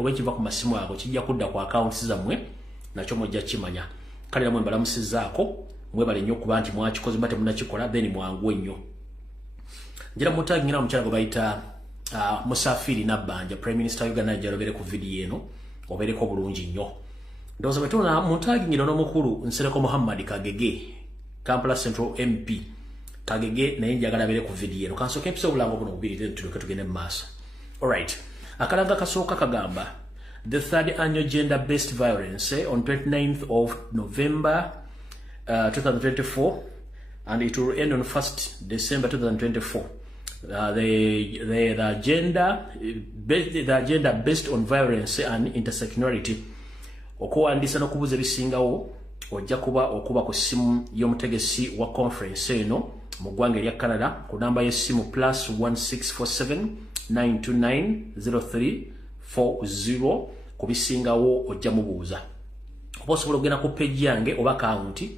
oba ekiva ku masimu ago kijja kudda ku accounts zammwe nakyo mujja kimanya kale namwe mbalamusizaako mwebale nnyo kuba nti mwakikoze mba temunnakikola then mwangu ennyo njira mutagingira omukyala gwe bayita Musafiri Nabbanja Prime Minister Uganda jalobere ku video eno obereko bulungi nnyo ndoza betuna mutagingira n'omukulu Nsereko Muhammad Kagege Kampala Central MP Kagege naye njagala bere ku video eno kansoka episode bulango buno bubiri then tuleke tugende mu maaso. Alright, akalanga kasooka kagamba the third annual gender-based violence on 29th of November 2024 and it will end on 1st December 2024. The agenda based on violence and intersectionality okuwandiisa n'okubuuza ebisingawo ojja kuba okuba ku ssimu y'omutegesi wa conference eno mu ggwanga erya Canada ku namba y'essimu +1647 929 0340 ku bisingawo ojja mubuuza oba osobola okugenda ku page yange oba akawunti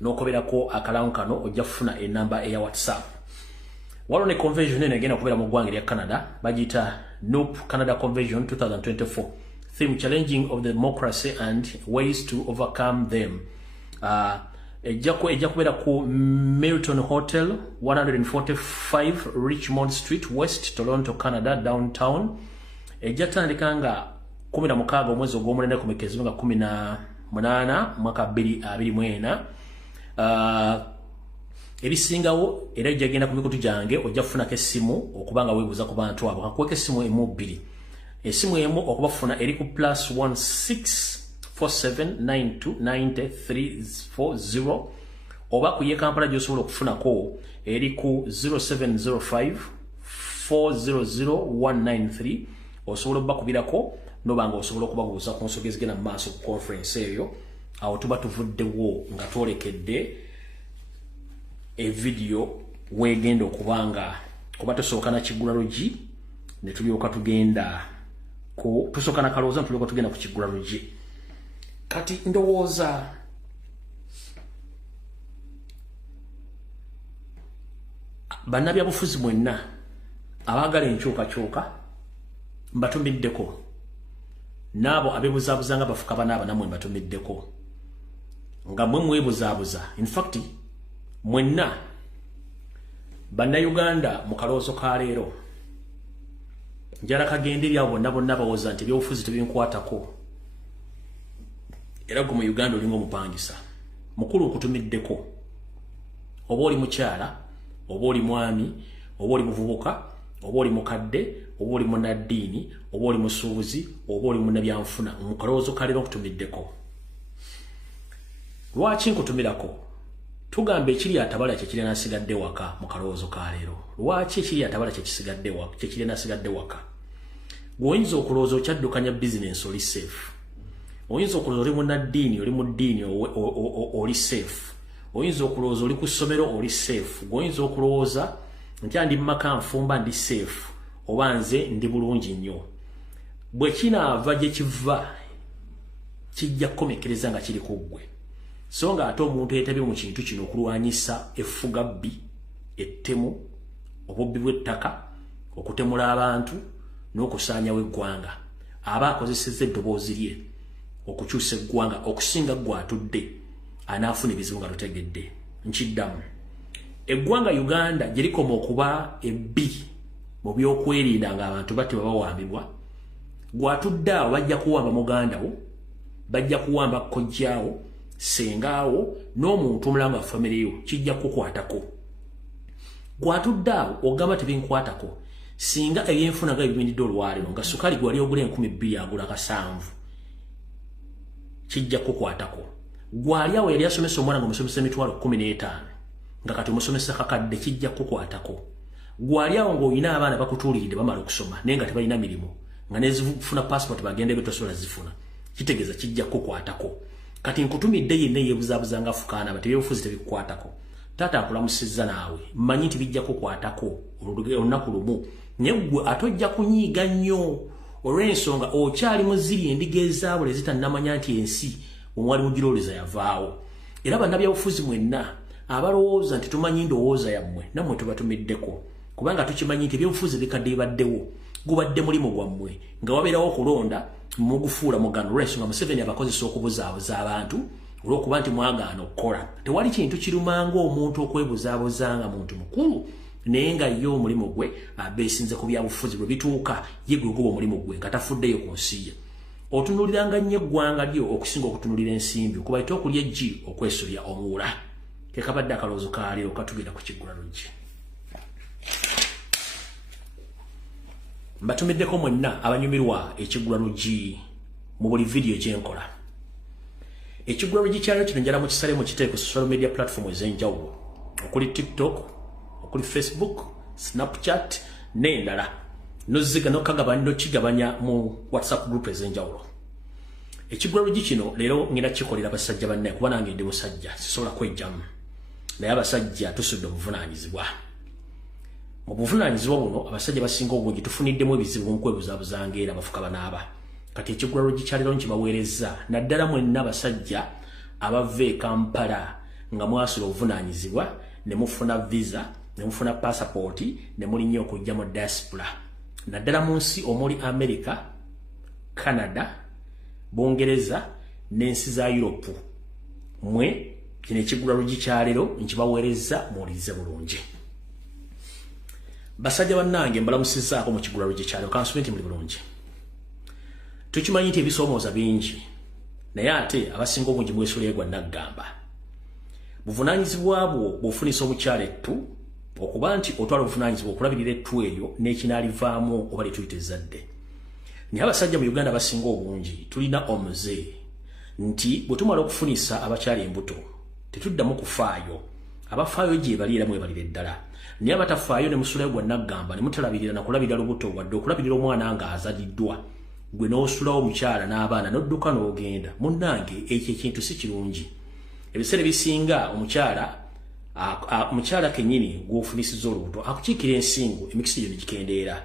n'okoberako akalamu kano ojja kufuna enamba eya WhatsApp. Waliwo ne convention eno egenda kubeera mu ggwanga erya Canada bagiyita NOP Canada Convention 2024 theme challenging of the democracy and ways to overcome them. Ejja kubeera ku Milton Hotel 145 Richmond Street West Toronto Canada downtown. Ejja tandika nga 16 omwezi ogw'omulembe ku Mekezi nga 18 mwaka 2024. Ebisingawo era ejja ku mikutu gyange ojja kufunako essimu okubanga weebuuza ku bantu abo kakuweka essimu emu bbiri essimu emu okubafuna eri ku +16479290340 oba ku ye Kampala gy'osobola okufunako eri ku 0705400193 osobola okubakubirako nobanga osobola okubabuuza ku nsonga ezigenda mu maaso ku conference eyo awo tuba tuvuddewo nga twolekedde video wegenda okubanga kuba tosooka na Kigulalogi ne tulyoka tugenda ku tusooka na Kalooza tulyoka tugenda ku Kigulalogi kati ndowooza bannabyabufuzi mwenna abaagala enkyukakyuka mbatumiddeko n'abo abeebuzaabuza nga bafuka banaaba namwe mbatumiddeko nga mwe mwebuzaabuza in fact mwenna bannayuganda mu kaloozo ka leero njala kagenderya bonna bawooza nti ebyobufuzi tebinkwatako era gwe mu Uganda olinga omupangisa mukulu okutumiddeko oba oli mukyala oba oli mwami oba oli muvubuka oba oli mukadde oba oli munnaddiini oba oli musuubuzi oba oli munnabyanfuna mu kaloozo ka leero nkutumiddeko. Lwaki nkutumirako? Tugambe ekiri atabala kyekiri nasigadde waka mu kaloozo ka leero. Lwaki ekiri atabala kyekiri nasigadde waka? Oyinza okulooza okyaddukanya business oli safe. Oyinza okulooza oli munnaddiini oli mu ddiini oli safe. Oyinza okulooza oli ku ssomero oli safe. Oyinza okulooza nti ndi mumaka nfumba ndi safe oba nze ndi bulungi nnyo. Bwe kinaava gye kiva kijja kukomekereza nga kiri ku ggwe. So nga ate omuntu yeetabye mu kintu kino okulwanyisa effugabbi, ettemu, obubbi bw'ettaka, okutemula abantu n'okusaanyawo eggwanga. Aba akozesezza eddoboozi lye okukyusa eggwanga okusinga ggwe atudde anaafuna ebizibu nga lutegedde. Nkiddamu. Eggwanga Uganda gye likoma okuba ebbi mu byokwerinda ng'abantu bate babawambibwa. Gwe atudde awo bajja kuwamba muganda wo, bajja kuwamba kkojjaawo, sengaawo n'omuntu omulala nga famire yo kijja kukwatako. Gwe atudde awo ogamba tebinkwatako singa ebyenfuna nga bibindidde olwaliro nga sukali gwali ogula 2,000 agula ka7 kijja kukwatako. Gwali awo yali asomesa omwana nga omusomesa emitwalo 15 nga kati omusomesa kakadde kijja kukwatako. Gwali awo ng'olina abaana bakutuulidde bamala okusoma naye nga tebalina mirimu nga nezifuna passport bagende betosobola zifuna kitegeeza kijja kukwatako. Kati nkutumidde yenna yeebuzaabuza nga fukaana bati ebyobufuzi tebikukwatako. Taata akulamusizza naawe mmanyi nti bijja kukwatako olunaku lumu naye ggwe atojja kunyiiga nnyo olw'ensonga okyali muziri endiga ezaabula ezitannamanya nti ensi omwali mugirooleza yavaawo. Era bannabyabufuzi mwenna abalowooza nti tumanyi ndowooza yammwe nammwe tubatumiddeko kubanga tukimanyi nti ebyobufuzi bikadde bibaddewo gubadde mulimu gwammwe nga wabeerawo okulonda mugufuula mugano lwensonga Museveni abakozesa okubuzaabuza abantu olw'okuba nti mwagaana okukola. Tewali kintu kirumanga omuntu okwebuzaabuza nga muntu mukulu naye nga ye omulimu gwe abeesinze ku byabufuzi bwe bituuka ye gwe guba omulimu gwe nga tafuddeyo ku nsi ye. Otunuuliranga nnyo eggwanga lyo okusinga okutunulira ensimbi okubayita okulya eggi okwesulya omuwula. Ke kabadde akaloozo kaaliro katugenda ku kiggula luggi. Mbatumiddeko mwenna abanyumirwa ekiggula luggi mu buli vidiyo gyenkola. Ekiggula luggi kyaliro kino njala mukisale mukiteeke ku social media platform ez'enjawulo okuli TikTok, okuli Facebook, Snapchat n'endala. Noziga nokigabanya mu WhatsApp group ez'enjawulo. Ekiggula luggi kino leero ngenda kikolera basajja banne kuba nange ndi musajja sisobola kwejjamu. Naye abasajja tusudde obuvunaanyizibwa. Mu buvunaanyizibwa buno abasajja basinga obungi tufuniddemu ebizibu nkwebuzaabuzanga era bafuka banaaba. Kati ekiggula luggi kyaliro nkibaweerezza naddala mwenna abasajja abava e Kampala nga mwasula obuvunaanyizibwa ne mufuna visa ne mufuna passaporti ne mulinnya okujja mu diaspora. Naddala mu nsi omuli America, Canada, Bungereza n'ensi za Europe. Mwe kino ekiggula luggi kyaliro nkibaweerezza muwulirize bulungi. Basajja bannange mbalamusizaako mu kiggula luggi kyaliro kansube nti muli bulungi. Tukimanyi nti ebisoomooza bingi naye ate abasinga obungi mwesuleegwa naggamba. Buvunaanyizibwa bwo bw'ofunisa omukyala ettu okuba nti otwala obuvunaanyizibwa okulabirira ettu eyo n'ekinaalivaamu oba lituyita ezzadde. Naye abasajja mu Uganda basinga obungi tulina omuze nti bwe tumala okufunisa abakyala embuto tetuddamu kufaayo. Abafaayo gye baliiramu ebalira eddala. Naye abatafaayo ne musuleegwa naggamba ne mutalabirira na kulabirira lubuto wadde okulabirira omwana nga azaliddwa. Gwe n'osulawo omukyala n'abaana n'odduka n'ogenda. Munnange ekyo ekintu si kirungi. Ebiseera bisinga omukyala kennyini gw'ofunisiza olubuto akukiikira ensingo emikisa gyo ne gikendeera.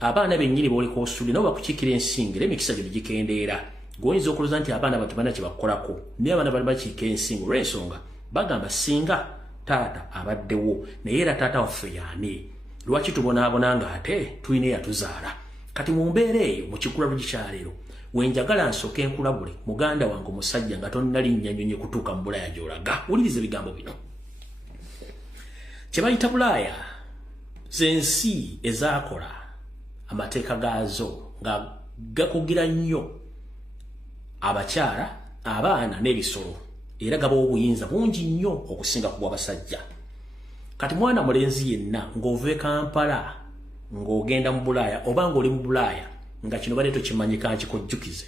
Abaana bennyini b'oliko osuli nabo bakukiikira ensingo era emikisa gyo ne gikendeera. Gwoyinza okulooza nti abaana bato balina kye bakolako naye abaana bali bakiika ensingo olw'ensonga bagamba singa taata abaddewo naye era taata waffe y'ani. Lwaki tubonaabona nga ate tulina eyatuzaala. Kati mu mbeera eyo mu kiggula luggi kyaleero wenjagala nsooke enkulabule muganda wange omusajja nga tonnalinnya nnyonyi kutuuka mu Bulaaya gy'olaga. Wuliriza ebigambo bino. Kye bayita Bulaaya z'ensi ezaakola amateeka gaazo nga gakugira nnyo abakyala, abaana n'ebisolo era gaba obuyinza bungi nnyo okusinga ku bw'abasajja. Kati mwana mulenzi yenna ng'ova e Kampala ng'ogenda mu Bulaaya oba ng'oli mu Bulaaya nga kino baleeto kimanyika nkikujjukize.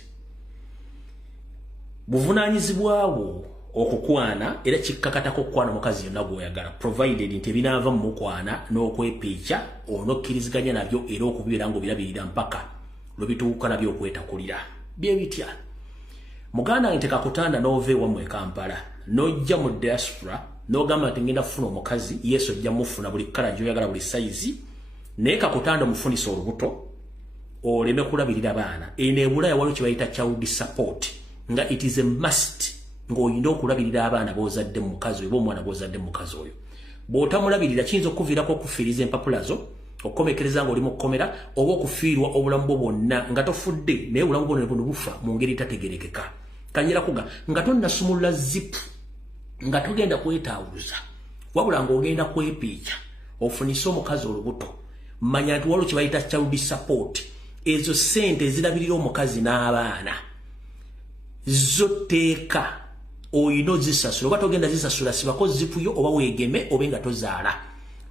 Buvunaanyizibwa bwo okukwana era kikkakatako okukwana mukazi yonna gw'oyagala provided nti ebinaava mu mukwana n'okwepiica onokkiriziganya nabyo era okubibeera ng'obirabirira mpaka lwe bituuka nabyo okwetakulira. Bye bitya. Muganda wange tekakutanda n'ova ewammwe e Kampala n'ojja mu diaspora n'ogamba nti ngenda kufuna omukazi Yesu ojja mufuna buli kkala gy'oyagala buli sayizi naye kakutanda omufunisa olubuto oleme kulabirira baana. Eno e Bulaaya waliwo kye bayita child support nga it is a must ng'olina okulabirira abaana b'ozadde mu mukazi oyo oba omwana bw'ozadde mu mukazi oyo. Bw'otamulabirira kiyinza okuviirako okufiiriza empapula zo okukomekereza ng'oli mu kkomera oba okufiirwa obulamu bwo bwonna nga tofudde naye obulamu bwo buno bufa mu ngeri etategerekeka. Kanyera kuga nga tonnasumulula zipu nga togenda kwetaawuluza wabula ng'ogenda kwepiica ofunisa omukazi olubuto. Manya nti waliwo kye bayita child support. Ezo ssente ezirabirira omukazi n'abaana zo tteeka oyina ozisasula oba togenda zisasula sibako zipuyo oba weegeme oba nga tozaala.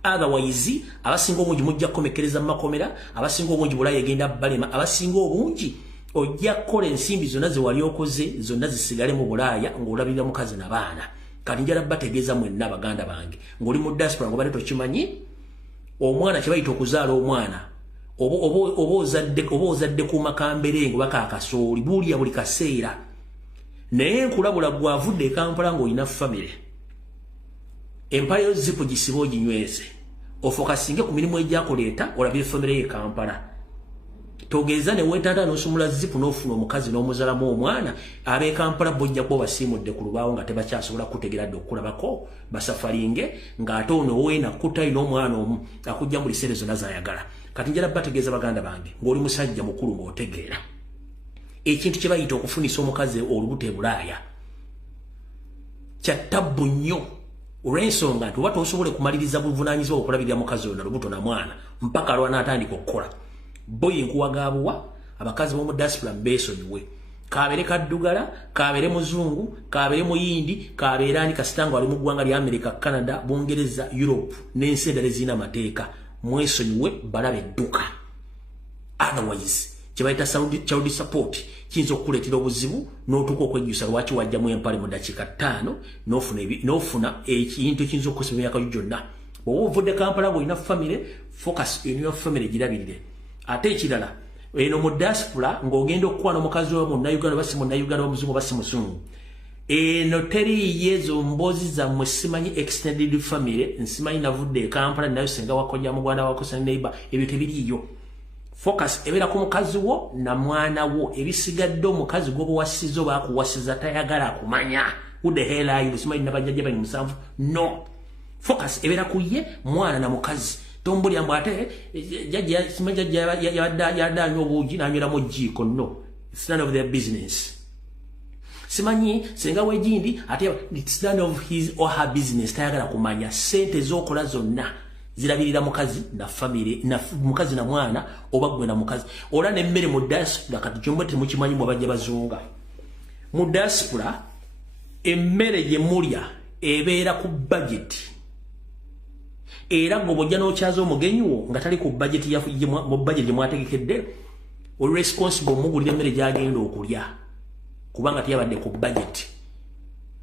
Otherwise abasinga obungi mujja kukomekereza mu makomera, abasinga obungi Bulaaya egenda balema, abasinga obungi ojja kukola ensimbi zonna ze wali okoze zonna zisigale mu Bulaaya ng'olabirira mukazi n'abaana. Kati njala bategeeza mwenna baganda bange ng'oli mu diaspora ng'obadde tokimanyi omwana kye bayita okuzaala omwana oba ozadde ku makamberengo oba kaakasooli buulya buli kaseera naye nkulabula gwavudde e Kampala ng'olina famire empala yo zipu gisiba oginyweze ofokasinge ku mirimu egyakuleeta olabire famire ye Kampala. Togeza ne weetanda n'osumula zipu n'ofuna omukazi n'omuzalamu omwana ab'e Kampala bojja kuba basiimudde ku lubaawo nga tebakyasobola kutegeera dde okulabako basafalinge ng'ate ono weena kutayi n'omwana omu akujja mu biseera zonna z'ayagala. Kati njala bategeeza baganda bange ng'oli musajja mukulu ng'otegeera ekintu kye bayita okufunisa omukazi olubuto ebulaaya kyatabbu nnyo olw'ensonga nti oba tosobole kumaliriza buvunaanyizibwa okulabirira mukazi oyo na lubuto na mwana mpaka lwanaatandika okukola boyi nkuwagaabuwa abakazi b'omu diaspora mbeesonyiwe kabeere kaddugala kabeere muzungu kabeere muyindi kabeere ani kasitanga wali mu ggwanga lya America, Canada, Bungereza, Europe n'ensi endala ezirina amateeka mwesonyiwe balabe edduka otherwise kyebayita child support kiyinza okukuleetera obuzibu n'otuuka okwejjusa lwaki wajjamu empale mu dakiika 5 n'ofuna ekintu ekiyinza okukosa emyaka gyo gyonna bw'oba ovudde Kampala bw'olina family focus in your family girabirire ate ekirala eno mu diaspora ng'ogenda okukwana omukazi wa munnayuganda basi munnayuganda wamuzungu basi muzungu eno teriiyo ezo mboozi zammwe simanyi extended family nsimanyi navudde e Kampala nayo senga wakojja mugwanda wakosa neighbor ebyo tebiriiyo focus ebeera ku mukazi wo na mwana wo ebisigadde omukazi gwoba wasiza oba akuwasiza tayagala akumanya who the hell are you simanyi nabajjajja bali musanvu no focus ebeera ku ye mwana na mukazi tombuli ambo ate jajja simanyi jajja yadda anywa obuugi n'anywera mu jjiiko no it's none of their business simanyi senga wejindi ate it's none of his or her business tayagala kumanya sente z'okola zonna zirabirira mukazi na family na mukazi na mwana oba gwe na mukazi ola n'emmere mu diaspora kati kyombo temukimanyi mu bajja bazunga mu diaspora emmere gye mulya ebeera ku budget era ng'obojja n'okyaza omugenyi wo nga tali ku budget mu budget gye mwategekedde ol responsible omugulira emmere gy'agenda okulya kubanga tiyabadde ku budget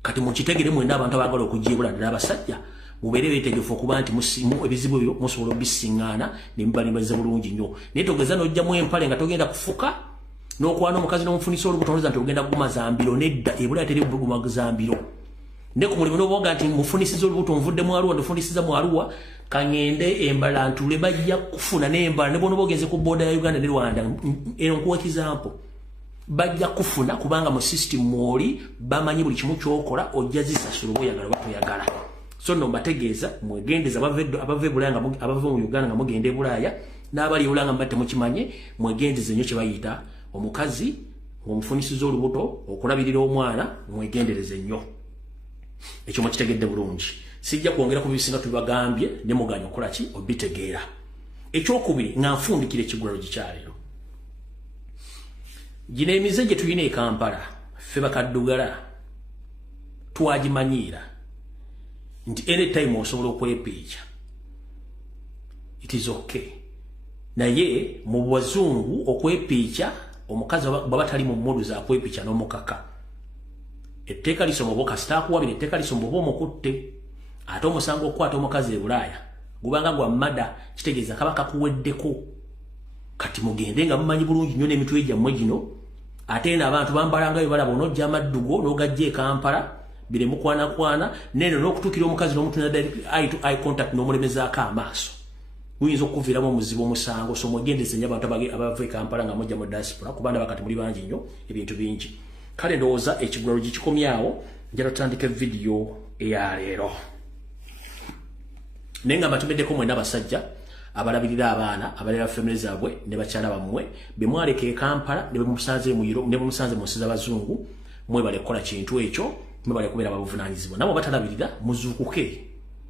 kati mukitegere mwenda abantu abaagala okujiibula ddala abasajja mubeere beetegefu okuba nti ebizibu ebyo musobola obisiŋŋaana ne mubalibaliza bulungi nnyo naye togeza n'ojjamu empale nga togenda kufuka n'okwana omukazi n'omufunisa olubuto nti ogenda kugumazambiro nedda ebulaya teri bugumazambiro ne ku mulimu n'oboga nti mufunisiza olubuto nvudde mu Arua ndufunisiza mu Arua kangende embala ntule bajja kufuna n'embala ne bono bogenze ku booda ya Uganda ne Rwanda eno nkuwa kizampo bajja kufuna kubanga mu system mwoli bamanyi buli kimu kyokola ojja zisasula oyagala oba toyagala so no mbategeeza mwegendeza abave bulaya abave mu Uganda nga mugende bulaya n'abali bulanga mbatte mukimanye mwegendeze nnyo kye bayita omukazi ng'omufunisiza olubuto okulabirira omwana mwegendereze nnyo ekyo mukitegedde bulungi sijja kwongera ku bisinga tubagambye ne muganya okola ki obitegeera ekyokubiri nga nfundikira ekigulalo gikyaleero gino emize gye tulina e Kampala ffe bakaddugala twagimanyiira nti anytime osobola okwepiica it is okay naye mu bazungu okwepiica omukazi baba tali mu modu za kwepiica n'omukaka etteeka lisoma oba kasitaakuwabira etteeka lisoma oba omukutte ate omusango okukwata omukazi e Bulaaya gubanga gwa mmada kitegeeza kaba kakuweddeko kati mugende nga mumanyi bulungi nnyo n'emitwe gyammwe gino ate n'abantu bambalanga bye balaba onojja amaddugo n'ogajja e Kampala bire mukwana neno n'okutuukira omukazi n'omutunira eye to eye contact n'omulemezaako amaaso guyinza okuviiramu omuzibu omusango so mwegendeze nnyo abantu abava e Kampala nga mujja mu diaspora kubanga bakati muli bangi nnyo ebintu bingi kale ndowooza ekigulalo gikikomyawo njala tutandika vidiyo eya leero naye nga mbatumiddeko mwena abasajja abalabirira abaana abalera family zaabwe ne bakyala bammwe be mwaleka e Kampala ne bemusanze mu nsi z'abazungu mwebale kukola kintu ekyo mwebale kubeera babuvunaanyizibwa nabo batalabirira muzuukuke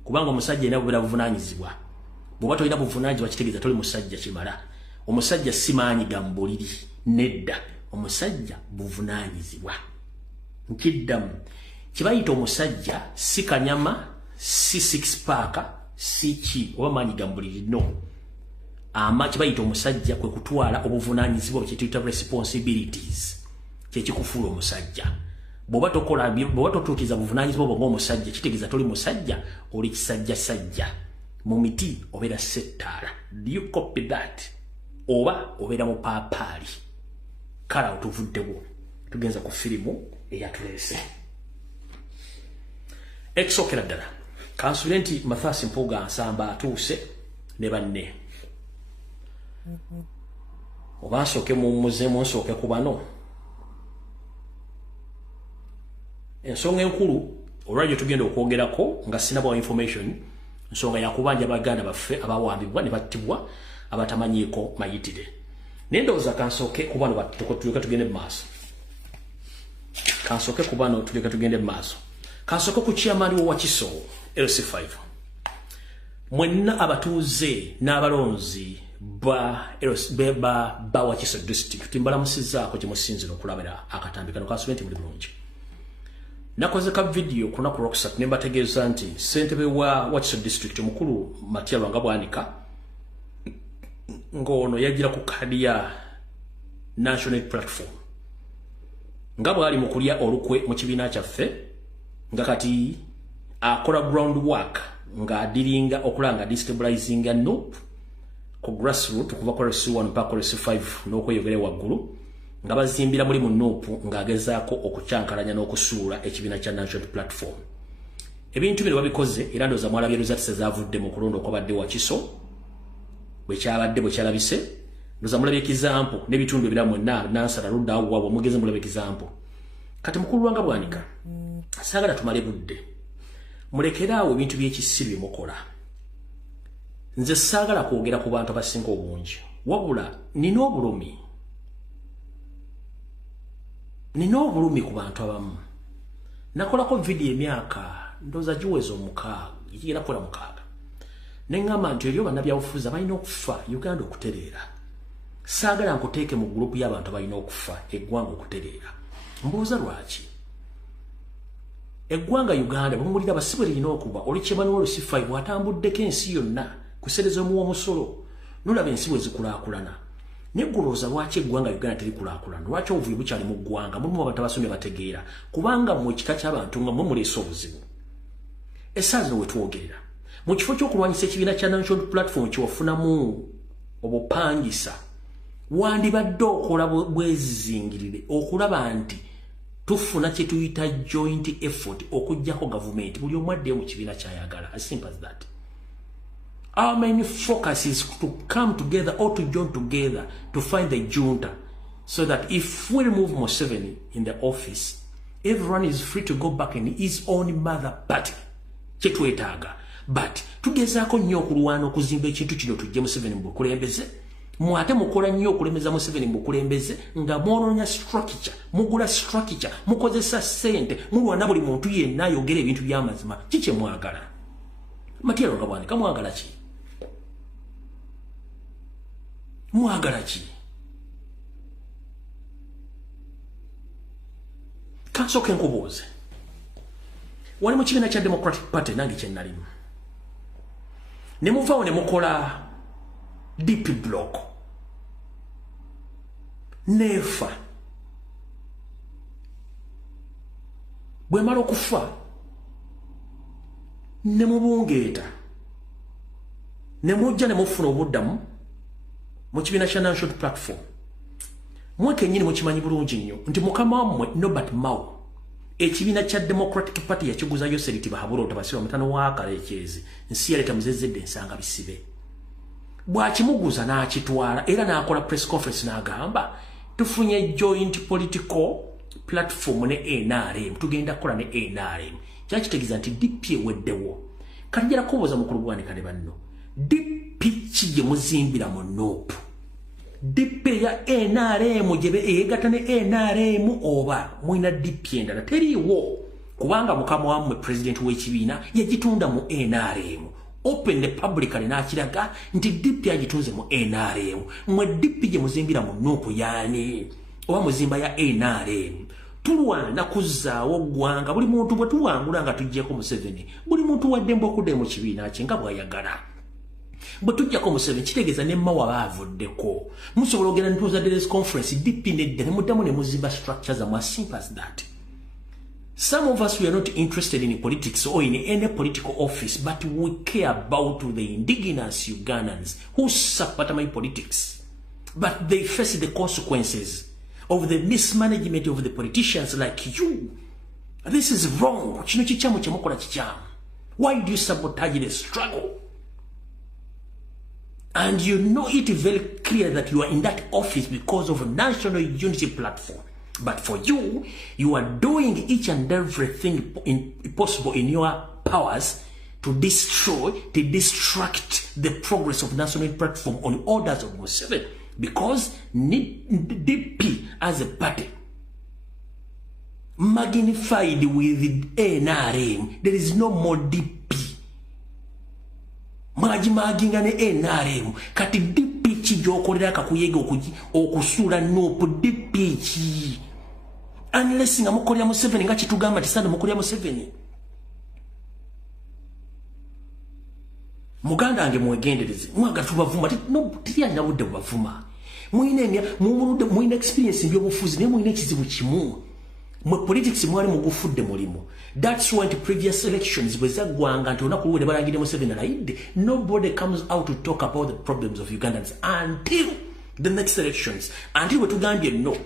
kubanga omusajja yenna bubeera buvunaanyizibwa bw'oba tolina buvunaanyizibwa kitegeeza toli musajja kimala omusajja si maanyi ga mbuliri nedda omusajja buvunaanyizibwa nkiddamu kibayita omusajja si kanyama si six pack si ki oba maanyi ga mbuliri no kibayita omusajja kwe kutwala obuvunaanyizibwa bwe kituyita responsibilities kyekikufuula omusajja bw'oba totuukiza buvunaanyizibwa bwo ng'omusajja kitegeeza toli musajja oli kisajjasajja mu miti obeera settaala do you copy that oba obeera mupaapaali kale awo tuvuddewo tugenza ku firimu eyatuleese ekisookera ddala kansubire nti Mathias Mpuuga Nsamba atuuse ne banne oba nsooke mumuzemu nsooke ku bano ensonga enkulu olwalyo tugenda okwogerako nga sinabwa information nsonga yakubanja abaganda baffe abawambibwa ne battibwa abatamanyiiko mayitire Nendoza kansoke kubano batuleka tugende maaso. Kansoke kubano tuleka tugende maaso. Kansoke ku chairman wa Wakiso LC5. Mwenna abatuuze n'abalonzi ba Wakiso district timbala musizaako gye musinzira okulabira akatambi kano kasubenti muli bulungi. Nakoze ka video kuna ku Rocksat ne mbategeeza nti ssentebe wa Wakiso district omukulu Matyalo nga bwanika ngono yagira ku kadi ya national platform nga bwali mukulya olukwe mu kibiina kyaffe nga kati akola ground work nga adiringa okulanga destabilizing NUP ku grassroots kuva ku RC1 mpaka RC5 n'okweyogera waggulu nga bazimbira muri mu NUP nga agezaako okucyankalanya n'okusuula ekibiina kya national platform. Ebintu bino babikoze era ndoza mwalabye results ezavudde mu kulonda okwabadde Wakiso bwe kyalabise ndoza mulabye example n'ebitundu ebira mwonna nansala ludda awo wabo mugeze mulabye example. Kati mukulu wanga bwanika sagala tumale budde mulekeraawo ebintu by'ekisiru mukola. Nze sagala kwogera ku bantu abasinga obungi wabula nina obulumi ku bantu abamu. Nakolako video emyaka ndoza giweza omukaaga igera kola mukaaga neŋŋamba nti ebyo bannabyabufuzi balina okufa Uganda okutereera. Saagala nkuteeke mu gurupu y'abantu balina okufa eggwanga okutereera. Mbuuza lwaki eggwanga Uganda bamulira basibe lirina okuba olikyemani w'olusi5 bw'atambuddeko ensi yonna kusereza omuwa omusolo nolaba ensi bwe zikulaakulana. Negulooza lwaki eggwanga Uganda terikulaakulana, lwaki obuvuyo bukyali mu ggwanga mulimu abantu abasomye bategeera kubanga mu ekika ky'abantu nga mwe muleese obuzibu. Essaawa zino we twogerera mu kifo ky'okulwanyisa ekibiina kya national platform kyewafunamu obupangisa wandibadde okola bwezizingirire okulaba nti tufuna kye tuyita joint effort okuggyako gavumenti buli omu addeyo mu kibiina kyayagala. As simple as that. Our main focus is to come together or to join together to find the junta so that if we remove Museveni in the office, everyone is free to go back in his own mother party. Kyetwetaaga. But tugezaako nnyo okulwana okuzimba ekintu kino tujje Museveni mu bukulembeze. Mwate mukola nnyo okulemeza Museveni mu bukulembeze nga mwononya structure, mugula structure, mukozesa ssente, mulwana buli muntu yenna ayogera ebintu by'amazima. Kiki mwagala? Matyalo nga bwanika mwagala ki? Mwagala ki? Kansooke nkubuuze. Wali mu kibiina kya Democratic Party nange kye nalimu. Ne muvaawo ne mukola DP block. Nefa. Bwe mala okufa ne mubungeeta. Ne mujja ne mufuna obuddamu mu kibiina kya national platform. Mwe kennyini mukimanyi bulungi nnyo nti mukama wammwe Norbert Mao ekibiina kya Democratic Party yakiguzayo Seriti Bahabulota basiba mutano wa Kalekyezi nsi yaleta muzezedde ensanga bisibe. Bwakimuguza n'akitwala era n'akola press conference n'agamba tufunye joint political platform ne NRM tugenda kukola ne NRM. Kyakitegeeza nti DP eweddewo. Kati njala kubuuza mukulu bwanika ne banno DP ki gye muzimbira mu NUP? DP ya NRM gyebe eyegatta ne NRM oba mwina DP endala teriiwo kubanga mukama wammwe president w'ekibiina yagitunda mu NRM open the publicly n'akiraga nti DP agitunze mu NRM. Mwe DP gye muzimbira mu NUP yaani oba muzimba ya NRM. Tulwana kuzzaawo ggwanga buli muntu bwe tuwangula nga tuggyeko Museveni buli muntu waddembe okudda mu kibiina kye nga bw'ayagala. Bwe tujjako Museveni kitegeeza ne Mao abaavuddeko. Musobola ogenda ne tuuza Daily Conference DP nedda ne muddamu ne muzimba structures as simple as that. Some of us, we are not interested in politics or in any political office, but we care about the indigenous Ugandans who support my politics. But they face the consequences of the mismanagement of the politicians like you. This is wrong. Why do you sabotage the struggle? And you know it very clear that you are in that office because of a national unity platform. But for you, you are doing each and everything possible in your powers to destroy, to distract the progress of national platform on orders of Museveni. because DP as a party magnified with NRM. There is no more DP. Maginga ne NRM. Kati DP chijokolera kakuyega okusula nopo DP chi. Unless nga mukolya mu 7 nga kitugamba tisana mukolya mu 7. Muganda ange mwegendereze. Mwaga tubavuma no tiyanya budde bavuma. Muine experience mbyo bufuzi ne muine kizibu kimu. Mu politics mwali mugufudde mulimo. That's why the previous elections bezagwanga ntona kuwede barangire mu 7 naide. Nobody comes out to talk about the problems of Ugandans until the next elections. Until we tugambye no.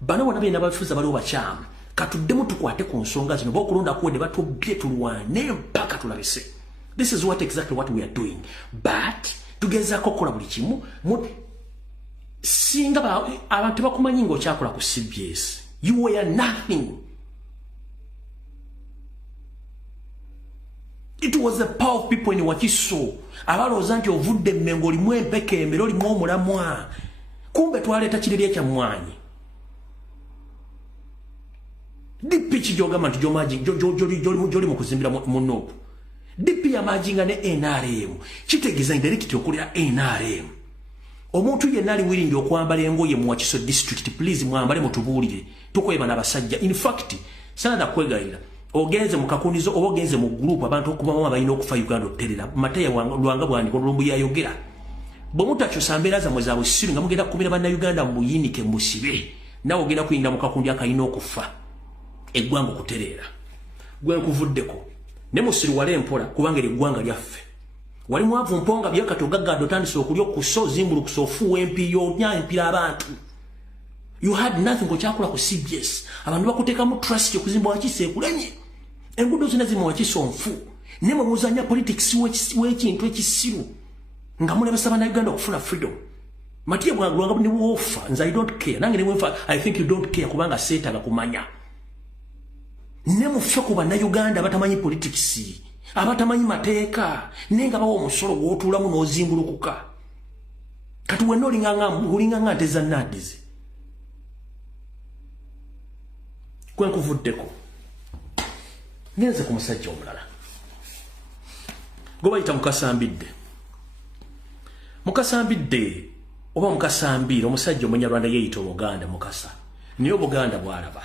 Bana wanabe nabafuza bali obachama. Katuddemu tukwate ku nsonga zino bokulonda kuwede batobye tulwane mpaka tulabise. This is exactly what we are doing. But tugeza kokola buli kimu singa abantu bakumanyi ngo kyakola ku CBS. You were nothing. It was the power of people in Wakiso. Abaloza nti ovudde mmengo limu empeke emero limu omulamwa. Kumbe twaleta kiriri kya mwanyi. DP kijogama nti joli mukuzimbira munopo. DP ya majinga ne NRM. Kitegeeza indirectly okulira NRM. Omuntu yenna ali willing okwambala engoye mu Wakiso district, please mwambale mutubuulire. Tukweba n'abasajja. In fact, sana kwegayira. Ogenze mu kakunizo ogenze mu group abantu okubama bayina okufa Uganda oterera. Mateya Lwanga bwani ko Lumbuye ayogera. Bomutacho sambera za mwezawe siru nga mugenda kumira bana Uganda muyinike musibe. Na ogenda kuyinda mu kakundi akayina okufa. Eggwanga kuterera. Gwe kuvuddeko. Ne musiru wale mpola kubanga eggwanga lyaffe. Wali mwavu mponga byakato gaggado tandise okulyo kuso zimbulu kusofu MP yo nya empira abantu. You had nothing ko kyakula ku CBS. Abantu bakuteka mu trust yo kuzimba Wakise kulenye. Engudo zina zimu Wakiso nfu. Nemo muzanya politics wekintu ekisiru. Nga mulebe sabana Uganda okufuna freedom. Matiye bwagulwanga ni wofa nza I don't care. Nange nemwe I think you don't care kubanga seta ga kumanya. Nemo fyoko bana Uganda batamanyi politics. Abatamanyi mateeka nenga bawo omusolo gwotulamu n'ozimbulukuka. Kati wenno olinganga nteza nadize. Kwe nkuvuddeko. Ngenze ku musajja omulala. Gwe bayita Mukasambidde. Mukasambidde oba Mukasambire omusajja Omunyarwanda yeeyita Omuganda Mukasa. Niyo Buganda bwalaba.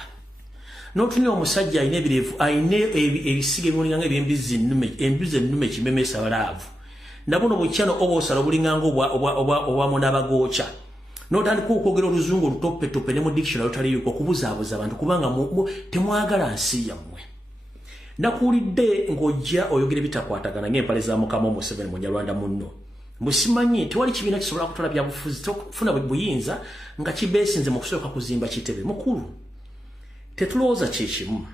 Notuni omusajja ayine ebirevu ayine ebisige bulinganga ebyembizi ennume kimemesa balavu. Nabuno bukyano oba osala bulinganga obwa munabagocha. Notandika okwogera oluzungu olutoppe ne mu dictionary otali yuko kubuzaabuza abantu kubanga temwagala nsi yammwe. Nakuulidde ng'ojja oyogera bitakwatagana ng'empale za Mukama Museveni Munyarwanda munno. Musimanyi tewali kibiina kisobola kutola byabufuzi tokufuna buyinza nga kibeesinze mu kusooka kuzimba kitebe mukulu. Tetulowooza kyekimu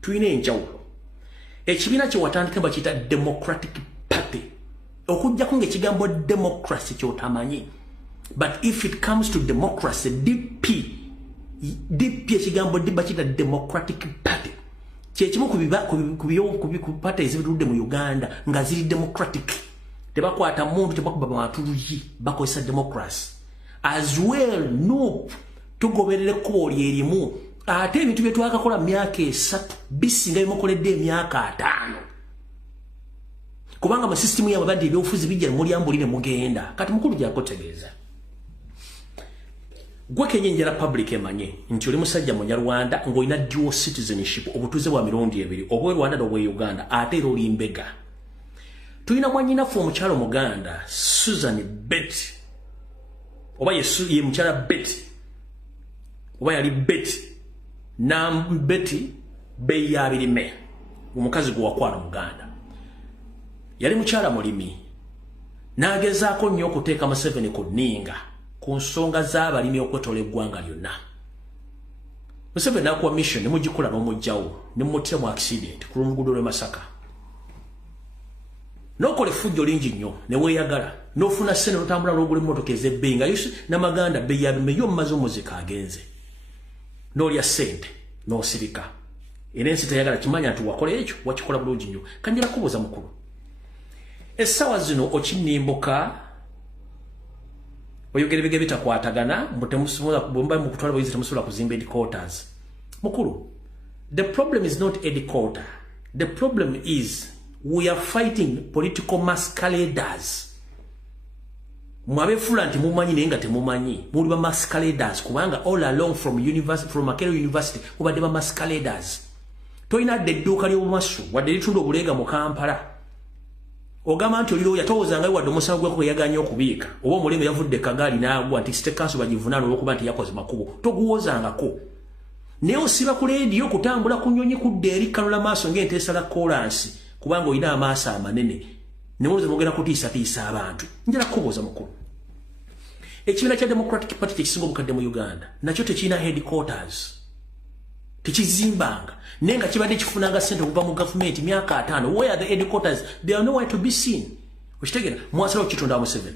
tulina enjawulo. Ekibiina kye watandika bakiyita Democratic Party. Okujjako ng'ekigambo democracy kyotamanyi. But if it comes to democracy, DP ekigambo bakiyita Democratic Party. Kyekimu ku party ezibitudde mu Uganda nga ziri democratic. Tebakwata muntu tebakuba matuluyi bakozesa democracy. As well, no tugoberere ko lyerimu. Ate ebintu bye twakakola myaka 3 bisinga bimukoledde emyaka 5. Kubanga mu system ya babandi ebyofuzi bijja mulyambuline mugenda. Kati mukulu gyakotegeeza. Gwe kenyenjera public emanye nti oli musajja Munyarwanda ng'olina dual citizenship obutuze bwa mirundi 2 obwe Rwanda n'obwe Uganda ate era oli mbega. Tulina mwanyinafu omukyalo Muganda Susan Betty oba ye mukyala Betty oba yali Betty nam Betty beya birime omukazi gwe wakwala Muganda yali mukyala mulimi nagezaako nnyo okuteeka Museveni ku nninga ku nsonga z'abalimi okwetola eggwanga lyonna. Museveni n'akuwa mission ne mugikola n'omugjawo ne mmuttira mu accident ku luguudo lw'e Masaka. Nokole fujjo lingi nnyo ne weeyagala n'ofuna ssente n'otambula n'ogula emmotoka ez'ebbeyi nga n'Amaganda bbeeyi ya bime yo mmaze omuzika agenze. N'olya ssente n'osirika. Era ensi teyagala kimanya nti wakola ekyo wakikola bulungi nnyo. Kanjira kubuuza mukulu. Essaawa zino okinnimbuka oyogera bige bitakwatagana mutemusula bomba mukutwala boyizi temusula kuzimba headquarters mukuru. The problem is not headquarters. The problem is we are fighting political masqueraders. Mwabefula nti mumanyi nenga temumanyi muli ba masqueraders kubanga all along from Makerere University kubadde ba masqueraders. Toina de duka lyo masu wadde litundo obulega mu Kampala. Ogamba nti oliro yatooza nga wadde omusawo gweko yaganya okubiika oba omulembe yavudde Kagali n'agwa nti state council bagivunaana olw'okuba nti yakoze makubo toguwozangako. Naye osiba ku leediyo kutambula ku nnyonyi kudde eri kanula maaso ng'enteesa la kolansi kubanga olina amaaso amanene ne mulowooza mwogera kutiisatiisa abantu. Njala kukubuuza mukulu. Ekibiina kya Democratic Party kyekisinga obukadde mu Uganda nakyo tekirina headquarters. Tekizimbanga. Nenga kibadde kifunanga ssente okuva mu government myaka 5. Where are the headquarters? They are nowhere to be seen. Okitegera mwasalawo kitonda mu 7.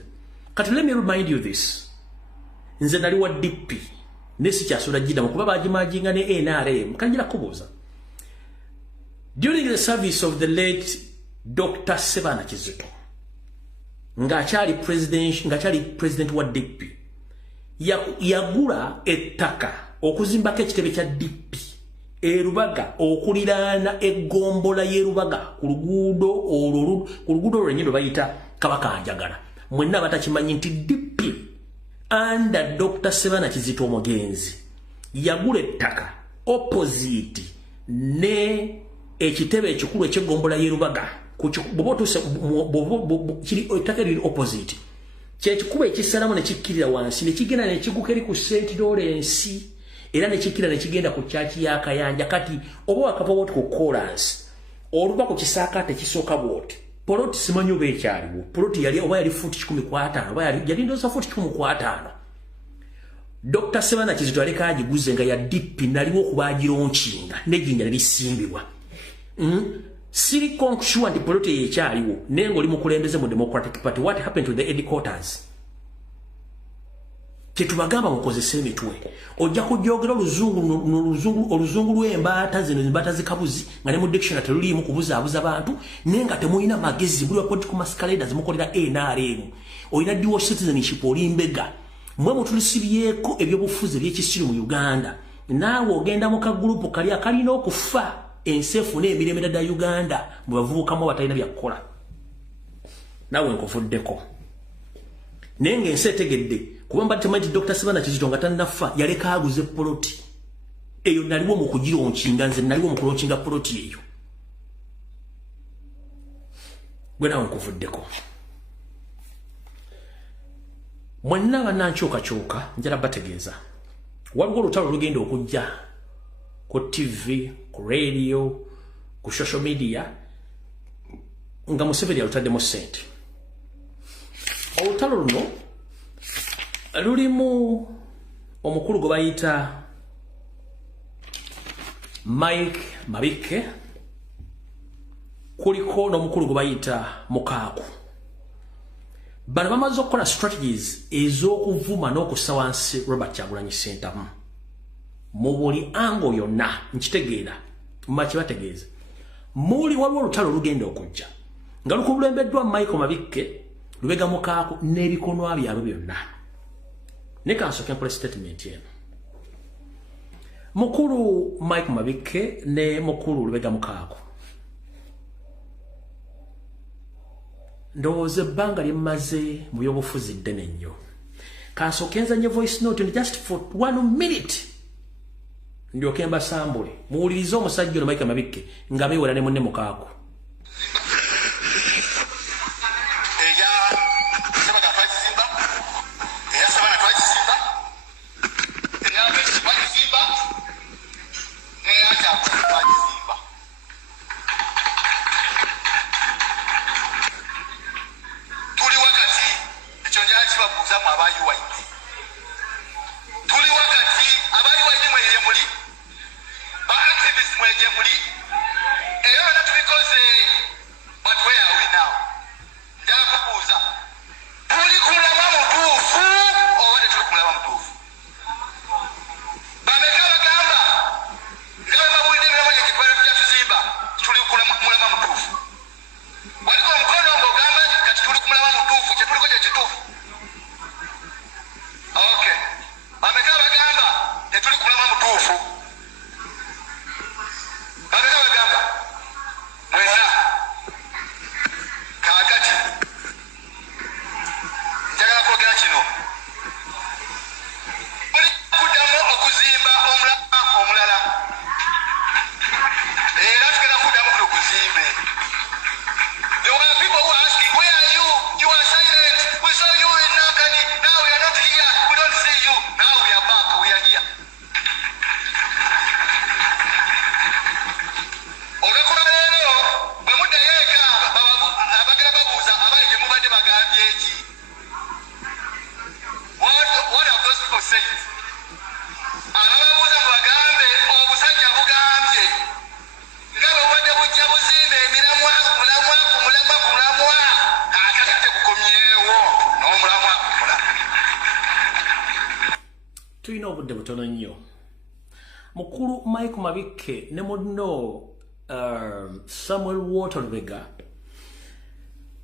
Kati let me remind you this. Nze nali wa DP. Nesi kyasula jida mukuba bagimajinga ne NRM. Kanjira kubuuza. During the service of the late Dr. Sebana Kizito, ngachali president wa DP, yagula ettaka okuzimbako ekitebe kya DP erubaga okuliraana egombola y'erubaga ku luguudo olwenyendo bayita Kabakanjagala. Mwenna batakimanyi nti DP under Dr. Sebana Kizito omugenzi yagula ettaka opposite ne ekitebe ekikulu ekyegombola y'erubaga kiri ettaka liri opposite kyekikuba ekisalamu ne kikkirira wansi ne kigenda ne kiguka eri ku St. Lawrence era ne kikkira ne kigenda ku church ya Kayanja. Kati oba wakava woti ku chorus oluba ku kisaakaate kisooka bwoti poloti simanyi oba ekyaliwo poloti yali oba yali futi 15 oba yali ndoza futi 15. Dr. Sebana Kizito aleka agiguze nga ya DP naliwo okubagironkinga nejinja nelisimbibwa. Siri sure nti poloti yekyaliwo nengo oli mukulembeze mu Democratic Party. What happened to the headquarters? Kyetubagamba mukozese emitwe ojja kujogera oluzungu lw'embaata zino embaata zikabuzi nga ne mu dictionary teruliimu kubuzaabuza abantu nenga temulina magezi buli wa political masqueraders mukolera NRM olina dual citizenship oli mbega mwe mutulisibyeeko ebyobufuzi eby'ekisiru mu Uganda naawe ogenda mu kagulupu kali akalina okufa ensefu n'emirembe da Uganda bwe bavubukamu abatalina byakukola naawe nkuvuddeko nenge ensi etegedde kubamba temanyi Dr. Sebana Kizito nga tannafa yaleka aguze poloti eyo naliwo mu kugironkinga nze naliwo mu kulonkinga poloti eyo gwe naawe nkuvuddeko mwenna bannankyukakyuka njala bategeeza waliwo olutalo lugenda okujja ku TV ku radio ku social media nga Museveni alutaddemu ssente. Olutalo luno lulimu omukulu gwe bayita Mike Mabike, kuliko n'omukulu gwe bayita Mukaaku. Bano bamaze okukola strategies ez'okuvuma n'okussa wansi Robert Kyagulanyi Ssentamu mu buli ango yonna nkitegeera maki bategeeza muli waliwo olutalo lugenda okujja nga lukubulembeddwa Michael Mabike, Lubega Mukaaku n'ebikonwa byabwe byonna. Ne kansooke mpole statement eno. Mukulu Mike Mabike ne mukulu Lubega Mukaaku ndowooza ebbanga lyemmaze mu byobufuzi ddene nnyo. Kansooke nzanye voice note just for 1 minute ndyoke mbasambule muwulirize omusajja ono Mike Mabike nga beewera ne munne Mukaaku. mutuufu babega bagamba mwenna kaakati njagala kwogera kino oli kuddamu okuzimba omulala era tugenda kuddamu kuno okuzimbe. There were people who were asking, where are you? You are silent. We saw you in Nakani. Now we are not here. We don't see you. Now we are back. We are here. What have those people said? Ababuuza mu bagambe obusajja bugambye nga bwe bwadde bujja buzimbe emiramwa kulamwa kaakati ate kukomyewo n'omulamwa kula. Tulina obudde butono nnyo. Mukulu Mike Mabike ne munno Samuel Watervega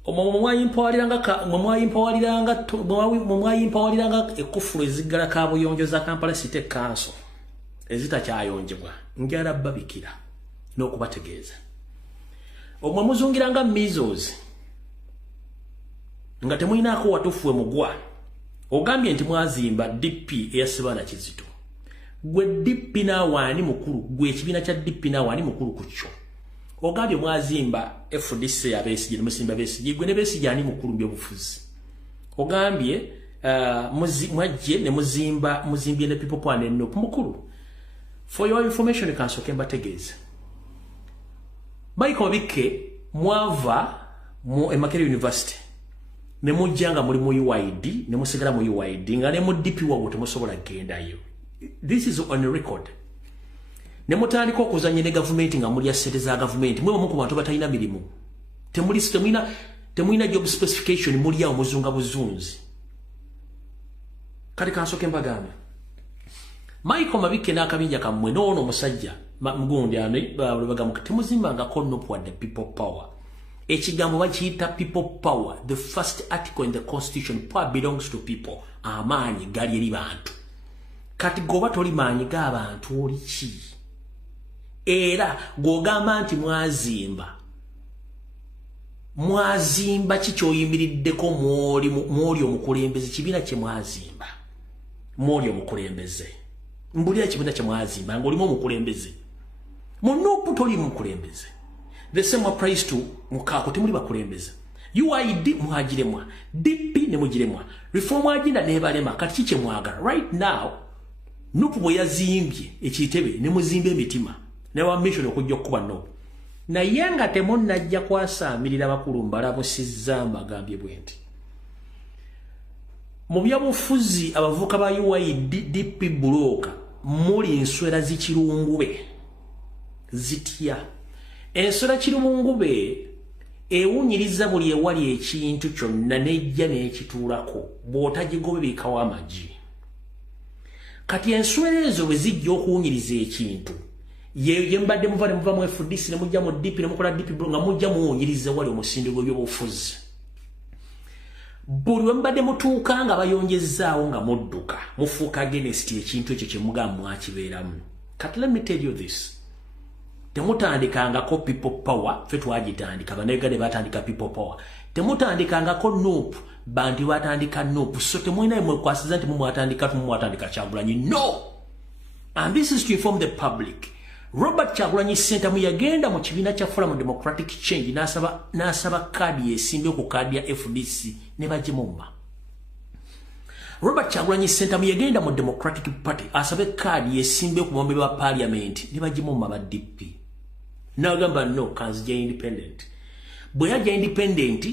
mwayimpawaliranga ekufulu eziggala kabuyonjo za Kampala City Council ezitakyayonjebwa njala babikira n'okubategeeza omwe muzungiranga measles nga temuyinaako watufuwe mugwa ogambye nti mwazimba DP eyasibana Kizito gwe DP n'awaani mukulu gwe ekibiina kya DP n'awaani mukulu ku kyo ogambye mwazimba FDC abesigye ne musimba besigye gwe ne besigye ani mukulu by'obufuzi ogambye mwajje ne muzimbye ne people plan eno mukulu. For your information kansoke mbategeeza Mike Mabike mwava mu Emakere University ne mujjanga muri mu UID ne musigala mu UID nga ne mu DP wabo temusobola gendayo. This is on record. Ne mutandika okuzanya ne government nga muli assete za government mwe mu bantu batalina mirimu temulina job specification muli awo muzunga buzunzi kati kansoke mbagambe Mike Mabike n'akabinja kammwe n'ono musajja mugundi bagamba temuzimbanga kono the people power ekigambo bakiyita people power. The first article in the constitution, power belongs to people. Amaanyi gali eri bantu kati goba toli maanyi g'abantu oli ki era gogamba nti mwazimba kikyoyimiriddeko mwoli omukulembeze kibiina kye mwazimba mwoli omukulembeze mbulira kibiina kye mwazimba ng'olimu omukulembeze munupu toli mukulembeze. The same applies to Mukako temuli bakulembeze. UID muhagiremwa DP ne mugiremwa reform agenda nebalema kati kike mwagala right now nupu bwe yazimbye ekitebe ne muzimbe emitima ne wa mission okujja kuba no na yanga temunajja kwasamirira bakulu mbalabusizza mbagambye bwenti mu byabufuzi abavuka ba UID DP bloka muli nswera zikirungube zitya enswera kirungube ewunyiriza buli ewali ekintu kyonna nejja n'ekituulako bw'otagigobe bikawo amagi kati enswera ezo bwe zijja okuwunyiriza ekintu ye mbadde muvale muva mu FDC ne mujja mu DP ne mukola DP nga mujja muwunyiriza wali omusinde gw'ebyobufuzi buli we mbadde mutuuka nga bayonjezzaawo nga mudduka mufuuka against ekintu ekyo kye mugamba mwakibeeramu. Kati let me tell you this, temutandikangako people power fe twagitandika banegade batandika people power temutandikangako nope bantu batandika nope so temwina imwe kwasiza nti mwatandika Kyagulanyi no. And this is to inform the public. Robert Kyagulanyi Center muyagenda mu kibiina kya Forum Democratic Change nasaba kadi esimbe ku kadi ya FDC ne bajimumba. Robert Kyagulanyi Center muyagenda mu Democratic Party asabe kadi esimbe ku bombe ba parliament ne bajimumba ba DP. Nagamba no kanzija independent. Bweyaja independent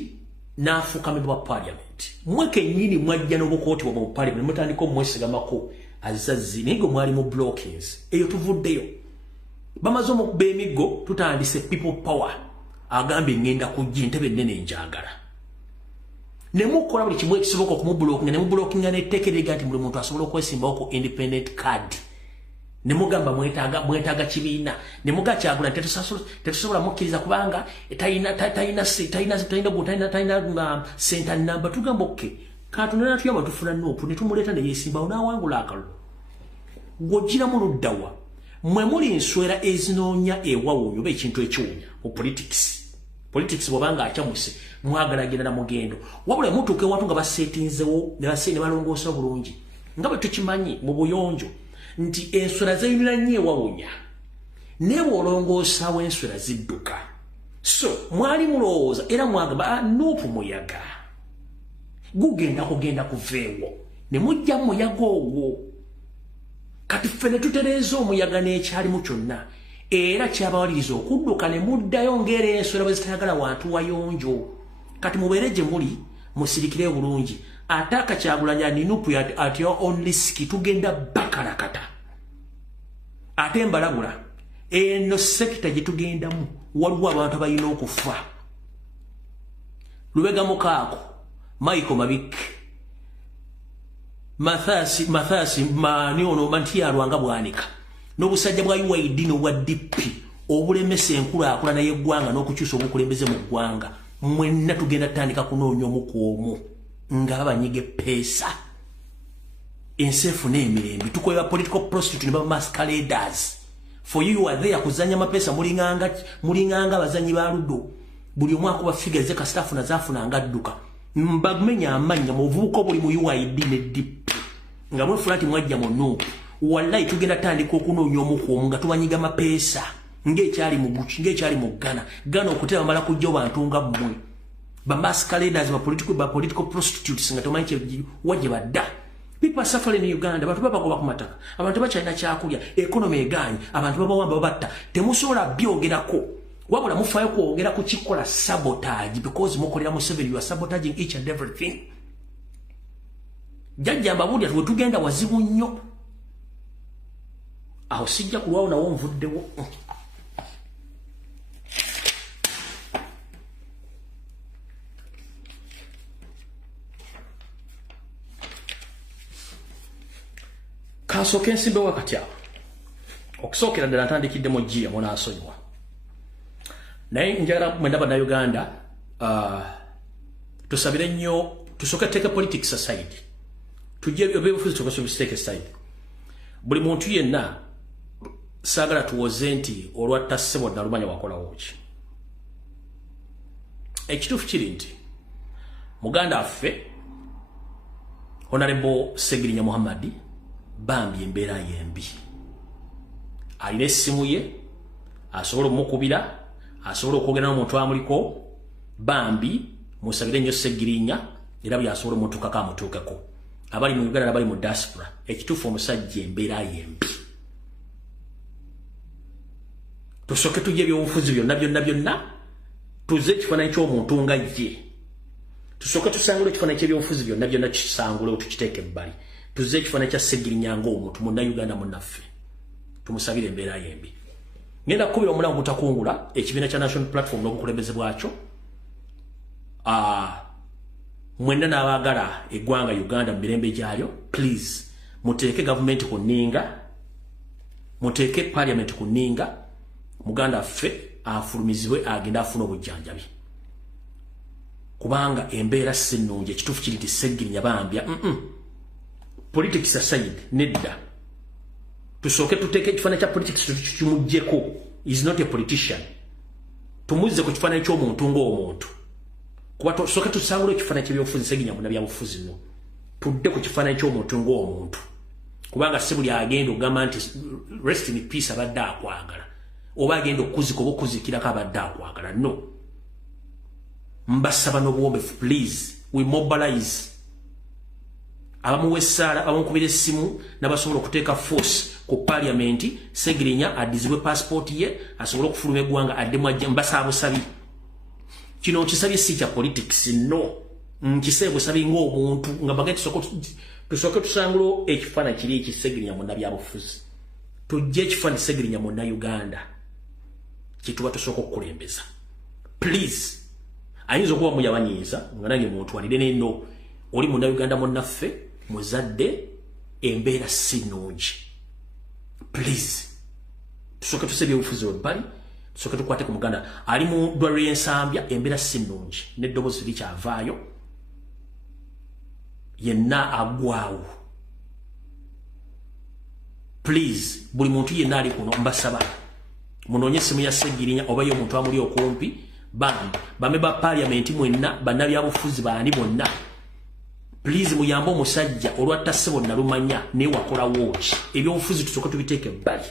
nafuka mbe ba parliament. Mweke nyini mwajja n'obukoti bwa parliament mutandiko mwesigamako azazi nigo mwali mu blockings eyo tuvuddeyo bamaze okuba emigo tutandise people power agambe ngenda kujja entebe nene njagala ne mukola buli kimwe kisoboka okumubulookinga ne mubulookinga n'etteekerega nti buli muntu asobola okwesimbawo ku independent card ne mugamba mwetaaga kibiina ne muga Kyagulanyi tetusobola mukkiriza kubanga talina center number tugamba okay katunana tuyaba tufuna nopu ne tumuleeta ne yesimbawo n'awangula akalulu gojira mu luddawa mwe muli nswera ezinoonya ewawuyo be ekintu ekiwunya mu politics bwabanga akyamuse mwagalagenda na mugendo wabula mutuuke watu nga basetinzewo ne balongoosa bulungi nga bwe tukimanyi mu buyonjo nti enswera zeyinira nnyo ewawunya ne bw'olongoosawo enswera zidduka so mwali mulowooza era mwagamba nuupu muyaga gugenda kugenda kuveewo ne mujja muyaga ogwo kati ffe ne tutereeza omuyaga n'ekyalimu kyonna era kyabawaliriza okudduka ne muddayo ng'era enswera bwe zitayagala wantu wayonjo kati mubeere gye muli musirikire bulungi ate akakyagulanya ninupu at your own risk tugenda bakalakata ate mbalabula eno sekita gye tugendamu waliwo abantu abalina okufa Lubega Mukaako Michael Mabik Mathasi mani ono mantia Rwanga bwanika n'obusajja bwa UID n'obwa DP obulemesa enkulaakulana y'eggwanga n'okukyusa obukulembeze mu ggwanga mwenna tugenda tandika kunoonya omu ku omu ng'abanyige peesa ensefu n'emirembe tukolera political prostitute ne ba masqueraders for you are there kuzanya mapesa mulinganga abazanyi ba ludo buli omwaka kuba figure ze kastafu na zafuna ngadduka mbagmenya amanya mu buvuko buli mu UID ne DP nga mwe fulati mwajja mu wallahi tugenda tandika okunoonya omu ku omu nga tubanyiga mapesa ng'ekyali mu Gucci ng'ekyali mu Ghana okuteba mala kujja bantu nga mmwe ba masqueraders ba political prostitutes nga tomanyi wajje badda. People are suffering in Uganda, abantu babagoba ku mataka, abantu bakyalina kyakulya, economy eganye, abantu babawamba babatta, temusobola byogerako. Wabula mufaayo kwogera ku kikola sabotage because mukolera mu Museveni, you are sabotaging each and everything. Jajja mbabulya tuwe tugenda wazibu nnyo. Aho sijja kulwawo nawo nvuddewo. Kasooke nsimbe wakati awo okusookera ddala ntandikidde mu Gia munaasonyiwa naye njagala mwendaba na Uganda tusabire nnyo tusooke tuteeke politics aside tujje ebyobufuzi tukasubisiteeke aside buli muntu yenna saagala tuwoze nti olwatta ssebo nalumanya wakolawo ki ekituufu kiri nti muganda affe Honorable Segirinya Muhammadi bambi embeera yembi alina essimu ye asobola omukubira asobola okwogera n'omuntu amuliko bambi musabire nnyo Segirinya era byasobola omutuukako amutuukeko abali mu Uganda n'abali mu diaspora ekituufu omusajja embeera yembi tusooke tujje ebyobufuzi byonna tuze ekifaananyi ky'omuntu nga ye tusooke tusangule ekifaananyi ky'ebyobufuzi byonna kisangule tukiteeke ebbali tuze ekifaananyi kya Segirinya ng'omuntu Munnayuganda munnaffe tumusabire embeera yembi ngenda kukubira omulango gutakungula ekibiina kya National Platform n'obukulembeze bwakyo mwenna n'abaagala eggwanga Uganda mu mirembe gyalyo please muteeke gavumenti ku nninga muteeke parliament ku nninga muganda ffe afulumizibwe agenda afuna obujjanjabi kubanga embeera si nnungi ekituufu kiri nti Segirinya bambya politics aside nedda tusooke tuteeke ekifaananyi kya politics tukimuggyeko is not a politician tumuzze ku kifaananyi ky'omuntu ng'omuntu kuba tusooke tusangule ekifaananyi ky'ebyobufuzi Segirinya mu byabufuzi no tudde ku kifaananyi ky'omuntu ng'omuntu kubanga si buli agenda ogamba nti rest in peace abadde akwagala oba agenda okuzika oba okuzikirako abadde akwagala no mbasaba n'obuwombefu please we mobilize abamuwessaala abamukubira essimu n'abasobola okuteeka force ku parliamenti Segirinya addizibwe passport ye asobole okufuluma eggwanga addemu ajja mbasaba busabi kino nkisabye si kya politics no nkisabye busabi ng'omuntu nga mbage tusooke tusangule ekifaananyi kiri eki Segirinya munnabyabufuzi tujje ekifaananyi Segirinya Munnayuganda kituba tusooka okukulembeza please ayinza okuba muyabanyiiza nga nange muntu walire neno oli Munnayuganda munnaffe muzadde embeera si nnungi please tusooke tusebye obufuzi webbali tusooke tukwate ku muganda ali mu ddwaliro y'ensambya embeera si nnungi n'eddoboozi likyavaayo yenna agwawo please buli muntu yenna ali kuno mbasaba munonye simu ya Segirinya oba yo muntu amuli okumpi bameba parliament mwenna bannabyabufuzi baani bonna please muyambe omusajja olwatta ssebo nalumanya ne wakola watch ebyobufuzi tusoka tubiteeke bali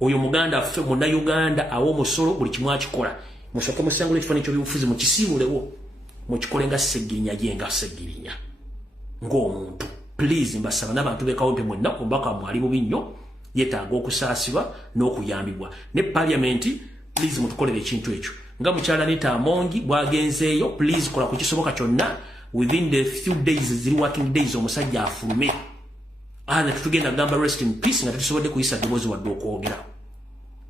oyo muganda affe muna Uganda awo musolo buli kimu akikola musoke musangule ekifani ky'ebyobufuzi mukisiibulewo mukikolenga Segirinya yenga Segirinya ng'omuntu please mbasaba n'abantu bekawempe mwenna ombaka mwali bubi nnyo yetaaga okusaasibwa n'okuyambibwa ne parliament please mutukolere ekintu ekyo nga mukyala Nita Amongi bwagenzeeyo please kola ku kisoboka kyonna within the few days ziri working days omusajja afulume tutugenda gamba rest in peace nga tusobodde kuyisa ddoboozi wadde okwogera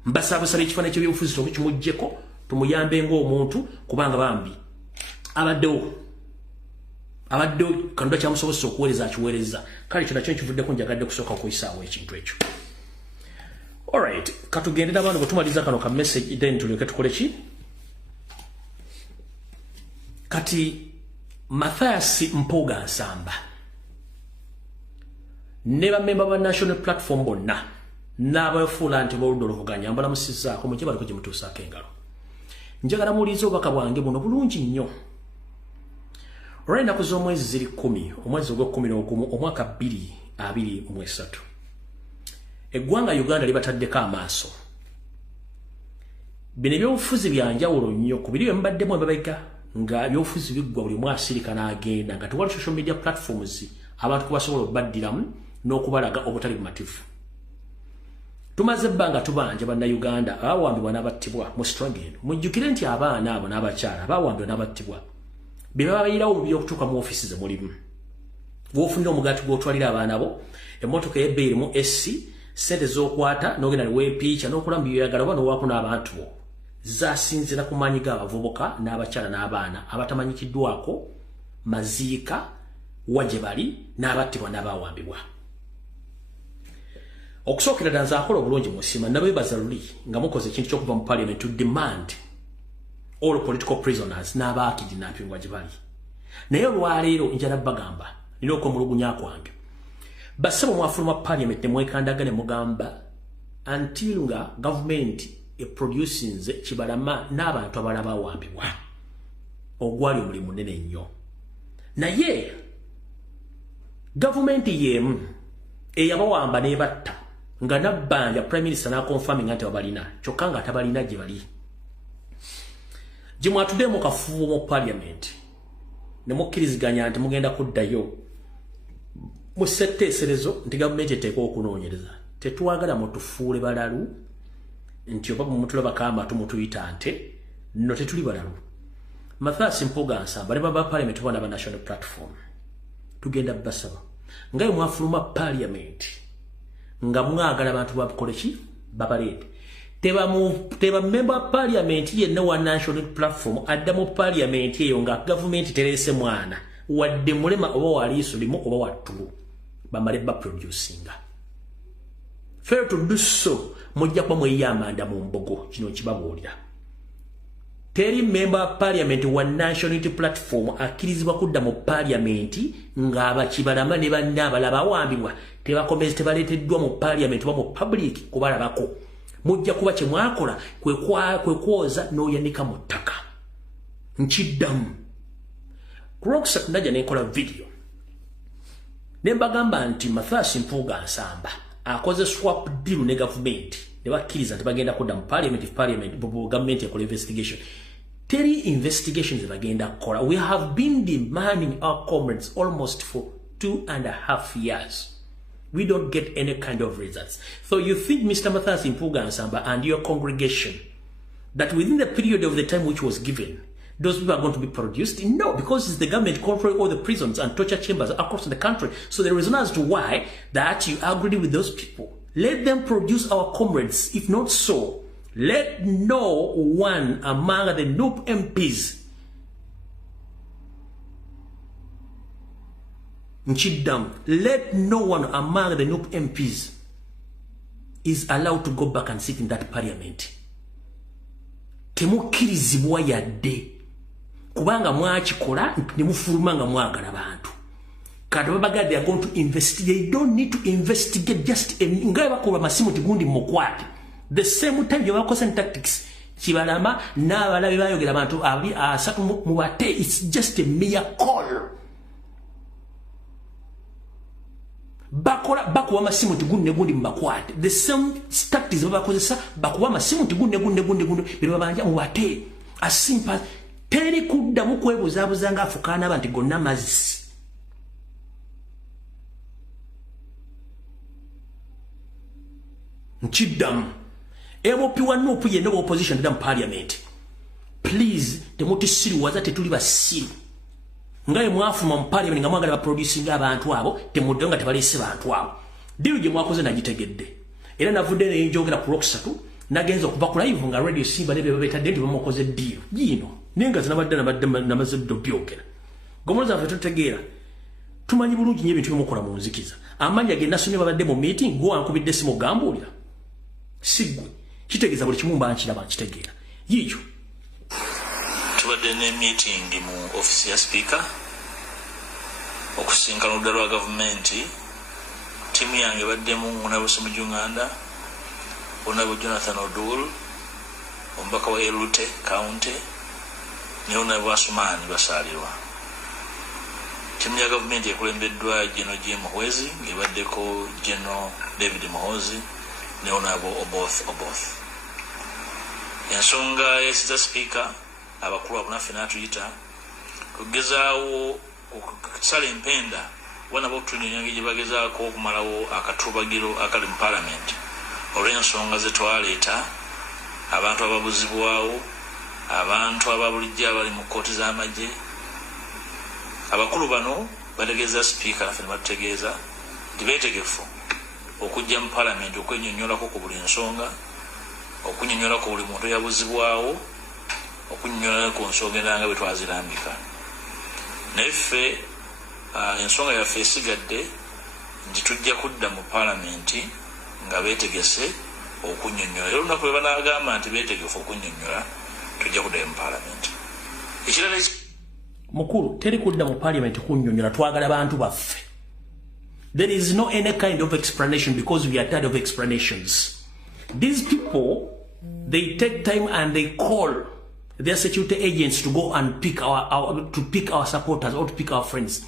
mbasabasaba ekifaananyi ky'ebyobufuzi toke kimuggyeko tumuyambe ng'omuntu kubanga bambi abaddewo Katonda kyamusobozesa okuweereza akiweereza kale kyo nakyo nkivuddeko njagadde kusooka okuyisaawo ekintu ekyo. Alright, katugendera abantu bwe tumaliza kano ka message then tulyoke tukole ki? Kati Mathias Mpuga Nsamba ne bammemba ba National Platform bonna n'abafuula nti b'oludda oluvuganya mbalamusizzaako mu kye baliko gye mutuusaako engalo. Njagala muwulirize obubaka bwange buno bulungi nnyo. Olw'ennaku z'omwezi ziri 10 omwezi ogw'Okumu omwaka 2023 eggwanga Uganda libataddeko amaaso. Bino ebyobufuzi bya njawulo nnyo ku biri bye mubaddemu emabega nga ebyobufuzi biggwa buli omu asirika n'agenda nga tewali social media platforms abantu kubasobola okubaddiramu n'okubalaga obutali bumativu. Tumaze ebbanga tubanja bannayuganda abaawambibwa n'abattibwa mu struggle. Mujjukire nti abaana abo n'abakyala abaawambibwa n'abattibwa bye babayirawo mu by'okutuuka mu ofiisi ze mulimu. Bw'ofunira omugaati gw'otwalira abaana bo, emmotoka ey'ebbeeyi erimu SC, ssente z'okwata n'ogenda ne weepiica n'okulamba byoyagala oba n'owaako n'abantu bo zasinzira ku maanyi g'abavubuka n'abakyala n'abaana abatamanyikiddwako maziika wa gye bali n'abattibwa n'abaawambibwa. Okusookera ddala nzaakola obulungi mu nsima nabeebaza luli nga mukoze ekintu ky'okuva mu parliament to demand all political prisoners n'abaakidinappingwa gye bali. Naye olwaleero njala bagamba nina okwemulugunya kwange bassebo mwafuluma parliament ne mwekandaga ne mugamba until nga government eproducinze kibalama n'abantu abalala baawambibwa ogwali omulimu munene nnyo. Naye government y'emu eyabawamba n'ebatta nga nabbanja prime minister n'akonfaminga nti babalina kyokka nga tabalina gye bali. Gye mwatuddemu kafuubo mu parliament ne mukkiriziganya nti mugenda kuddayo mu ssetteeserezo nti gavumenti eteekwa okunoonyereza. Tetwagala mutufuule balalu nti oba mumutula bakamba tumutuyita nte no tetuli balalu. Mathias Mpuga Nsamba ne baba parliament bonna ba National Platform tugenda basaba ngayo mwafuluma parliament nga mwagala abantu bakole ki babaleete. Teba member parliament yenna wa National Platform adda mu parliament eyo nga government terese mwana wadde mulema oba waliiso limu oba wattulu bamale baproducinga. Fair to do so mujja kwa mweyamanda mu mbogo kino kibabuulira. Teri member parliament wa National Platform akkirizibwa kudda mu parliament nga abakibalama ne banne abalala bawambibwa tebakomeze tebaleeteddwa mu parliament oba mu public kubalabako. Mujja kuba kye mwakola kwe kwoza n'oyanika mu ttaka. Nkiddamu. Crocs najja n'enkola video. Ne mbagamba nti Mathias Mpuga Nsamba akoze swap deal ne government ne bakkiriza nti bagenda kudda mu parliament if parliament government ekola investigation. Teri investigations bagenda kukola. We have been demanding our comrades almost for 2.5 years. We don't get any kind of results. So you think Mr. Mathias Mpuga Nsamba and your congregation that within the period of the time which was given, those people are going to be produced? No, because it's the government controlling all the prisons and torture chambers across the country. So there is no as to why that you agree with those people. Let them produce our comrades. If not so, let no one among the NUP MPs let no one among the NUP MPs is allowed to go back and sit in that parliament. Temukkirizibwa yadde kubanga mwakikola ne mufuluma nga mwagala bantu. Kadabaga, they are going to investigate. They don't need to investigate just a Ngaba Masimu Tigundi Mokwati. The same time you are causing tactics. Chibalama, Navala Galamantu, Abi, Sakum Muate, it's just a mere call. Bakwa Masimu Tigunde Gundi Makwati. The same tactics of Bakosa, Bakwa Masimu Tigunde Gunde, Bibanja Muate. As simple as Terry could Damukwe was Abuzanga Fukana and Tigonamaz. Chidam. Ewopiwa no puye no opposition to them parliament. Please, the motisiri was that to leave a seal. Ngai mwafu mu parliament ngamwagala producing abantu abo temudonga tebalese bantu abo. Diyo je mwakoze nagitegedde. Era navudde ne njogera ku Rocksatu nagenza okuva ku live nga radio simba ne bebetadde ndi bamukoze deal. Yino nenga zinabadde namazeddo byogera. Gomoza afa tutegeera. Tumanyi bulungi nyo ebintu byomukola mu nzikiza. Amanya agenda asomye babadde mu meeting go ankubidde simu gambulira. Sigwe kitegeza buli kimu mba nkiraba nkitegeera. Yiyo tubadde ne meeting mu office ya speaker okusinkana oludda lwa gavumenti. Timu yange baddemu Nabiwoobe mu Uganda, Honorable Jonathan Odul, omubaka wa Ekute County, ne Honorable Asumani basalirwa. Timu ya gavumenti ekulembeddwa General Jim Muhwezi ngebaddeko General David Muhozi ne Honorable Oboth. Ensonga ya Sita Speaker abakulu abunaffe n'atuyita kugezaawo okusala empenda wana bokutunyonyange gye bagezaako okumalawo akatubagiro akali mu parliament olw'ensonga ze twaleeta, abantu ababuzibwawo, abantu ababulijjo abali mu kkooti z'amagye. Abakulu bano bategeeza Speaker naffe ne batutegeeza nti beetegefu okujja mu parliament okwenyonnyolako ku buli nsonga, okunyonnyolako ku buli muntu yabuzibwawo, okunyonyola ku nsonga endala nga bwe twazirambika. Naye ffe ensonga yaffe esigadde nti tujja kudda mu parliament nga beetegese okunyonnyola. Era olunaku lwe banaagamba nti beetegefu okunyonnyola tujja kuddayo mu parliament. Ekirala mukulu teri kudda mu parliament kunnyonnyola, twagala bantu baffe. There is no any kind of explanation because we are tired of explanations. These people, they take time and they call their security agents to go and pick our supporters or to pick our friends.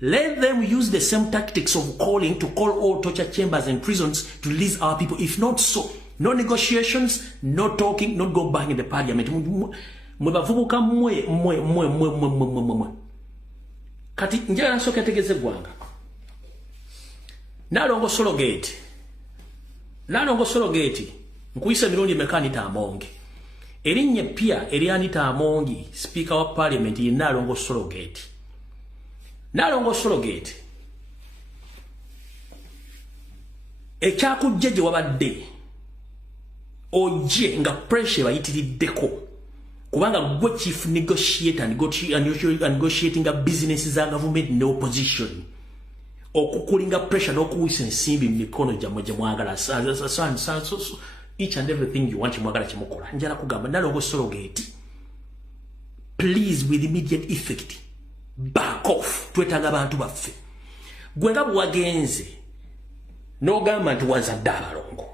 Let them use the same tactics of calling to call all torture chambers and prisons to release our people. If not so, no negotiations, no talking, not go back in the parliament. Kati njala nasoka tegeze gwanga. Nalongo solo gate. Nkuisa mirundi mekanita amongi. Erinye pia Erianita Amongi, Speaker of Parliament, in Nalongo Solo Gate. Nalongo Solo Gate. Echaku jeje wabadde. Oje nga pressure bayitiri deko. Kubanga gwe chief negotiator and negotiating a business za government no opposition. Okukulinga pressure no kuwisa nsimbi mikono jamoja mwagala. Each and everything you want mwagala chimukola. Njala kugamba Nalongo Solo Gate. Please with immediate effect. Back off. Twetaga abantu baffe. Gwenga buwagenze. No government wazadde abalongo.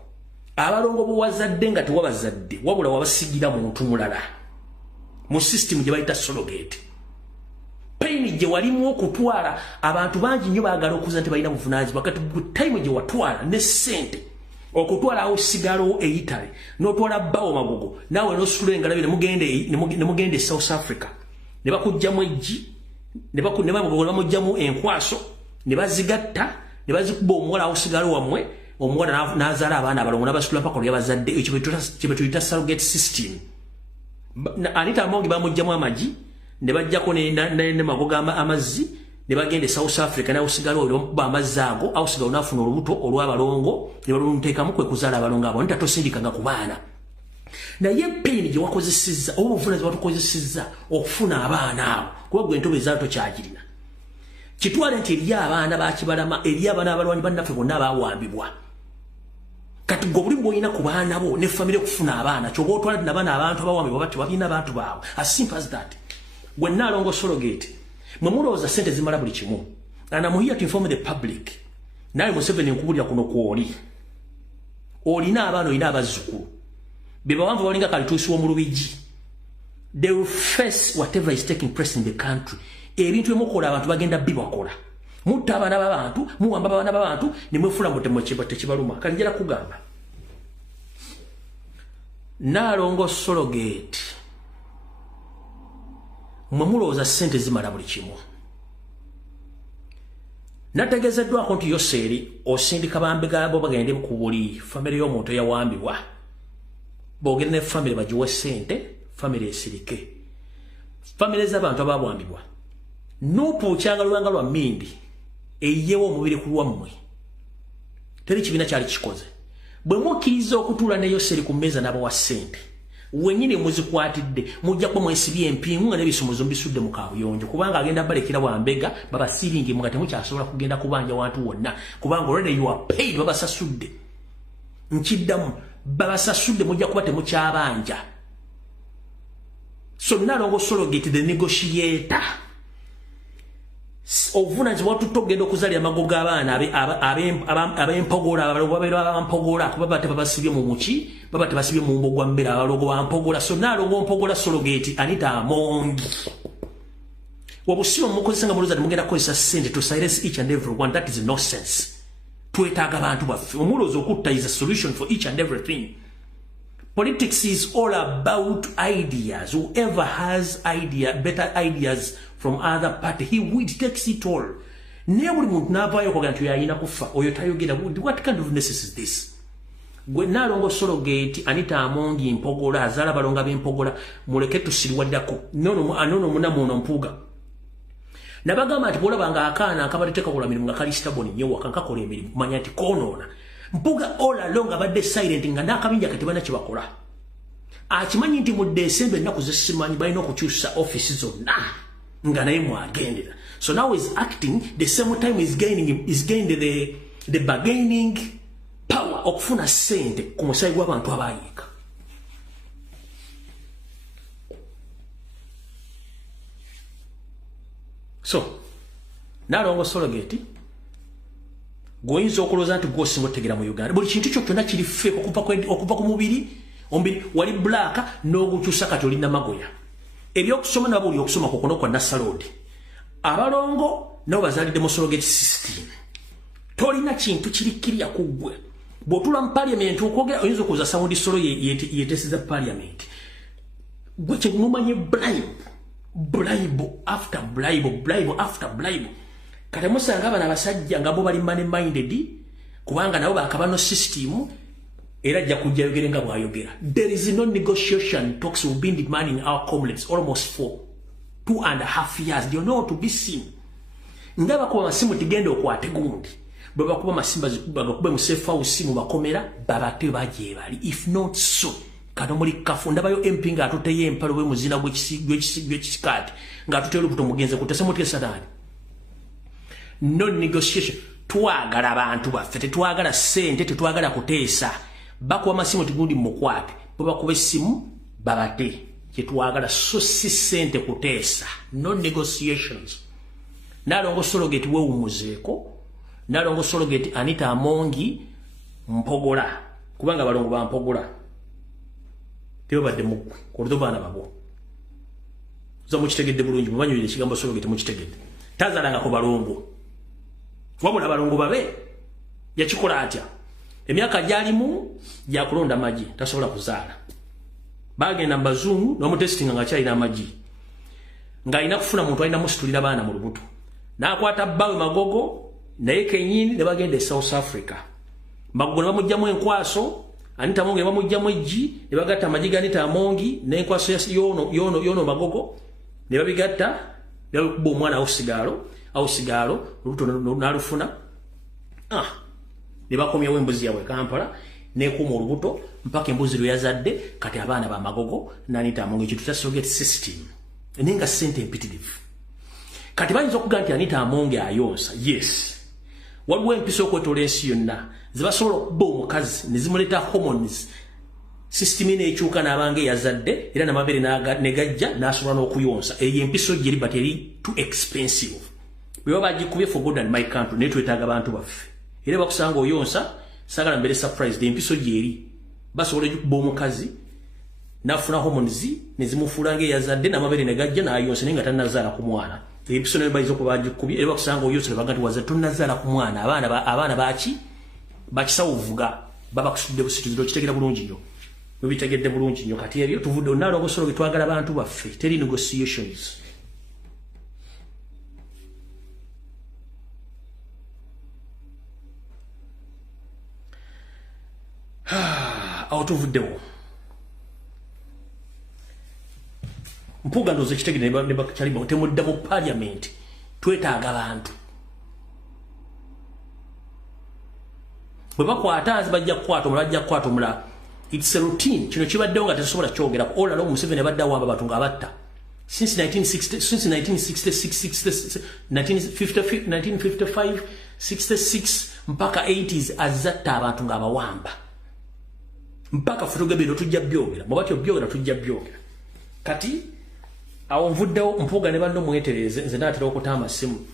Abalongo buwazadde nga tewabazadde. Wabula wabasigira muntu mulala. Mu system gye bayita Solo Gate. Pain gye walimu okutwala abantu bangi nnyo baagala okuza nti balina buvunaanyizibwa kati time gye watwala ne ssente. Okutwala awo sigalo eyitale n'otwala bawo magogo nawe n'osula engalabi ne mugende South Africa ne bakujjamu ejji ne bamugjamu enkwaso ne bazigatta ne bazikuba omuwala awo sigalo wamwe omuwala n'azaala abaana abalongo n'abasitula mpaka lwe bazadde ekyo kye tuyita surrogate system. Anita Amongi bamugjamu amagi ne bajjako ne magogo amazzi ne bagende South Africa na usigalo olwo amazzi ago awusigalo nafuna olubuto olw'abalongo ne balunteekamu kwe kuzaala abalongo abo ntatosindikanga ku baana. Naye pain gye wakozesezza obuvunaanyizibwa tukozesezza okufuna abaana abo kuba gwe Endobesu tokyagirina. Kitwale nti eri abaana bakibalama eri abaana abalwanyi bannaffe bonna abaawambibwa. Kati gwe buli bw'olina ku baana bo ne famire okufuna abaana ky'oba otwala n'abaana abantu abaawambibwa bati balina abantu baabwe. As simple as that. Gwe Nalongo Solo Gate. Mwe mulowooza ssente zimala buli kimu. and I'm here to inform the public. Naye Museveni nkubulira kuno kwoli. Olina abaana olina abazzukulu. Beba wanvu balinga kalituusi w'omulubiji. They will face whatever is taking place in the country. Ebintu emukola abantu bagenda bibakola. Mutta abaana b'abantu, muwamba abaana b'abantu, ne mwefula mutemu tekibaluma. Kanjira kugamba. Nalongo Sologate. Mwemuloza sente zimala buli kimu. Nategezeddwako nti Yoseri osindika bambi gabo bagende ku buli family y'omuntu eyawambibwa. Bogenda ne family bagiwe sente, family esirike. Family z'abantu abawambibwa. Nupu kyanga luwanga lwa mindi. Eyewo omubiri ku lwammwe. Teri kibiina kyali kikoze. Bwe mukkiriza okutuula ne Yoseri ku mmeeza n'abawa sente. Wenyine muzikwatidde mujja kwa mwesibye empingu nga nebisumuzo mbisudde mu kaabuyonjo kubanga agenda balekera wambega baba siringi mu gatemu kyasobola kugenda kubanja wantu wonna kubanga already you are paid baba sasudde nkiddamu baba sasudde mujja kuba temukyabanja. So Nalongo Sologate the negotiator ovunanzi watu togenda okuzalya amagogo abaana ab'empogola abalogwa bampogola kuba bate babasibye mu muki baba tebasibye mu mbogwa mbera abalogwa bampogola. So Nalongo Mpogola Sologate Anita Amongi wabusiro mukozesa nga muloza temugenda kukozesa sente to silence each and every one. That is nonsense. Twetaaga abantu baffe omuloza okutta is a solution for each and everything. Politics is all about ideas. Whoever has better ideas from other party, he takes it all. Nebuli muntu navaayo kwagala nti yayina kufa oyo tayogera. What kind of nonsense is this? Gwe Nalongo Sologate Anita Amongi Mpogola azaala balonga b'empogola muleke tusiriwaddako nono munamuno mpuga. Nabagamba nti bwolabanga akaana akabateeka kola mirimu nga kali staboni nnyo waka nkakola emirimu manya nti konoona. Mpuga all along abadde silent nga n'akabinja katibana kye bakola. Akimanyi nti mu December ennaku zesimanyi balina okukyusa office zonna nga naye mwagendera. So now he's acting the same time he's gaining the bargaining power okufuna sente ku musayi gw'abantu abayiika. So Nalongo Sologate goyinza okuloza nti gwosinga otegera mu Uganda buli kintu kyo kyonna kiri fake okuva ku mubiri ombiri wali black n'ogukyusa kati olina magoya. Ebyokusoma nabo oli okusoma kukono kwa Nasalodi abalongo nabo bazaalidde mu Sologate system. Tolina kintu kirikirya ku ggwe bw'otula mu parliament okwogera oyinza okuza sound solo yeteeseza parliament gwe kyemumanye bribe after bribe. Kati musanga abana abasajja nga bo bali money minded kubanga nabo bakabano system era ajja kujja yogere nga bwayogera. There is no negotiation talks will be demanding our comrades almost for 2.5 years. They know to be seen. Ndaba kuba masimu tigenda okwate gundi bwe bakuba masimba bagakube mu safe house mu bakomera babate baje bali. If not so kanomuli kafu ndabayo MP nga atuteye empalo bwe muzina gwekisikati nga atuteye olubuto mugenze kutese mutesa dani. No negotiation. Twagala abantu baffe tetwagala sente tetwagala kuteesa bakuwa masimu tigundi mukwate bwe bakuba essimu babate kyetwagala so si sente kuteesa. No negotiations. Nalongo Sologate weewumuzeeko. Nalongo Sologate Anita Amongi Mpogola kubanga balongo ba Mpogola tebadde mukwe kodo baana babo zo mukitegedde bulungi mubanyulire ekigambo Sologate mukitegedde tazalanga ko balongo wabula balongo babe yakikola atya emyaka gyalimu gyakulonda maji tasobola kuzaala bagenda mbazungu n'omutestinga nga kyalina amaji ng'alina kufuna muntu alina musitulira baana mu lubuto n'akwata bbawe magogo naye kenyini ne bagenda e South Africa magogo ne bamugjamu enkwaso Anita Amongi ne bamugjamu ejji ne bagatta amaji ga Anita Amongi n'enkwaso yono magogo ne babigatta ne bakuba omwana awo sigalo olubuto n'alufuna ne bakomyawo embuzi yabwe Kampala n'ekuuma olubuto mpaka embuzi lwe yazadde kati abaana ba magogo n'Anita Amongi ekintu kya Sologate system nenga sente empitirivu. Kati bayinza okugamba nti Anita Amongi ayonsa. Yes. Waliwo empisa okwetola ensi yonna zibasobola okuba omukazi ne zimuleeta hormones system n'ekyuka n'abanga eyazadde era n'amabeere ne gajja n'asobola n'okuyonsa. Eyo empiso gyeri but eri too expensive. bwe bagikubye for good and my country ne twetaaga abantu baffe era bakusanga oyonsa sagala mbere surprise de mpiso gyeri basobola kuba omukazi nafuna hormones nezimufuula ng'eyazadde n'amabere ne gajja n'ayonsa naye nga tannazaala ku mwana empiso nayo bayiza okuba bagikubye era bakusanga oyonsa ne bagamba nti wazadde tonnazaala ku mwana abaana baki bakisawuvuga baba kusudde busituzi kitegera bulungi nnyo bwe bitegedde bulungi nnyo kati ebyo tuvudde onaalo obusolo bwe twagala abantu baffe teri negotiations awo tuvuddewo mpuga ndoze kitegere ne bakyalima temudda mu parliament twetaaga abantu bwe bakwata bajja kukwata omulala ajja kukwata omulala it's a routine kino kibaddewo nga tetusobola kyogerako olala Museveni abadde awamba abantu ng'abatta since 1955 66 mpaka 80s azatta abantu ng'abawamba mpaka fotogabiro tujja byogera mubatyo byogera tujja byogera kati awo nvuddewo mpuga ne bando mwetereze nze natera okutama simu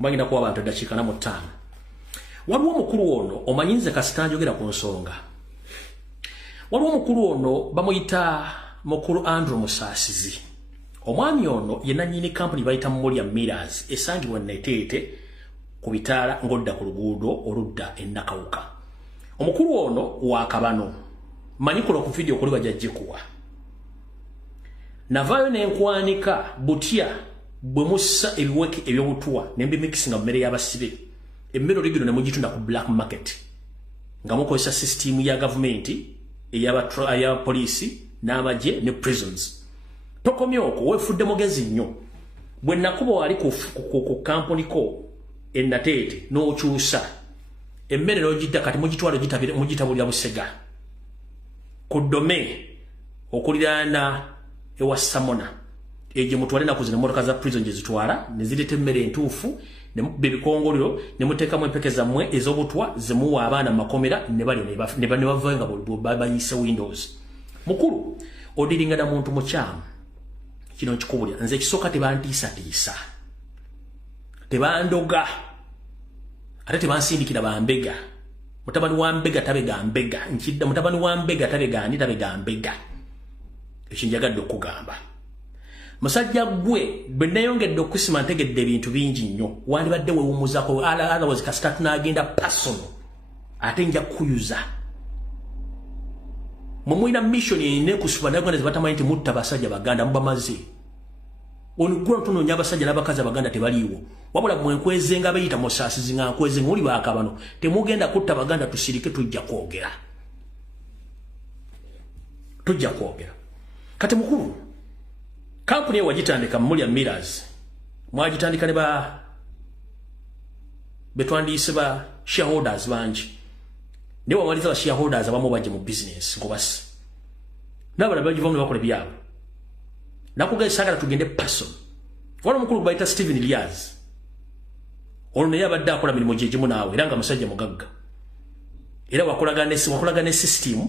mbagenda kuwa abantu dakiika na mutaano waliwo omukulu ono omanyinze kasitanjogera ku nsonga waliwo omukulu ono bamuyita mukulu Andrew Musaasizi omwami ono ye nannyini kampuni bayita Mulia Millers esangibwa Neteete ku bitaala ng'odda ku luguudo oludda e Nakawuka omukulu ono wakabano manikola ku video kuli bajajjekuwa navayo nenkwanika butya bwe mussa ebiweke ebyobutuwa nembi mixing mmere y'abasibe emmere ligino ne mugitunda ku black market nga mukozesa system ya government eya police n'amagye ne prisons tokomyoko wefudde mugezi nnyo bwe nakuba wali ku kampuni ko Nateete n'okyusa emmere n'ogidda kati mugitwala mugitabulira Busega ku dome okuliraana ewa Samona eje mutwale na kuzina motoka za prison je zitwala ne zilete emmere entuufu ne bebikongolero ne muteekamu empeke zammwe ez'obutwa zimuwa abaana makomera ne bali ne bavanga bayise windows mukulu odiringana muntu mukyamu kino nkikubulya nze kisoka tebantiisatiisa tebandoga ate tebansindikira bambega mutabani wa mbega tabega mbega nkidda mutabani wa mbega tabega ani tabega mbega ekinjagadde okugamba musajja gwe benayongedde okusima ntegedde ebintu bingi nnyo wandibadde wewumuzaako otherwise kasita tunagenda personal ate nja kuyuza mumwina mission ine kusuba naganda zibatamanyi nti mutta basajja baganda mubamaze onugula tunoonya abasajja n'abakazi abaganda tebaliiwo wabula mwenkweze nga bayita Musaasizi nga nkweze ng'oli baakabano temugenda kutta baganda tusirike tujja kwogera kati mukulu kampuni ye wagitandika Mulia Millers mwagitandika ne betwandiise ba shareholders bangi ne wamaliza ba shareholders abamu bajje mu business ngobasi nabala bagivamu ne bakola byabo nakugeza sagala tugende person wano mukulu bayita Stephen Elias ono naye abadde akola mirimu gye gimu naawe era nga musajja mugagga era wakolagana ne system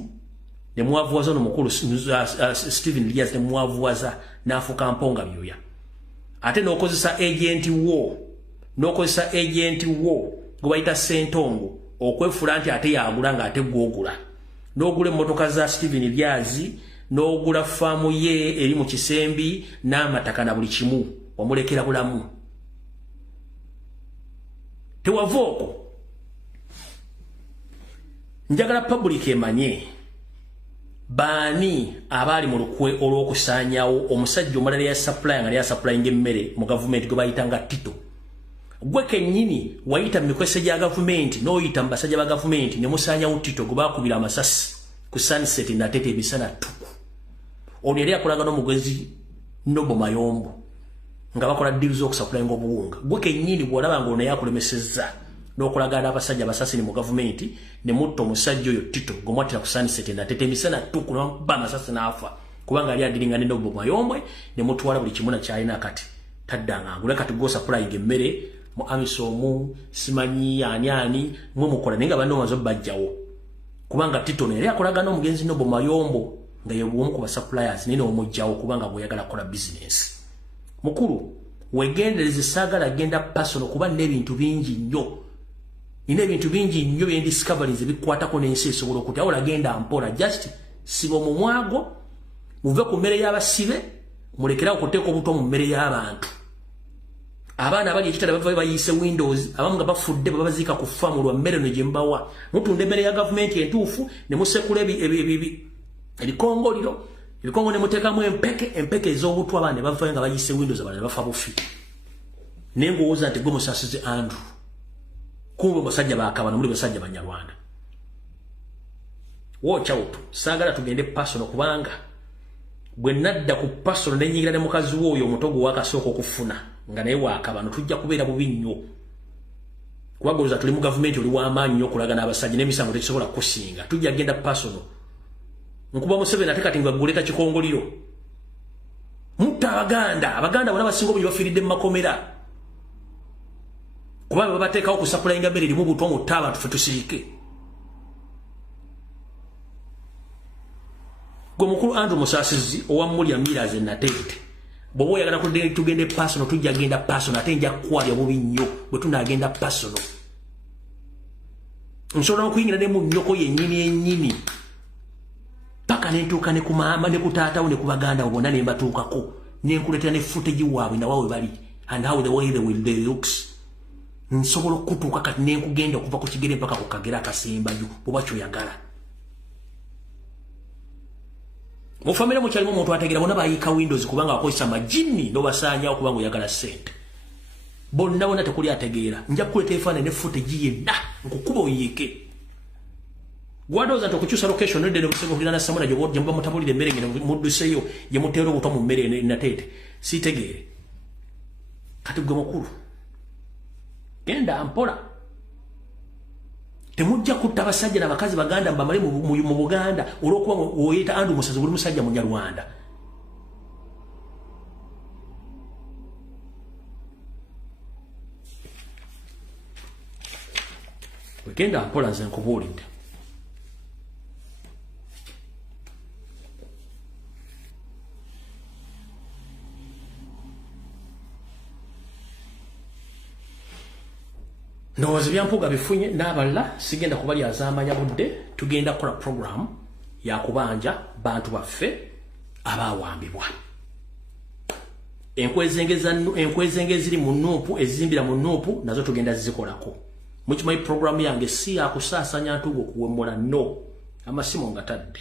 ne mwavuwaza no mukulu Stephen Elias ne mwavuwaza n'afuka mponga byoya ate n'okozesa agent wo gwebayita Sentongo okwefuula nti ate yagula nga ate gwogula n'ogula emmotoka za Stephen Elias n'ogula faamu ye eri mu Kisembi n'amataka na buli kimu wamulekera bulamu tewavooko njagala public emanye baani abali mu lukwe olw'okusaanyawo omusajja omulala ya supply nga ya supplying emmere mu government gwe bayitanga Tito gwe kennyini wayita mu mikwese gya government n'oyita mu basajja ba government ne musaanyawo Tito gwe baakubira amasasi ku Sunset Nateete ebisana tuku ono yali akolaga n'omugezi Nobo Mayombo nga bakola deals z'okusuplyinga obuwunga gwe kennyini bw'olaba nga ono yakulemesezza n'okolagana abasajja basasini mu government ne mutta omusajja oyo Tito gomwatira ku Sunset Nateete emisana tuku n'amuba amasasi n'afa kubanga yali adiringa ne Nobo Mayombo ne mutwala buli kimu na kyalina kati taddanga agule kati go supplying emmere mu amisomu simanyi ani mwe mukola nenga bano wazo bajjawo kubanga Tito ne yali akolagana omugenzi Nobo Mayombo nga ye bwomu ku suppliers nene omujjawo kubanga bwe yagala kola business mukulu wegendereze sagala agenda personal kuba n'ebintu bingi nnyo. Nina ebintu bingi nnyo bye discoveries ebikwatako n'ensi esobola okuti awo lagenda mpola just siba mu mwago muve ku mmere y'abasibe mulekera okuteeka obuto mu mmere y'abantu. Abaana abali ekitala bava bayise Windows abamu nga bafudde babaziika ku famu lwa mmere ne jembawa mutunda emmere ya government entuufu ne musekula ebikongoliro ne muteekamu empeke ez'obutwa abaana ne bavayo nga bayise Windows abalala ne bafa bufi. Naye ngowooza nti gwe musaasize Andrew kumbe basajja bakabana muli basajja banyarwanda. Watch out, saagala tugende personal kubanga bwe nadda ku personal nenyingira ne mukazi woyo omutogo wakasooka okufuna nga naye wakabano tujja kubeera bubi nnyo. Kubagoloza tuli mu government oli w'amaanyi nnyo okulaga n'abasajja n'emisango tekisobola kusinga. Tujja genda personal. Nkuba Museveni ate kati nga guleta kikongoliro. Mutta Abaganda bonna basinga obungi bafiiridde mu makomera. Kuba babateekawo kusapulainga mmere erimu butwa mutta abantu ffe tusirike. Gwe mukulu Andrew Musaasizi owa Mulya Miraze Natete. Bw'oba oyagala tugende personal tujja genda personal ate nja kukwabya bubi nnyo bwe tunaagenda personal. Nsobola okuyingira ne mu nnyoko yennyini paka nentuuka ne ku maama ne ku taatawo ne ku baganda bonna ne mbatuukako ne nkuleetera ne footage waabwe na wawe bali and how the way they looks. Nsobola okutuuka kati ne nkugenda okuva ku kigere mpaka ku kagera akasembayo bw'oba kyoyagala. Mu family mukyalimu omuntu ategeera bonna bayiika Windows kubanga akozesa majini n'obasaanyaawo kubanga oyagala ssente. Bonna tekuli ategeera. Nja kukuleeta ebifaananyi ne footage yenna nkukuba oyiike. Gwadooza nti okukyusa location nedde n'okuseera na Samona gye muba mutabulira emmere ngene mudduseyo gye muteera obutwa mu mmere Natete. Siitegeere. Kati gwe mukulu. Genda mpola. Temujja kutta abasajja n'abakazi baganda mbamale mu Buganda olw'okuba oyita Andrew Musazi buli musajja munyarwanda. Wegenda mpola nze nkubuulidde. Ndowooza byampuga bifunye n'abalala sigenda kubali azaamanya budde tugenda kukola program ya kubanja bantu baffe abaawambibwa. Enkwezenge eziri mu Nuupu ezizimbira mu Nuupu nazo tugenda zizikolako. Mukimanyi program yange si ya kusaasanya ntugo kuwemmola no. Amasimu ngatadde.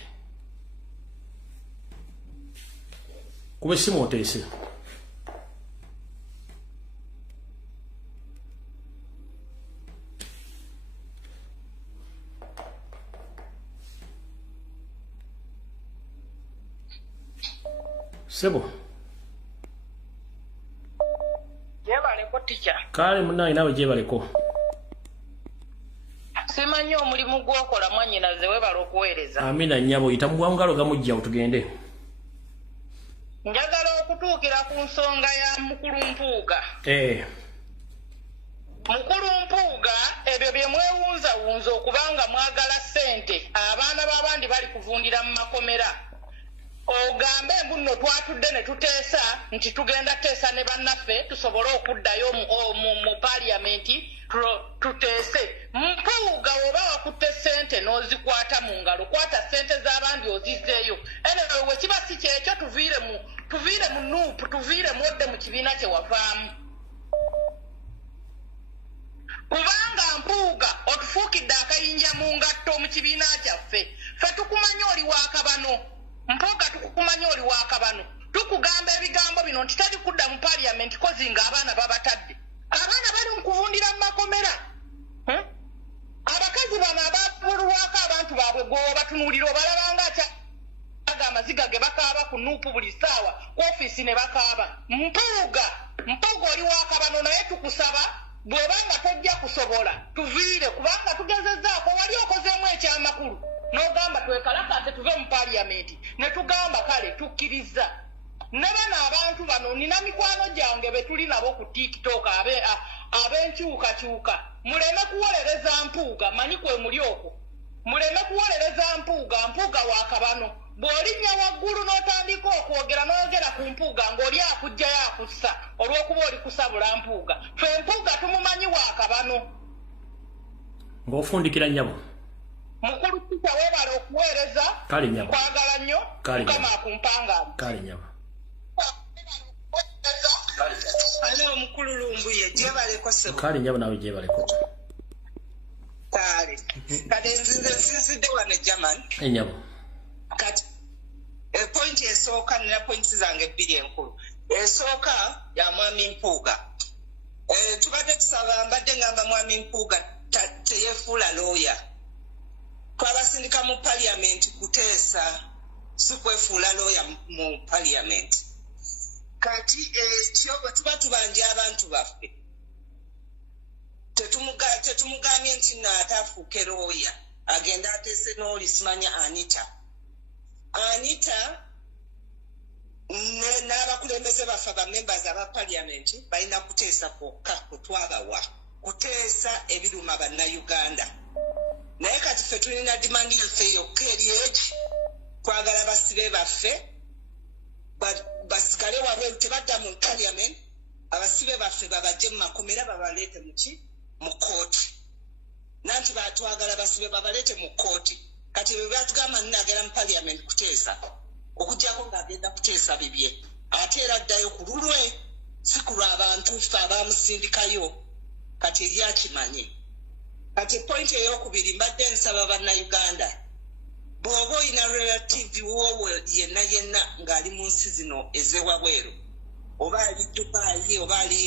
Kuba essimu oteese. Sebo. Jebaleko teacher. Kale munayi nawe jebaleko. Simanyi omulimu gw'okola mwannyinaze webala okuweereza. Amina nnyabo yita mugwangalo gamujja otugende. Njagala okutuukira ku nsonga ya Mukulu Mpuuga. Mukulu Mpuuga ebyo bye mwewunzawunza okubanga mwagala ssente abaana b'abandi bali kuvundira mu makomera. Ogambe mbuno twatudde ne tuteesa nti tugenda teesa ne bannaffe tusobole okuddayo mu parliamenti tuteese. Mpuuga oba wakutte ssente n'ozikwata mu ngalo kwata ssente z'abandi ozizzeeyo. Eno we kiba si kyekyo tuviire mu Nuupu tuviire mu odde mu kibiina kye wavaamu. Kubanga Mpuuga otufuukidde akayinja mu ngatto mu kibiina kyaffe. Ffe tukumanya oli waakabano. Mpuuga tukukumanya oli waakabano. Tukugamba ebigambo bino nti tali kudda mu parliament kozinga abaana babatadde. Abaana bali mu kuvundira mu makomera. Abakazi bano ababulwako abantu baabwe gwe batunuulira obalabanga aga amaziga ge bakaaba ku Nuupu buli ssaawa ku ofiisi ne bakaaba. Mpuuga oli waakabano naye tukusaba bw'obanga tojja kusobola tuviire kubanga tugezezzaako wali okozeemu ekyamakulu. N'ogamba twekalakaate tuve mu parliament ne tugamba kale tukkiriza. Ne bano abantu bano nina mikwano gyange be tuli nabo ku TikTok ab'enkyukakyuka. Muleme kuwolereza Mpuuga manyi kwe muli okwo. Muleme kuwolereza Mpuuga waakabano. bw'olinnya waggulu n'otandika n'ogera ku mpuuga ng'oli akujjayo akussa olw'okuba oli kusabula mpuuga fe mpuuga tumumanyi waakabano ng'ofundikira nnyabo mukulu kisa weebala okuweereza kwagala nnyo mukama akumpangaamu kale nyabo Alo mukulu Lumbuye jebaleko sebo kale nyabo nawe jebaleko kale kati nzinze sinsidde wano German enyabo kati point esooka nina points zange bbiri enkulu esooka ya mwami Mpuuga tubadde tusaba mbadde ngamba mwami Mpuuga teyefuula looya twabasindika mu parliament kuteesa si kwefuula looya mu parliament kati kyobo tuba tubanja abantu baffe tetumugambye nti naataafuuke looya agenda ateese n'oli simanya Anita n'abakulembeze baffe members aba parliament balina kuteesa kwokka kutwabawa kuteesa ebiruma bannayuganda naye kati ffe tulina dimandi yaffe yokka eri eki twagala basibe baffe basigale wabweru tebadda mu parliament abasibe baffe babajje mu makomera babaleete mu kooti nanti batwagala basibe babaleete mu kooti kati bwe batugamba nagera mu parliament kuteesa okujjako ng'agenda kuteesa bibye ate era addayo ku lulwe si ku lw'abantu ffe abamusindikayo kati eri akimanyi kati point ey'okubiri mbadde nsaba bannayuganda bw'oba olina relative woowo yenna ng'ali mu nsi zino ez'ewabweru oba ali Dubai oba ali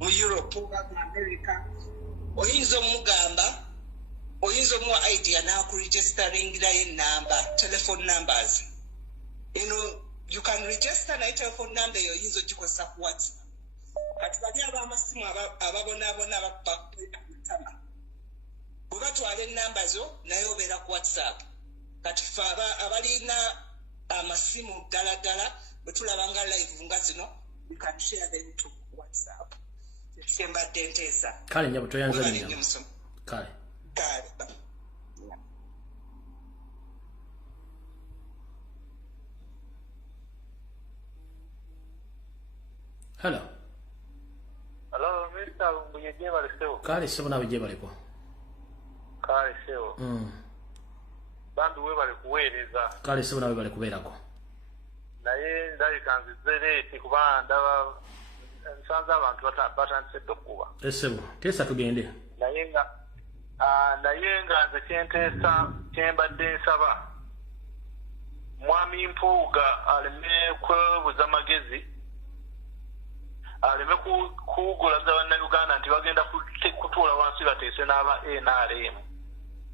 mu Europe oba mu America oyinza omugamba oyinza omuwa idea n'akuregistaringirayo enamba telephone numbers you can register naye telephone number eyo oyinza ogikozesa ku WhatsApp kati bali ab'amasimu ababonaabona bakutama bwe batwala enamba zo naye obeera ku WhatsApp kati ffe abalina amasimu ddala bwe tulabanga live nga zino you can share them to WhatsApp kyembadde nteesa kale nyabo toyanza linnya kale hello Mr. Lumbuye jebale sebo kale sebo nawe jebaleko kale sebo bambi webale kuweereza kale sebo nawe bale kubeerako naye ndabika nzizereeti kuba ndaba nsanze abantu batandise okuba esebo teesa tugende naye nga nze kyenteesa kyembadde nsaba mwami Mpuuga aleme kwebuza amagezi aleme kugulaza bannayuganda nti bagenda kutuula wansi bateese n'aba NRM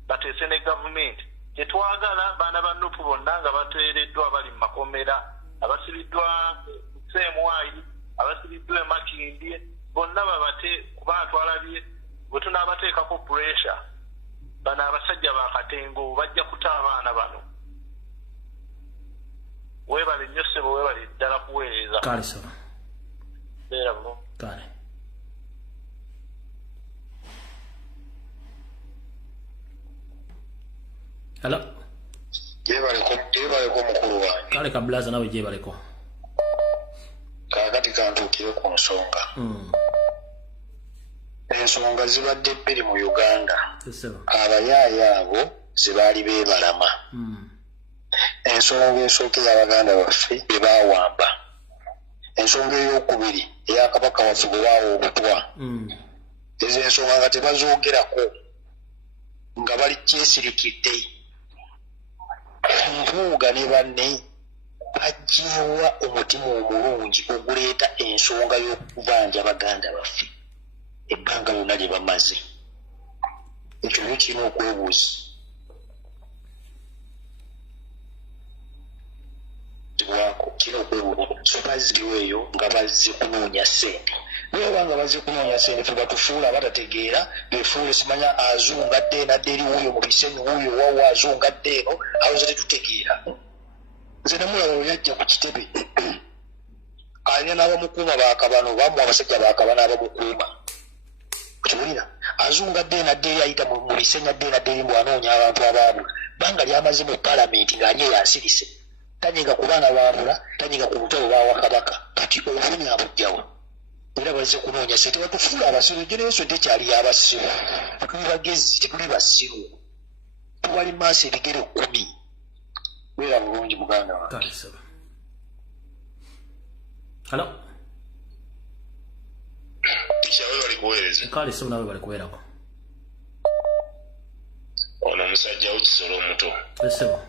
bateese ne gavumenti kyetwagala baana ba Nuupu bonna nga bateereddwa bali mu makomera abasibiddwa Seemwayi abasibiddwa e Makindye bonna babate kuba twalabye bwe tunaabateekako pressure bano abasajja ba Katengo bajja kuta abaana bano weebale nnyo ssebo weebale ddala kuweereza kale sebo beera buno kale hello jebaleko mukulu wange kale kabulaza nawe jebaleko kakati kantuukire ku nsonga ensonga zibadde bbiri mu Uganda abayaaya abo zebaali beebalama ensonga esooka ey'abaganda baffe be baawamba ensonga ey'okubiri ey'akabaka waffe bwe baawa obutwa ezo ensonga nga tebazoogerako nga bali kyesirikidde Mpuuga ne banne bajeewa omutima omulungi oguleeta ensonga y'okubanja baganda baffe ebbanga lyonna lye bamaze ekyo byo kirina okwebuuza kirina okwebuuza so bazziwo eyo nga bazze kunoonya ssente naye obanga bazze kunoonya ssente fe batufuula abatategeera befuule simanya azungadde nadde eri wuuyo mu bisenyi wuuyo wawa azungadde eno awoze tetutegeera nze namulaba we yajja ku kitebe alina n'abamukuuma baakabano bamu abasajja baakabano abamukuuma kukiwulira azungadde nadde eri ayita mu bisenyi adde nadde eri mbw anoonya abantu abaabula banga lyamaze mu palamenti ng'ali eyasirise tanyiga ku baana baabula tanyiga ku butabo bawa kabaka kati obulumi abujjawa era bazze kunoonya sente batufuula abasiru generation tekyali y'abasiru tuli bagezi tetuli basiru tubali maaso ebigere 10 beera bulungi muganda wange. Hello. Kishawe bali kuweereza. Kale so nawe bali kuweerako. Ono musajja ukisolo omuto. Esebo.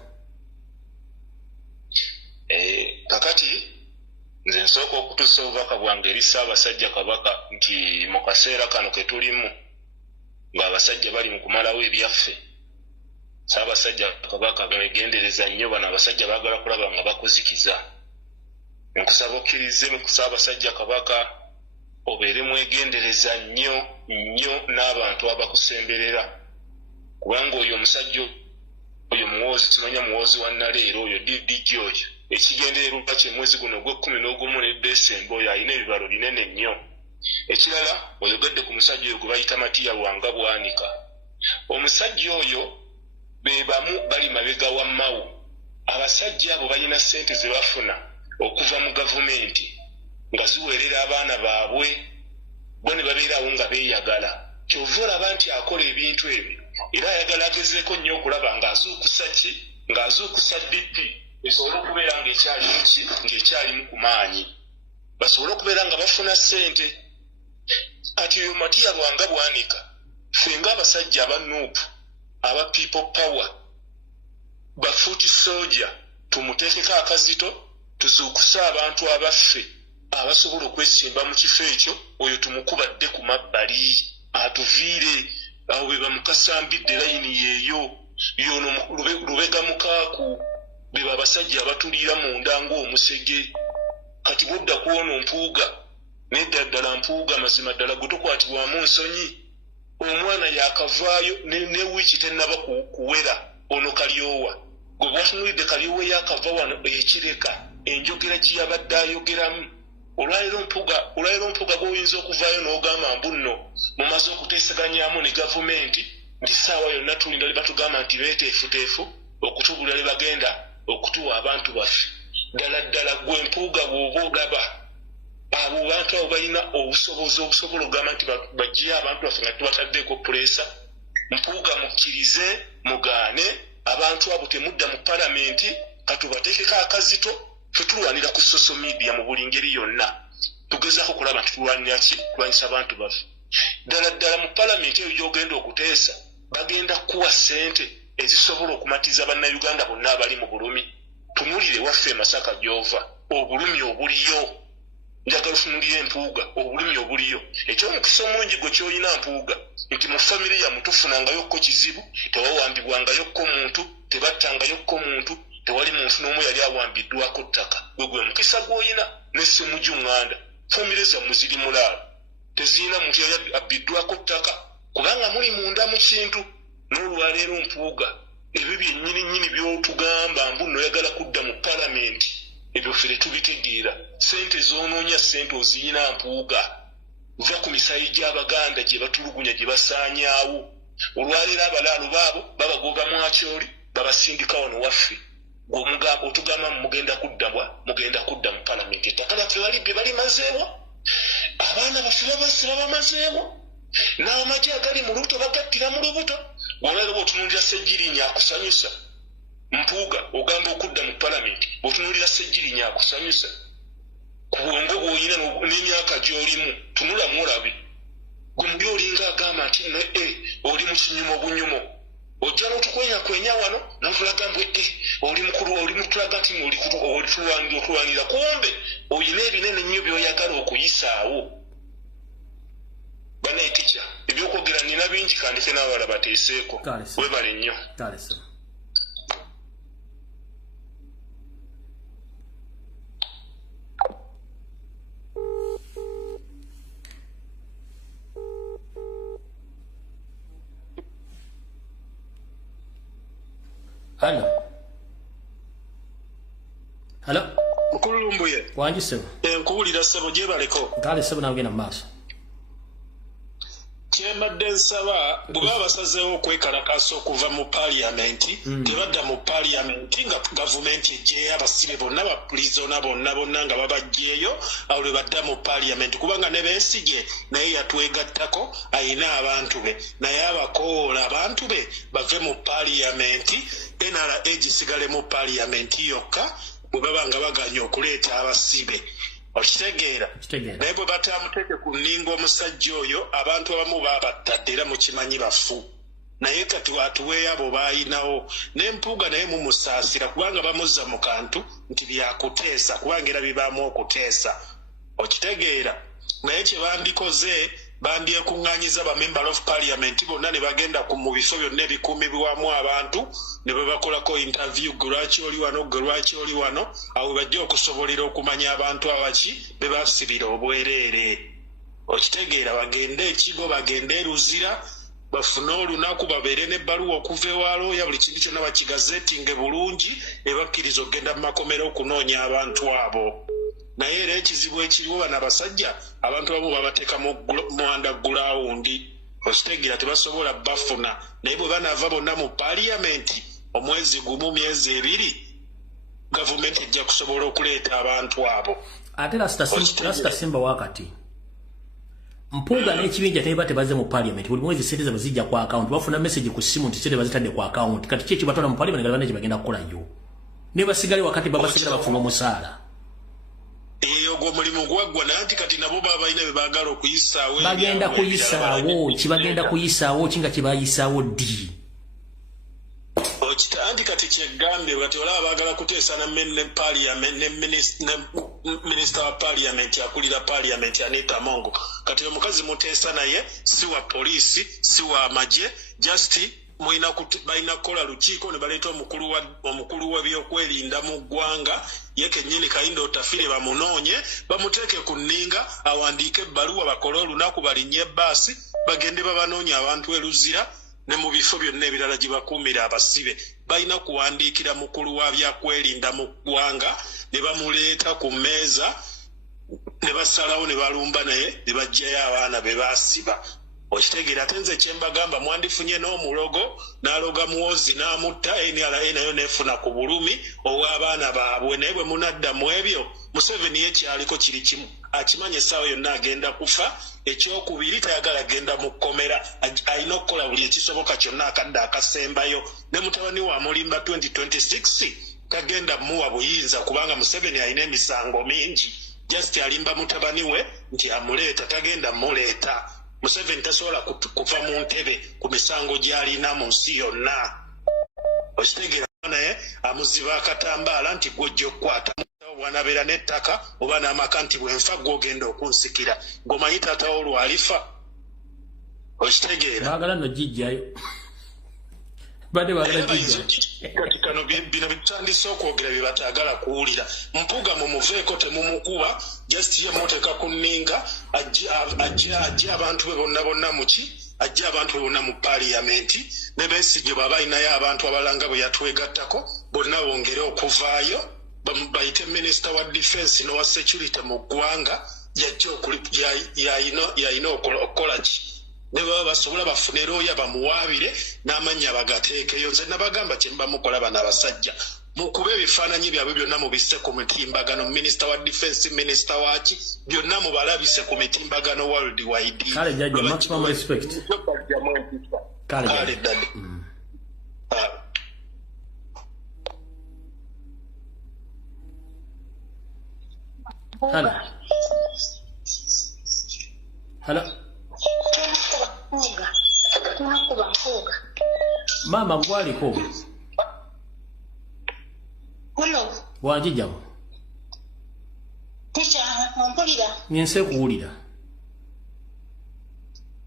Kakati nze nsooka okutuusa obubaka bwange eri Ssaabasajja Kabaka nti mu kaseera kano ke tulimu ng'abasajja bali mu kumalawo ebyaffe. Ssaabasajja Kabaka beegendereza nnyo bano abasajja baagala kulaba nga bakuzikiza. Nkusaba okkirize mu Ssaabasajja Kabaka obeere mwegendereza nnyo n'abantu abakusemberera. Kubanga oyo omusajja oyo muwoozi tumanya muwoozi wa naleero oyo DJ oyo ekigendererwa kye mwezi guno ogw'Okumi ne Desemba oyo alina ebibalo binene nnyo. Ekirala oyogedde ku musajja oyo gwe bayita Matiya Lwanga Bwanika. Omusajja oyo be bamu bali mabega wa Mawu. Abasajja abo balina ssente ze bafuna okuva mu gavumenti nga ziweerera abaana baabwe bo ne babeerawo nga beeyagala. Kyova olaba nti akola ebintu ebyo era ayagala agezeeko nnyo okulaba ng'azuukusa DP esobole okubeera ng'ekyalimu ku maanyi basobole okubeera nga bafuna ssente. Kati oyo Matiya Lwanga Bwanika ffe ng'abasajja aba Nuupu aba people power bafuuti soja tumuteekeko akazito tuzuukuse abantu abaffe abasobola okwesimba mu kifo ekyo oyo tumukubadde ku mabbali atuviire awo be bamukasambidde layini yeeyo yono lubega mukaaku be babasajja abatuliira munda ng'omusege. Kati budda kuwono mpuuga nedda ddala mpuuga mazima ddala gwe tokwatibwamu nsonyi. Omwana yakavaayo ne wiiki tennaba kuwera ono Kalyowa gwe bwatunulidde Kalyowa yakava wano ekireka enjogera gye yabadde ayogeramu. Olwaliro mpuuga gwoyinza okuvaayo n'ogamba mbuno mumaze okuteeseganyaamu ne gavumenti nti ssaawa yonna tulinda le batugamba nti beeteefuteefu okutubulira le bagenda okutuwa abantu baffe. Ddala gwe mpuuga bw'oba olaba abo bantu abo balina obusobozi obusobola okugamba nti bajje abantu baffe nga tubataddeeko puleesa. Mpuuga mukkirize mugaane abantu abo temudda mu palamenti katubateekeko akazito. Ffe tulwanira ku social media mu buli ngeri yonna tugezaako kulaba nti tulwanira ki tulwanyisa abantu baffe. Ddala mu palamenti eyo gy'ogenda okuteesa bagenda kuwa ssente ezisobola okumatiza bannayuganda bonna abali mu bulumi. Tunulire waffe Masaka gy'ova obulumi obuliyo. Njagala ofunulire empuuga obulumi obuliyo. Ekyomukisa omungi gwe ky'olina mpuuga nti mu famire yammwe tufunangayokko kizibu tewawambibwangayokko muntu tebattangayokko muntu tewali muntu n'omu yali awambiddwako ttaka. Gwe mukisa gw'olina n'esse mu Uganda famire zammwe ziri mulaalo tezirina muntu yali abbiddwako ttaka kubanga muli munda mu kintu. N'olwaleero mpuuga ebyo byennyini by'otugamba mbuno oyagala kudda mu palamenti ebyo ffe tubitegeera. Ssente zoonoonya ssente oziyina mpuuga va ku misayi gy'Abaganda gye batulugunya gye basaanyaawo. Olwaleero abalaalo baabo babagoba mwakyoli babasindika wano waffe gw'omugamba otugamba mugenda kudda mu palamenti. Ettaka lyaffe balibbe balimazeewo abaana baffe babamazeewo n'amagye agali mu lubuto bagattira mu lubuto. Olwaleero bw'otunuulira Ssejjirinya akusanyusa mpuuga ogamba okudda mu palamenti bw'otunuulira Ssejjirinya akusanyusa ku bwongo bw'olina n'emyaka gy'olimu tunulamu olabe. Gwe muli olinga agamba nti oli mu kinyumo bunyumo ojja n'otukwenyakwenya wano n'otulaga mbwe oli mutulaga nti olitulwanira kumbe oyina ebinene nnyo by'oyagala okuyisaawo. Banayitikya ebyokwogera nina bingi kandike n'abawala bateeseeko webale nnyo. Hello. Mukulu Lumbuye. Wangi sebo. Nkuwulira sebo gyebaleko. Kale sebo nagenda mu maaso. kyembadde nsaba bwe baba basazeewo okwekalakaasa okuva mu paaliyamenti tebadda mu paaliyamenti nga gavumenti eggyeyo abasibe bonna bapulizona bonna nga babajjeeyo awo lwe badda mu paaliyamenti kubanga ne Besigye naye yatwegattako ayina abantu be naye abakoola abantu be bave mu paaliyamenti NRA gisigale mu paaliyamenti yokka bwe baba nga baganya okuleeta abasibe okitegeera naye bwe batamuteke ku nninga omusajja oyo abantu abamu baabattadde era mukimanyi bafu naye kati atuweeyo abo baayinawo n'empuuga naye mumusaasira kubanga bamuzza mu kantu nti byakuteesa kubanga era bibaamu okuteesa okitegeera naye kye bandikoze bandyekuŋŋaanyiza bamember of parliament bonna ne bagenda mu bifo byonna ebikuumibwamu abantu ne babakolako interview gwe lwaki oli wano awo bajja okusobolera okumanya abantu abaki be basibira obwereere okitegeera bagende ekigo bagende eruzira bafune olunaku babeere n'ebbaluwa okuva ewalooya buli kintu kyonna bakigazeetinge bulungi ebakkiriza okgenda mu makomero okunoonya abantu abo naye era ekizibu ekiriwo bano abasajja abantu abamu babateeka mu underground okitegeera tebasobola bafuna naye bwe banaava bonna mu paaliyamenti omwezi gumu myezi ebiri gavumenti ejja kusobola okuleeta abantu abo ate lasita simba wakati mpuuga n'ekibinja teba tebaze mu paaliyamenti buli mwezi sente zaabwe zijja ku akawunti bafuna message ku simu nti sente bazitadde ku akawunti kati ki ekibatwala mu paaliyamenti nga bane bagenda kukolayo ne basigale wakati babasigala bafuna omusaala eyo gw'omulimu gwaggwa naye nti kati nabo baba balina bye baagala okuyisaawo bagenda kuyisaawo kibagenda kuyisaawo kinga kibayisaawo ddi anti kati kyegambye kati olaba baagala kuteesa ne minisita wa paaliyamenti akulira paaliyamenti Anita Mongo kati omukazi muteesa naye si wa poliisi si wa magye just balina kukola lukiiko ne baleeta omukulu w'ebyokwerinda mu ggwanga ye kennyini Kayindo Otafire bamunoonye bamuteeke ku nninga awandiike ebbaluwa bakole olunaku balinnye ebbaasi bagende babanoonya abantu eruzira ne mu bifo byonna ebirala gye bakuumira abasibe balina kuwandiikira mukulu wa byakwerinda mu ggwanga ne bamuleeta ku mmeeza ne basalawo ne balumba naye ne baggyayo abaana be baasiba okitegeera ate nze kyembagamba mwandifunye n'omulogo n'aloga muwozi n'amutta NRA nayo neefuna ku bulumi ow'abaana baabwe naye bwe munadda mu ebyo Museveni yekyaliko kiri kimu akimanya essaawa yonna agenda kufa ekyokubiri tayagala agenda mu kkomera alina okukola buli ekisoboka kyonna akadde akasembayo ne mutabani wa mulimba 2026 tagenda muwa buyinza kubanga Museveni alina emisango mingi just alimba mutabani we nti amuleeta tagenda muleeta Museveni tasobola kuva mu ntebe ku misango gy'alina mu nsi yonna okitegeera naye amuziba akatambaala nti gwojja okukwata bw'anabeera n'ettaka oba n'amaka nti bwenfa gw'ogenda okunsikira ng'omanyi taatawo olwalifa okitegeera baagala no gijjayo badde baagala gijjayo kati kano bino bitandise okwogera bye bataagala kuwulira mpuuga mumuveeko temumukuba just ye muteeka ku nninga ajje abantu be bonna muki ajje abantu be bonna mu paaliyamenti ne Besigye baba alinayo abantu abalanga bwe yatwegattako bonna bongere okuvaayo bayite minisita wa defense n'owa security mu ggwanga yayina okukola ki ne baba basobola bafune looya bamuwaabire n'amanya bagateekeyo nze nabagamba kye mubamukola bano abasajja mukuba ebifaananyi byabwe byonna mubisse ku mitimbagano minisita wa defense minisita waki byonna mubalabise ku mitimbagano world wide kale jajja maximum respect kale ddala Hello. Mama gwaliko. Hello. Wanjijamu. Teacher, ompulira. Nyense kuwulira.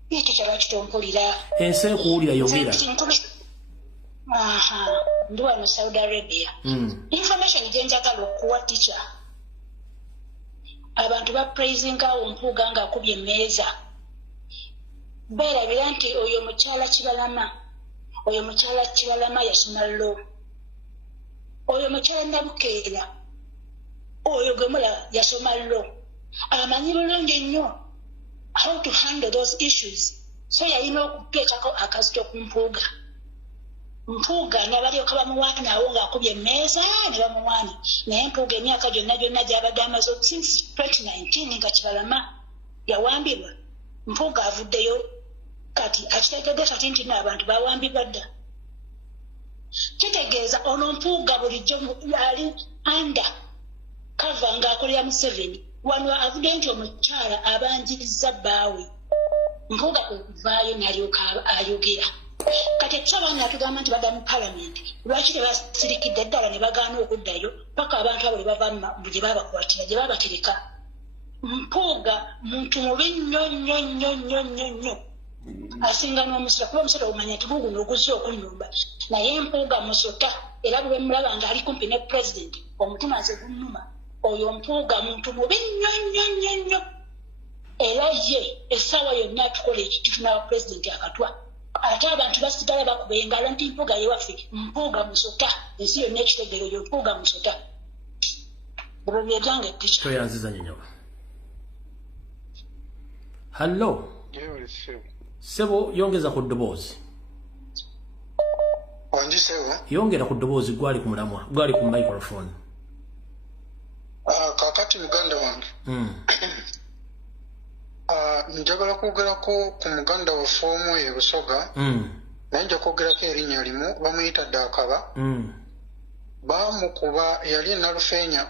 Teacher lwaki ompulira. Ense kuwulira yogera. Aha. Ndi wano Saudi Arabia. Information gyenjagala okuwa teacher. Abantu bapraisinga ompuuga ng'akubye emmeeza. Beerabira nti oyo mukyala Kibalama yasoma law. Oyo mukyala Nabukeera oyo Gemula yasoma law. Amanyi bulungi nnyo how to handle those issues so yalina okuteekako akazito ku mpuuga n'abalyoka bamuwaana awo ng'akubye emmeeza ne bamuwaana naye empuuga emyaka gyonna gy'abadde amaze since 2019 nga Kibalama yawambibwa mpuuga avuddeyo kati akitegedde kati nti n'abantu bawambibwa dda kitegeeza ono mpuuga bulijjo ali anda kava ng'akolera Museveni wano avudde nti omukyala abanjiriza bbaawe mpuuga okuvaayo n'alyoka ayogera kati ekisabani atugamba nti badda mu palamenti lwaki tebasirikidde ddala ne bagaana okuddayo paka abantu abo lebava gye babakwatira gye babatereka mpuuga muntu mubi nnyo asinga n'omusota kuba omusota omanya nti guguno oguzza okunyumba naye mpuuga musota era bwe mulaba ng'ali kumpi ne pulezidenti omutima nze gunnuma oyo mpuuga muntu mubi nnyo era ye essaawa yonna atukola ekitutunaba pulezidenti akatwa ate abantu basigala bakuba engalo nti mpuuga yewaffe mpuuga musota ensi yonna ekitegero oyo mpuuga musota ebyo byebyange tica toyanziza nyenyewa hallo sebo yongeza ku ddoboozi wangi sebo yongera ku ddoboozi gwali ku mulamwa gwali ku microphone kakati muganda wange njagala kwogerako ku muganda waffe omu e Busoga naye nja kwogerako erinnya limu bamuyita Daakaba bamukuba yali e Nalufeenya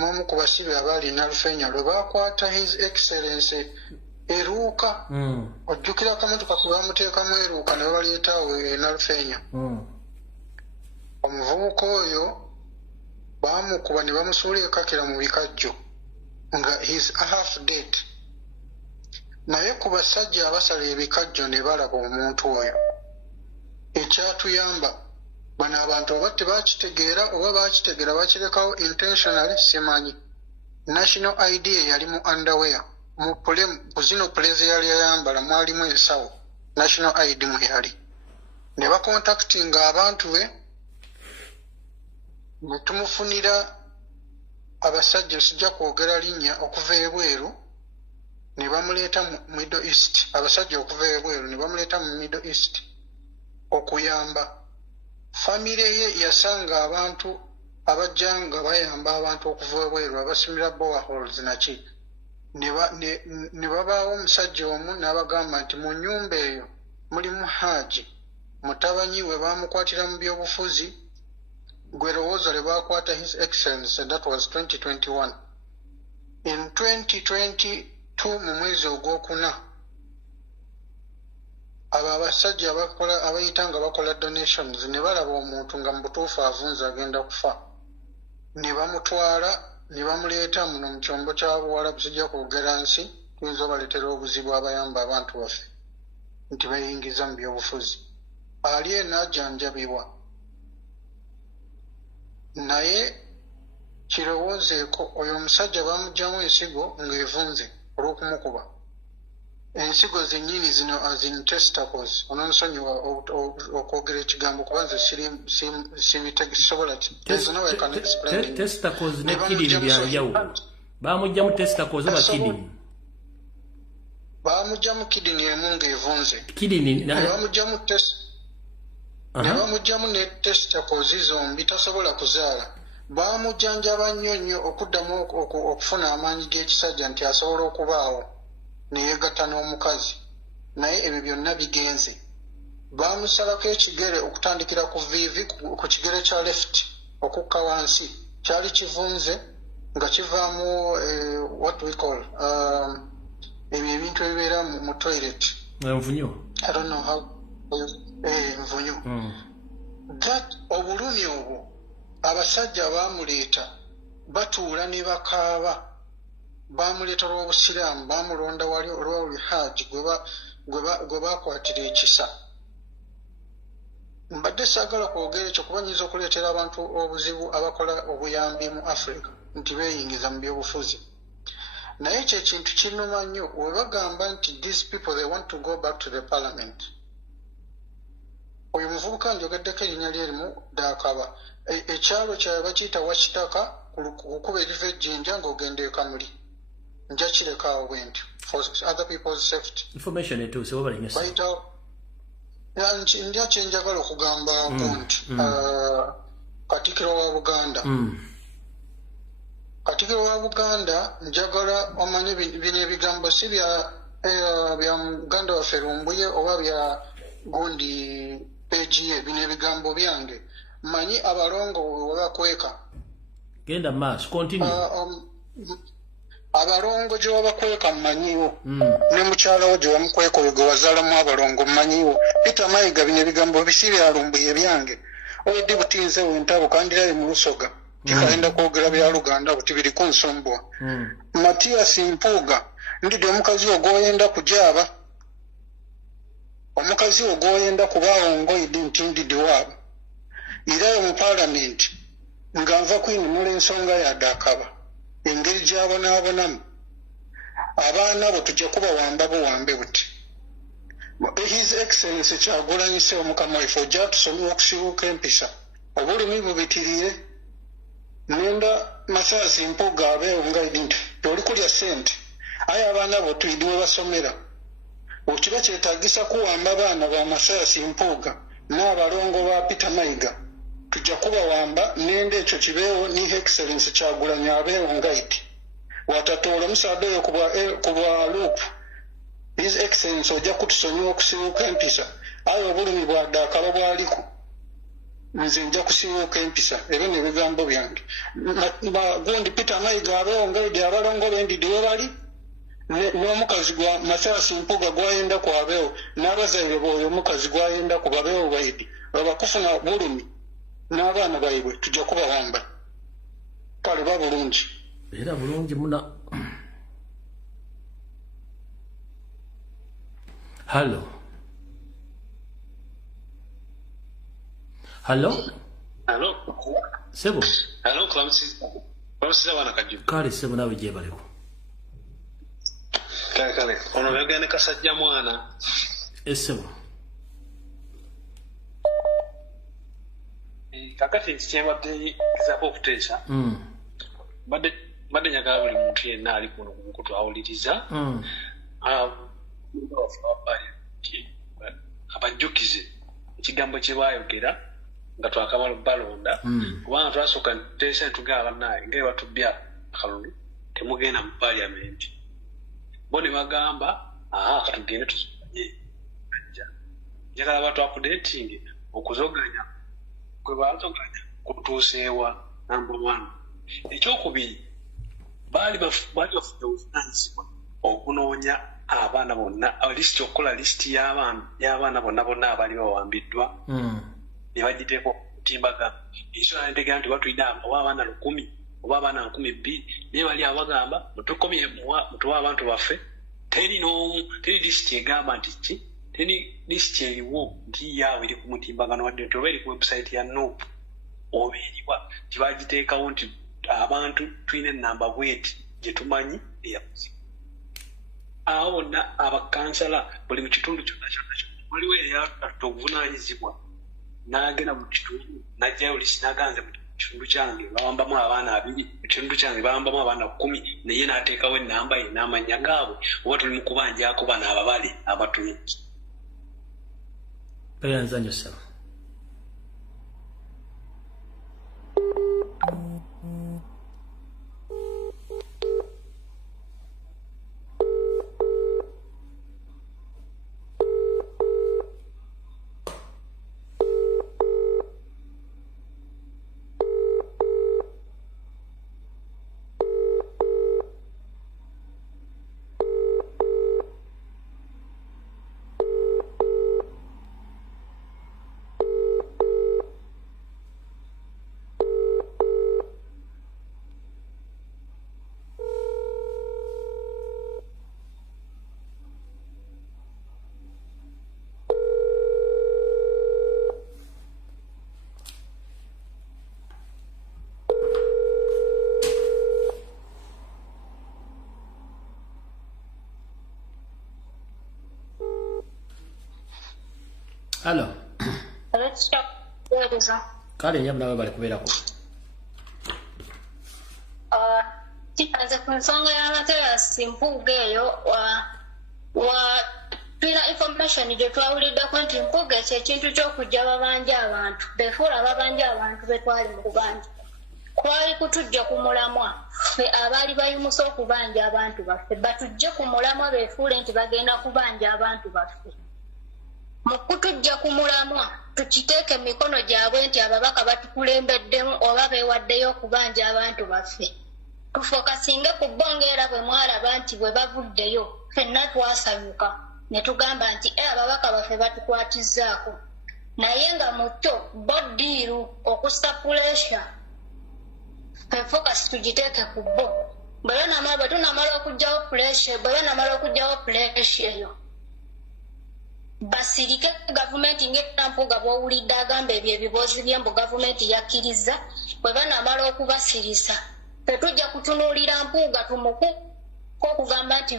mumu ku basibe abaali e Nalufeenya lwe bakwata his excellency eruuka ojjukira akamotoka ke bamuteekamu eruuka ne babaleeta awo e Nalufeenya omuvubuka oyo bamukuba ne bamusuula ekakira mu bikajjo nga his half dead naye ku basajja abasala ebikajjo ne balaba omuntu oyo ekyatuyamba bano abantu oba tebakitegeera oba bakitegeera bakirekawo intentionally simanyi national id yali mu underwear mu zino puleze yali ayambala mwalimu ensawo national id mwe yali ne bakontaktinga abantu be ne tumufunira abasajja sijja kwogera linnya okuva ebweru ne bamuleeta mu Middle East abasajja okuva ebweru ne bamuleeta mu Middle East okuyamba famire ye yasanga abantu abajja nga bayamba abantu okuva ebweru abasimira boreholes naki ne babaawo omusajja omu n'abagamba nti mu nnyumba eyo mulimu Haji mutabanyi we bamukwatira mu byobufuzi gwe lowooza lwe bakwata his excellency that was 2021 in 2022 mu mwezi ogwokuna abo abasajja abayita nga bakola donations ne balaba omuntu nga mu butuufu avunze agenda kufa ne bamutwala ne bamuleeta muno mu kyombo kya buwala busijja kwogera nsi tuyinza obaleetera obuzibu abayamba abantu baffe nti bayingiza mu byobufuzi ali enaajanjabibwa naye kirowoozeeko oyo omusajja bamugyamu ensigo ng'evunze olw'okumukuba ensigo zennyini zino as in testicles onoonsonyiwa okwogera ekigambo kuba nze sisobola testicles ne kidini byanjawulo bamugyamu testicles oba kidini bamugyamu kidini emu ng'evunze kidini ne bamugyamu ne testicles zombi tasobola kuzaala bamujjanjaba nnyo nnyo okuddamu okufuna amaanyi g'ekisajja nti asobola okubaawo neyegatta n'omukazi naye ebyo byonna bigenze bamusalako ekigere okutandikira ku viivi ku kigere kya left okukka wansi kyali kivunze nga kivaamu what we call ebyo ebintu ebibeera mu toilet envunyu I don't know how envunyu that obulumi obwo abasajja baamuleeta batuula ne bakaaba bamuleeta olw'obusiraamu bamulonda wali olwawuli Haji gwe baakwatira ekisa mbadde saagala kwogera ekyo kuba nyiza okuleetera abantu obuzibu abakola obuyambi mu Africa nti beeyingiza mu byobufuzi naye ekyo ekintu kinnuma nnyo we bagamba nti these people they want to go back to the parliament oyo muvubuka njogeddeko erinnya lyerimu Daakaba ekyalo kyabwe bakiyita Wakitaka kukuba eriva ejjinja ng'ogenda e Kamuli nja kireka bwenti for other people's safety. Information etuuse oba balinye bayita nja kyenjagala okugambako nti Katikkiro wa Buganda. Katikkiro wa Buganda njagala omanye bino ebigambo si bya Muganda waffe Lumbuye oba bya gundi page ye, bino ebigambo byange. Manyi abalongo webakweka. Genda maaso, continue. Abalongo gye wabakweka mmanyiwo. Ne mukyalawo gye wamukweka oyo gwe wazaalamu abalongo mmanyiwo. Peter Mayiga bino ebigambo bisi bya Lumbuye byange. Obudde butinze wentabo kandirayo mu Lusoga. Kikaenda kwogera bya Luganda buti biri ku Nsombwa. Matias Mpuuga ndidi omukazi ogwoyenda kujaaba. Omukazi ogwoyenda kubaawo idi nti ndidi waabo. Irayo mu Parliament nga nva kwinunula ensonga ya Dakaba. Engeri gy'abonaabonamu. Abaana abo tujja kubawamba buwambe buti. His Excellency Kyagulanyi Ssebamukama waffe ojja tusomera okusibuka empisa. Obulumi bubitirire. Nenda Masaasi Mpuuga abeewo nga idi nti oli kulya ssente. Aye abaana abo tuyidiwe basomera. Okiba kyetaagisa kuwamba abaana ba Masaasi Mpuuga n'abalongo ba Peter Mayiga. Tujja kubawamba nenda ekyo kibeewo ni Excellency Kyagulanyi abeewo nga iti. Watatoola omusaadde oyo ku bwa luupu. His Excellency ojja kutusonyiwa okusibuka empisa. Aye obulumi bwa Dakaba bwaliko. Nze nja kusibuka empisa. Ebyo n'ebigambo byange. Gundi Peter Mayiga abeewo nga idi abalongo b'endidi we bali. N'omukazi gwa Masaasi Mpuuga gwayenda ku abeewo. N'abazaire b'oyo omukazi gwayenda ku babeewo baidi. Babakufuna bulumi. N'abaana baibwe tujja kubawamba. Kale babulungi. Era bulungi muna. Hello. Sebo. Hello, Klamsi wana kajju. Kale sebo nawe gye baleko. Kale. Ono yagene kasajja mwana. Sebo. Kakati kyembadde kizaako okuteesa. Badde njagala buli muntu yenna ali kuno kumukutu awuliriza. Abajjukize ekigambo kye baayogera nga twakamala balonda kubanga twasooka ntuteesa netugamba bannaye ngeri batubbya akalulu temugenda mu paliamenti bo ne bagamba katugende tusomanye njagala batwakudeetinge okuzoganya kwe bazoganya kutuuseewa namba 1. Ekyokubiri baali bafunye obuvunanyizibwa okunoonya abaana bonna lisiti okukola lisiti y'abaana bonna abali bawambiddwa ne bagiteeka okutimbagana ensonga nentegera nti batulina oba abaana 100 oba abaana 200 naye bali abagamba mutukomye mutuwa abantu baffe teri lisiti egamba nti ki teri lisiti eriwo nti yaawe eri ku mutimbagano wadde nti oba eri ku webusayiti ya NOP oba eriwa tibagiteekawo nti abantu tulina enamba bweti gye tumanyi eyakuzibu. Awo bonna abakansala buli mu kitundu kyonna waliwo eyatutta obuvunaanyizibwa n'agenda mu kitundu n'ajjayo lisi n'aganze mu kitundu kyange bawambamu abaana 2 mu kitundu kyange bawambamu abaana 10 naye n'ateekawo ennamba ye n'amanya gaabwe oba tuli mu kubanjako bano ababale abatunzi. Bayanzanyo saba. Hello. Let's stop. Kale nyamu nawe bali kubeerako. Kipanze ku nsonga y'amaterasi mpuuga eyo tulina information gye twawuliddeko nti mpuuga ekyo ekintu ky'okujja babanja abantu befuula babanja abantu be twali mu kubanja kwali kutujja ku mulamwa ffe abaali bayimuse okubanja abantu baffe batujje ku mulamwa beefuule nti bagenda kubanja abantu baffe mu kutujja ku mulamwa tukiteeke emikono gyabwe nti ababaka batukulembeddemu oba beewaddeyo okubanja abantu baffe tufokasinge ku bongeera bwe mwalaba nti bwe bavuddeyo ffenna twasanyuka ne tugamba nti ababaka baffe batukwatizzaako naye nga muto boddiiru okussa puleesha focus tugiteeke ku bo bwe tunamala okugyawo puleesha eyo basirike gavumenti ng'etampuga bw'owulidde agamba ebyo ebiboozi by'embu gavumenti yakkiriza bwe banamala okubasirisa tetujja kutunuulira mpuuga tumuku okugamba nti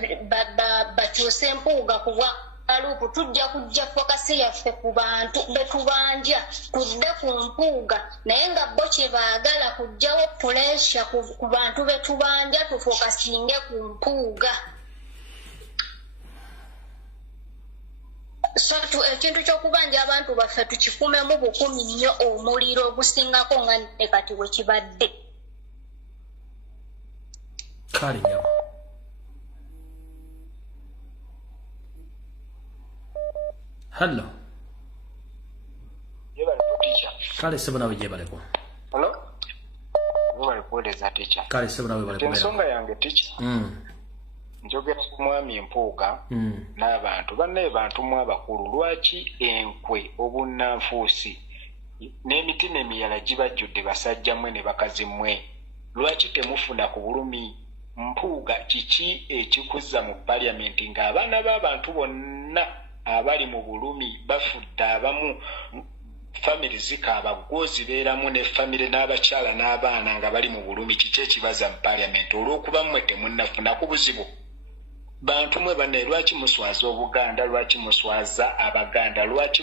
bakyuse empuuga ku bwaluupu tujja kujja fokasi yaffe ku bantu betubanja tudde ku mpuuga naye nga bo kye baagala kujjawo puleesha ku bantu betubanja tufokasinge ku mpuuga so ekintu ky'okubanja abantu baffe tukikumemu bukumi nnyo omuliro ogusingako nga ne kati bwe kibadde kale nyama hello kale sebo nawe jebaleko kale sebo nawe baleko ensonga yange ticha njogera ku mwami mpuuga n'abantu bannaye bantu mu abakulu lwaki enkwe obunnanfuusi n'emitima emiyala gibajjudde basajja mmwe ne bakazi mmwe lwaki temufuna ku bulumi mpuuga kiki ekikuzza mu paliamenti ng'abaana b'abantu bonna abali mu bulumi bafudde abamu famire zikaaba gwo zibeeramu ne famire n'abakyala n'abaana nga bali mu bulumi kiki ekibaza mu paliamenti olw'okuba mmwe temunnafuna ku buzibu bantu mwe banne lwaki muswaza obuganda lwaki muswaza abaganda lwaki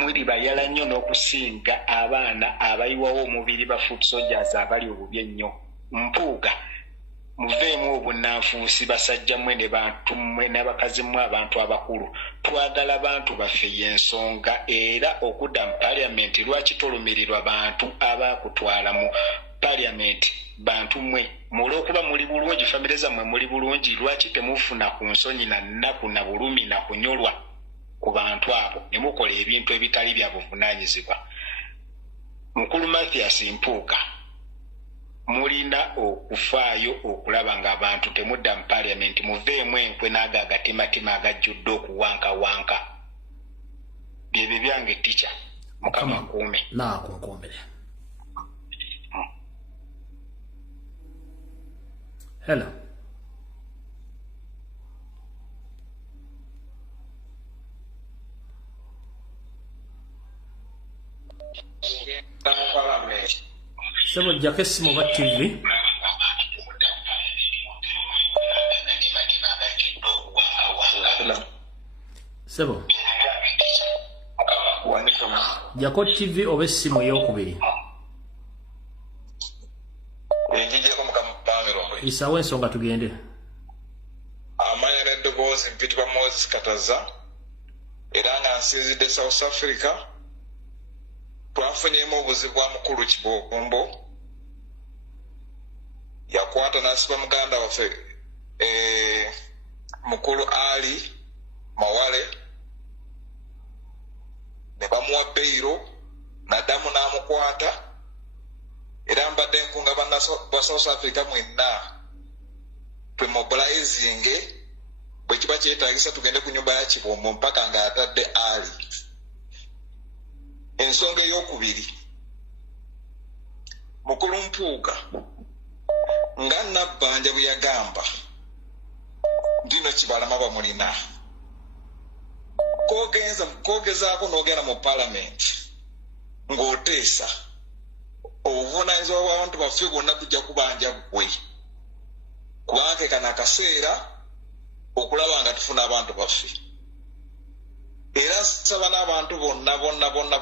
muri bayala nnyo n'okusinga abaana abayiwawo omubiri ba foot soldiers abali obubi ennyo mpuuga muveemu obunnanfuusi basajja mmwe ne bantu mmwe n'abakazi mmwe abantu abakulu twagala bantu baffe y'ensonga era okudda mu paliamenti lwaki tolumirirwa bantu abakutwala mu paliamenti bantu mmwe mulwokuba muli bulungi famire zammwe muli bulungi lwaki temufuna ku nsonyi na nnaku na bulumi na kunyolwa ku bantu abo ne mukola ebintu ebitali bya buvunaanyizibwa mukulu Mathias Mpuuga mulina okufaayo okulaba ng'abantu temudda mu paliamenti muveemu enkwe n'ago agatimatima agajjudde okuwankawanka byebyo byange tica mukama kuume naakunkumbire hello sebo jjako essimu ba TV sebo jako TV oba essimu ey'okubiri isawo ensonga tugende amanya n'eddoboozi mpitibwa Moses Kataza era nga nsinzidde South Africa twafunyeemu obuzibu bwa mukulu Kibogombo yakwata n'asiba muganda waffe mukulu Ali Mawale ne bamuwa beyiro n'addamu n'amukwata era mbadde nkunga banna ba South Africa mwenna twemobilizinge bwe kiba kyetaagisa tugende ku nyumba ya Kibombo mpaka ng'atadde Ali. Ensonga ey'okubiri mukulu Mpuuga nga Nabbanja bwe yagamba ndino Kibalama bamulina koogezaako n'ogenda mu palamenti ng'oteesa obuvunaanyizibwa bw'abantu baffe bwonna kujja kubanja ggwe kubanga kano akaseera okulaba nga tufuna abantu baffe era saba n'abantu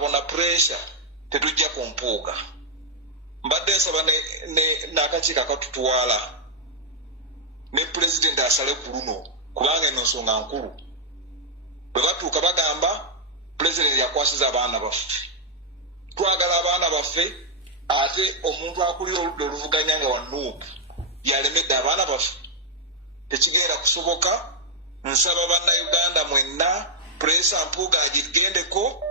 bonna puresha tetujja ku Mpuuga mbadde nsaba n'akakiiko akatutwala ne president asale ku luno kubanga eno nsonga nkulu bwe batuuka bagamba president yakwasiza abaana baffe twagala abaana baffe ate omuntu akulira oludda oluvuganya nga wanuupu yalemedde abaana baffe tekigenda kusoboka. Nsaba bannayuganda mwenna puresa Mpuuga agigendeko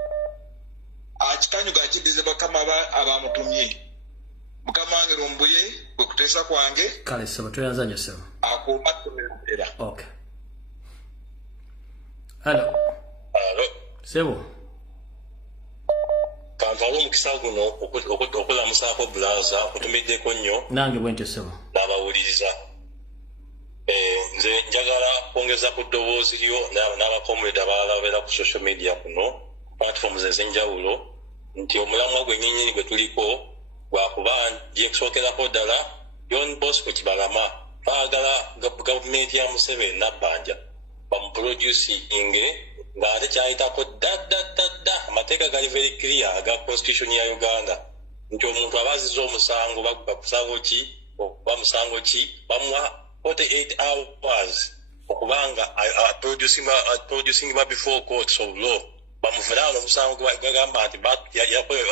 akikanyuga akiddize bakama abamutumye mukama wange Lumbuye bwe kuteesa kwange kale sebo toyanza nnyo sebo akumaera. Okay. Hello sebo kanvalo omukisa guno okulamusaako bulaza kutumiddeko nnyo nange bwentyo sebo n'abawuliriza. Nze njagala kwongeza ku ddoboozi lyo n'abakomrade abalala babeera ku social media kuno platforms ez'enjawulo nti omulamwa gwennyinnyini gwe tuliko gwakuba gye kusookerako ddala John Bosco Kibalama baagala gavumenti ya Museveni nabbanja bamuproducinge ng'ate kyayitako dda amateeka gali very clear aga constitution ya Uganda nti omuntu abaziza omusango bamusango ki bamuwa 48 hours okubanga producing before courts of law bamuvulaano omusango gwagamba nti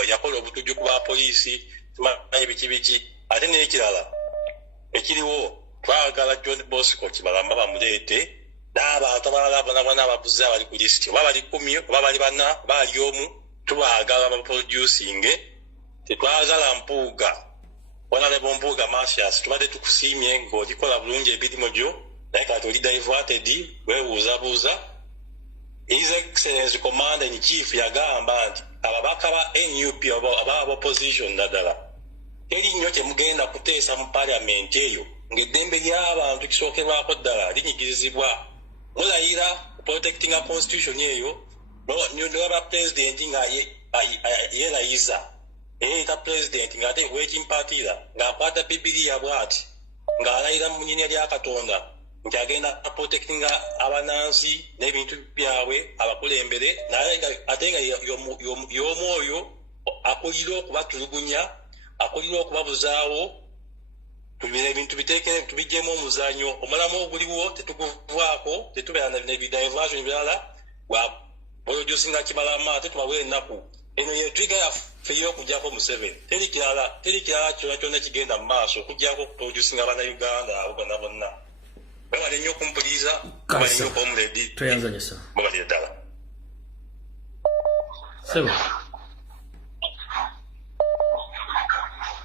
yakola obutujju ku bapoliisi timanyi biki ate n'ekirala ekiriwo twagala John Bosco Kibalama bamuleete n'abantu abalala bonabona ababuze abali ku lisiti oba bali 10 oba bali 4 bali omu tubagala baproducinge tetwagala Mpuuga Honorable Mpuuga Marcius tubadde tukusiimye ng'olikola bulungi ebirimu gyo naye kati oli diverted weebuuzabuuza. His Excellency Commander in Chief yagamba nti ababaka ba NUP aba opposition naddala teri nnyo kyemugenda kuteesa mu parliament eyo ng'eddembe ly'abantu kisookerwako ddala linyigirizibwa mulayira protecting a constitution eyo n'olaba president nga yeerayiza eyita president ng'ate weekimpatira ng'akwata Bibiliya bw'ati ng'alayira mu nnyinnya lya Katonda nti agenda protecting abanansi n'ebintu byabwe abakulembere naye ate nga y'omu oyo akulira okubatulugunya akulira okubabuzaawo ebintu biteekere tubiggyemu omuzanyo omulamu oguliwo tetuguvaako tetubeera nebidiversion birala gwa producinga Kibalama ate tubawe ennaku eno yetwiga yaffe y'okuggyako Museveni teri kirala kyonna kigenda mu maaso okuggyako okuproducinga Bannayuganda abo bonna babale nnyo okumpuliriza babale nnyo okomuledi tweyanzanyisa babalire ddala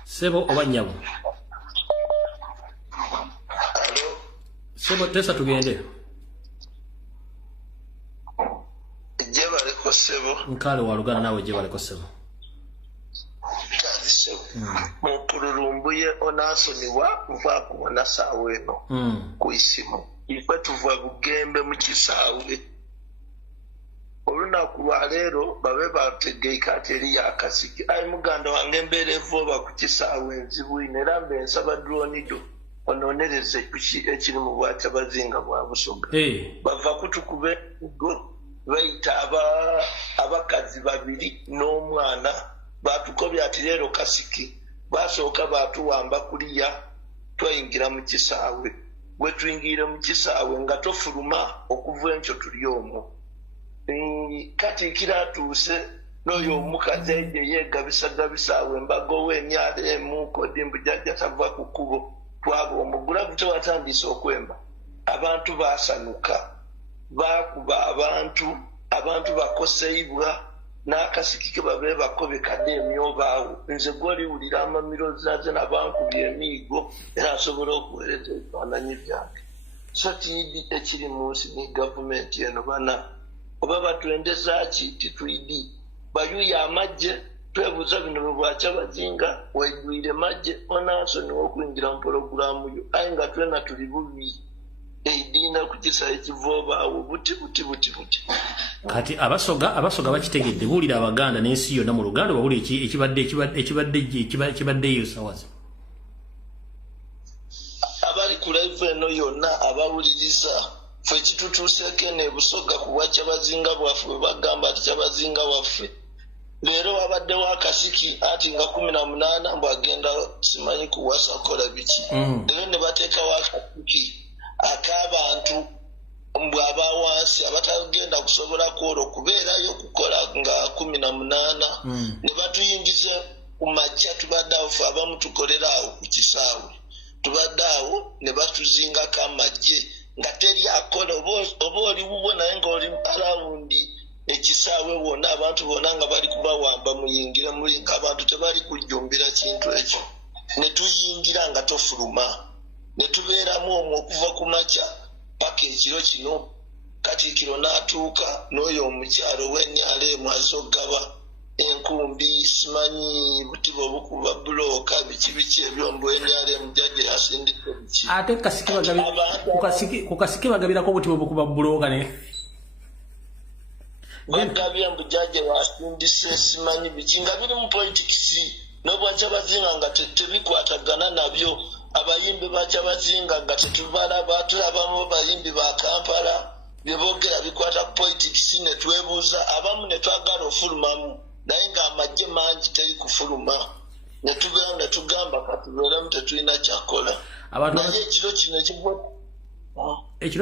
sebo oba nnyabo sebo tesa tugende je baleko sebo nkale wa Luganda nawe je baleko sebo kale sebo Lumbuye onasonibwa nva kubona saawa eno ku isimu ife tuva Bugembe mu kisaawe olunaku lwa leero babe bategeika teri ya Kasiki ayi muganda wange mbeerevu oba ku kisaawe nzibwine era mbe nsaba dronido ononereze kuki ekiri mu Bwakyabazinga bwa Busoga bava kutukube go bayita abakazi babiri n'omwana batukobya ati leero Kasiki basooka batuwamba kuliya twayingira mu kisaawe bwe tuyingire mu kisaawe nga tofuluma okuva enkyo tuli omwo kati kiratuuse n'oyo omukazi ejo yeegabisagabisaawe embago w'emyalemu kodimbu jjajja tava ku kkubo twaba omugulavu tewatandise okwemba abantu baasanuka baakuba abantu bakoseibwa n'akasiki ke babe bakobe kadde emyobaawo nze gwoliwulira amamiro zaze nabankubye emiigo era asobola okuweereza ebifaananyi byange so tiidi ekiri mu nsi ne gavumenti eno bana oba batwendeza ki titwidi bayuya amagye twebuuza bino bwe Bwakyabazinga waigwire magye onansoniwa okuyingira mu porogulaamu yo aye nga twena tuli bubi eidiina ku kisa ekivoobawo buti kati abasoga bakitegedde buulira Abaganda n'ensi yonna mu Luganda wabuli ekibaddeyo sawazi abali ku live eno yonna abawuliriza ffe kitutuuseeko eno ebusoga ku Bwakyabazinga bwaffe bwe bagamba ati Kyabazinga waffe leero wabaddewo akasiki ati nga 18 mbw agenda simanyi kuwasa kola biki leero ne bateekawo akasiki ak'abantu mbw'aba wansi abatagenda kusobola kwolwo kubeerayo kukola nga 18 ne batuyingiza ku makya tubadde awo fe abamu tukolera awo ku kisaawe tubadde awo ne batuzingako amagye nga teri akola oba oliwuwo naye ng'oli alawundi ekisaawe wonna abantu bonna nga bali kubawamba muyingire muli ng'abantu tebali kujjumbira kintu ekyo ne tuyingira nga tofuluma ne tubeeramu omwo okuva ku makya paka ekiro kino Katikkiro n'atuuka n'oyo omukyalo w'ennyaleemu azze okugaba enkumbi simanyi butiba obukuba bulooka biki ebyombo w'ennyaleemu jjajja yasindika biki ate ku kasiki bagabirako obutiba obukuba bulooka ne bagabye mbu jjajja yasindise simanyi biki nga biri mu politikisi n'obwakya bazinga nga tebikwatagana nabyo abayimbi bakya bazinga nga tetubalaba tulabamu abayimbi ba Kampala byeboogera bikwata ku politikisi ne twebuuza abamu ne twagala ofulumamu naye ng'amagye mangi teri kufuluma ne tubeera ne tugamba katubeeremu tetulina kyakola naye ekiro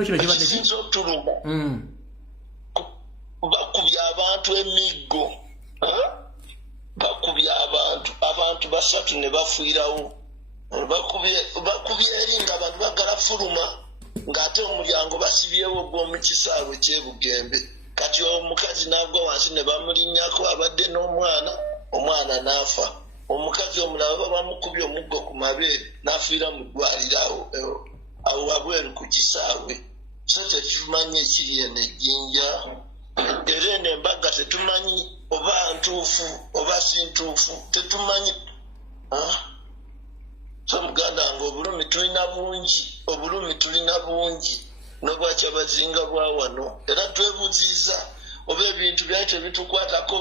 kino kisinza okutuluma bakubya abantu emiggo bakubya abantu 3 ne bafiirawo bakubye eri nga abantu bagala fuluma ng'ate omulyango basibyewo ogw'omukisaawe ky'ebugembe kati omukazi n'agwa wansi ne bamulinnyako abadde omwana n'afa omukazi omulala bamukubye omuggo ku mabeere n'afiira mu ddwaliro awo wabweru ku kisaawe so tetumanyi ekiri eno ejjinja era eno embaga tetumanyi oba ntuufu oba si ntuufu tetumanyi so muganda nga obulumi tulina bungi n'obwakya bazinga bwa wano era twebuziza oba ebintu byali tebitukwatako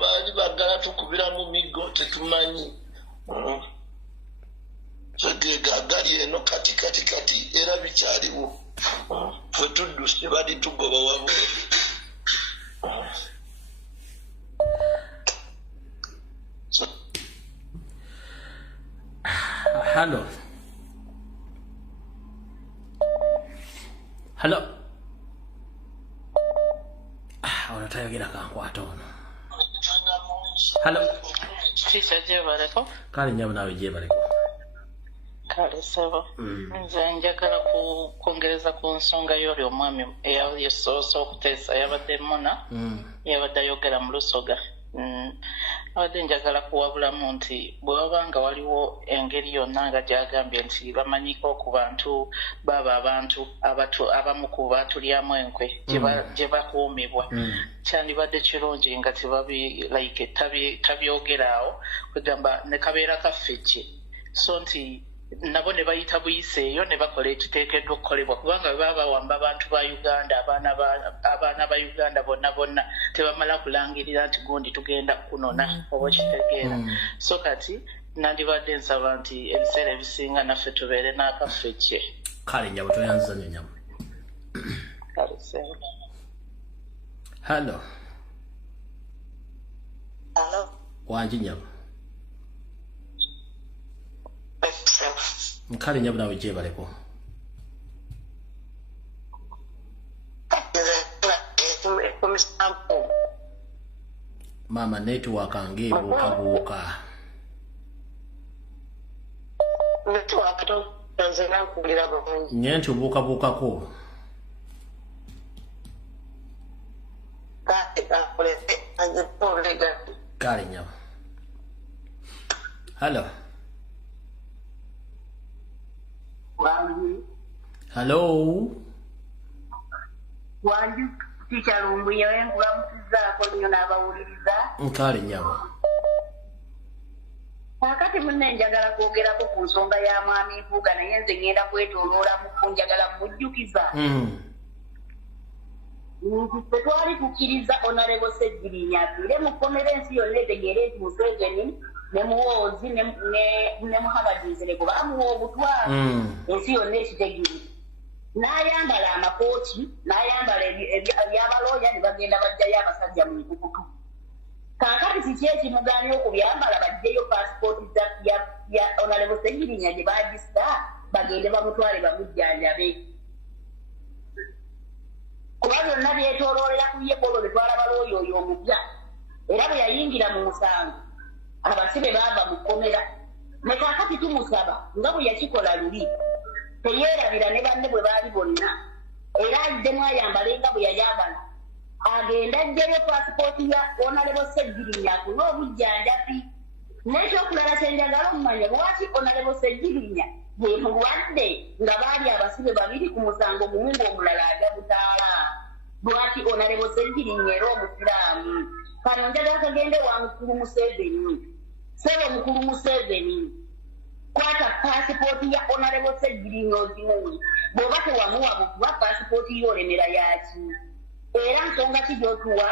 baali bagala tukubira mu miggo tetumanyi segega gali eno kati era bikyaliwo fe tudduse bali tugoba wabweru Hello. Ahora tayogera kankwata ono. Hello. Sisa jebaleko. Kale nyabo nawe jebaleko. Kale sawa. Nze njagala kwongereza ku nsonga y'oli omwami eyasoosa okuteesa yabadde muna yabadde ayogera mu lusoga. Abadde njagala kuwabulamu nti bwe wabanga waliwo engeri yonna nga gyagambye nti bamanyiko ku bantu baba abantu abamu ku batulyamu enkwe gye bakuumibwa kyandibadde kirungi nga tabyogeraawo kwegamba ne kabeera kaffejje so nti nabo ne bayita buyiseeyo ne bakola ekiteekeddwa okukolebwa kubanga baba bawamba abantu ba Uganda abaana ba Uganda bonna tebamala kulangirira nti gundi tugenda kunona oba kitegeera so kati nandibadde nsaba nti ebiseera ebisinga naffe tubeere n'akaffejje kale nyabo toyanza nnyo nyabo kale sewa Hello. Wanji nyabo Nkali nyabu nawe jebaleko. Mama network angebuuka. Network to tanzania kulira bulungi. Nyenti obuukabuukako. Kale nyabu. Hello. Hello. Wanju teacher Lumbuye ngulamukizaako nnyo n'abawuliriza. Nkale nyabo. Kakati munne njagala kwogerako ku nsonga ya mwami Mpuuga naye nze ngenda kwetooloola njagala mujjukiza. Nti twali tukkiriza Honorable Sseggirinya afiire mu kkomera ensi yonna etegeere nti Museveni ne Muhoozi ne Muhamadi Nsereko bamuwa obutwa ensi yonna ekitegeere n'ayambala amakooti n'ayambala ebyabalooya ne bagenda bajjayo abasajja mu nkukutu kaakati kiki ekimugaanye okubyambala bajjeyo paasipooti ya Honorable Sseggirinya gye baagisa bagende bamutwale bamujjanjabe byonna byetooloolera ku ye bolo betwalaba looyo oyo omupya era bwe yayingira mu musango abasibe baava mu kkomera ne kaakati tumusaba nga bwe yakikola luli teyeerabira ne banne bwe baali bonna era addemu ayambale nga bwe yayambala agenda ajjayo paasipooti ya onalebo Sseggirinya akuna obujjanjabi n'ekyokulala kyenjagala omumanya lwaki onalebo Sseggirinya ye mulwadde nga baali abasibe babiri ku musango gumu ng'omulala ajja butaala lwaki onalebo Sseggirinya era omusiraamu kano njagala kagende wa mukulu Museveni sebe mukulu Museveni kwata paasipooti ya onalebo Sseggirinya ozimuwe bw'oba tewamuwa bukuba paasipooti y'olemera yaki era nsonga ki gy'otuwa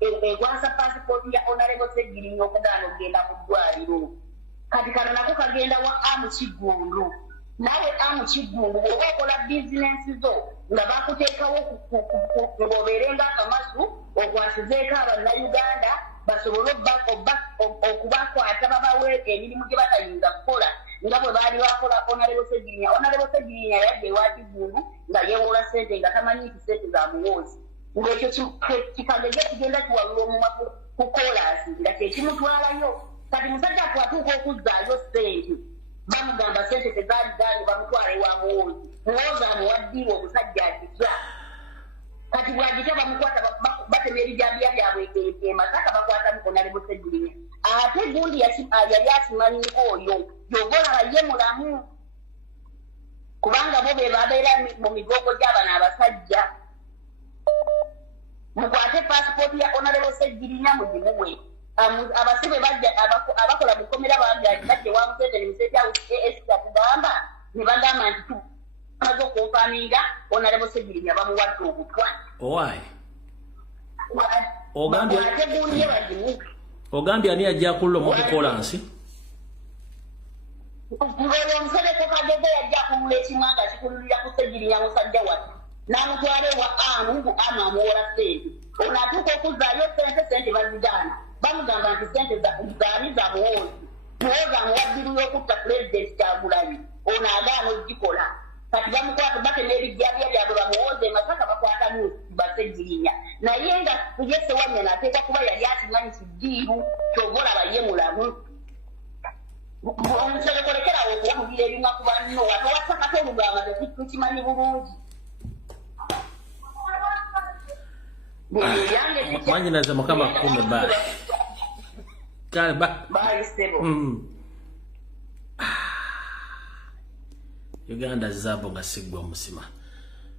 ekwasa paasipooti ya onalebo Sseggirinya okugaana okugenda mu ddwaliro kati kano nako kagenda wa Amukigundu nawe Amukigundu bw'oba okola bizinensi zo nga bakuteekawo ng'obeere ng'akamasu okwasizeeko abannayuganda basobole okubakwata babawe emirimu gye batayinza kukola nga bwe baali bakola onalebo Sseggirinya yadde ewa Kigundu nga yeewola ssente nga tamanyi nti ssente za muwoozi ng'ekyo kikagege kigenda kiwalula omumwa ku koolaasi nga kyekimutwalayo kati musajja twatuuka okuzzaayo ssente bamugamba ssente tezaali zaali bamutwala ewa muwoozi muwoozi amuwaddiwa omusajja agitya kati bwagitya bamukwata batema ebijambiya byabwe emasaka bakwatamu onalebo Sseggirinya ate gundi yali asimanyiiko oyo yogola ye mulamu kubanga bo be babeera mu migongo gy'abano abasajja mukwate paasipooti ya onalebo Sseggirinya mugimuwe abasibe bajja abakola mu kkomera bajje wa Museveni Museveni esita tugamba ne bagamba nti tumaze okunfaaminga onalebo Sseggirinya bamuwadde obutwa ogambye ani ajja kuluma okukola nsi ng'olwo omusereko kagege yajja kulula ekimwanga kikululira ku Sseggirinya musajja wati n'amutwala ewa amu amuwola ssente ono atuuka okuzzaayo ssente bazigaana bamugamba nti ssente zaani za muwoozi amuwaddiru y'okutta pulezidenti Kyagulanyi ono agaana ogikola kati bamukwata batema ebijjabya byabwe bamuwooze emasaka bakwatamu Sseggirinya naye nga ye Ssewanyana ateeka kuba yali akimanyi kiddiiru kyova olaba ye mulamu omuserekolekerawo okuwulira ebimwa ku banno watowasakate olugamba tetukimanyi bulungi mwanyinaza mukama kume bali kale bali sebo Uganda zabo nga sigwa omusima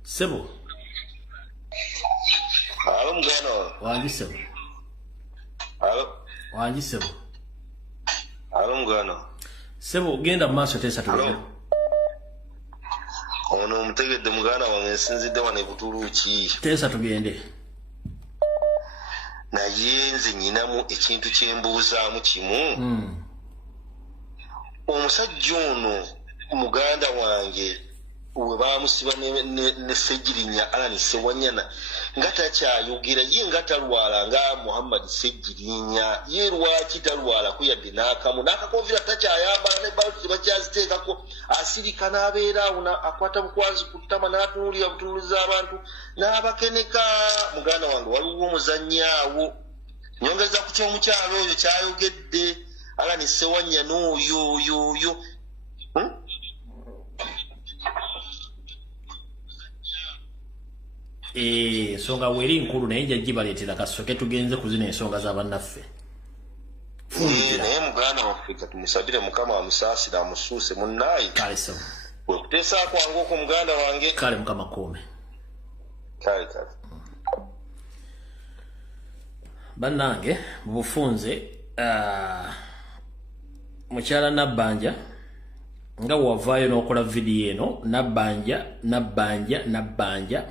sebo alo mugano wangi sebo alo mugano sebo genda mu maaso teesa tulina ono omutegedde muganda wange nsinzidde wano e Butuluki teesa tugende naye nze nyinamu ekintu kyembuuzaamu kimu omusajja ono muganda wange we baamusiba ne Sseggirinya Alani Ssewanyana nga takyayogera ye nga talwala nga Muhammad Sseggirinya ye lwaki talwalako yadde n'akakoovira takyayambala ne baluti bakyaziteekako asirika n'abeera awo akwata bukwazi ku ttama n'atunuulira butunuuliza abantu n'abakeneka muganda wange waliwo omuzannyi awo nyongeza ku ky'omukyalo oyo kyayogedde Alani Ssewanyana oyo ensonga weri nkulu naye nja gibaleetera kasoke tugenze kuzina ensonga z'abannaffe naye muganda waffe tumusabire mukama amusaasire amusuuse munnaayi kale so wekuteesa kwange okwo muganda wange kale mukama kuume kale bannange mu bufunze mukyala Nabbanja nga wavaayo n'okola vidiyo eno Nabbanja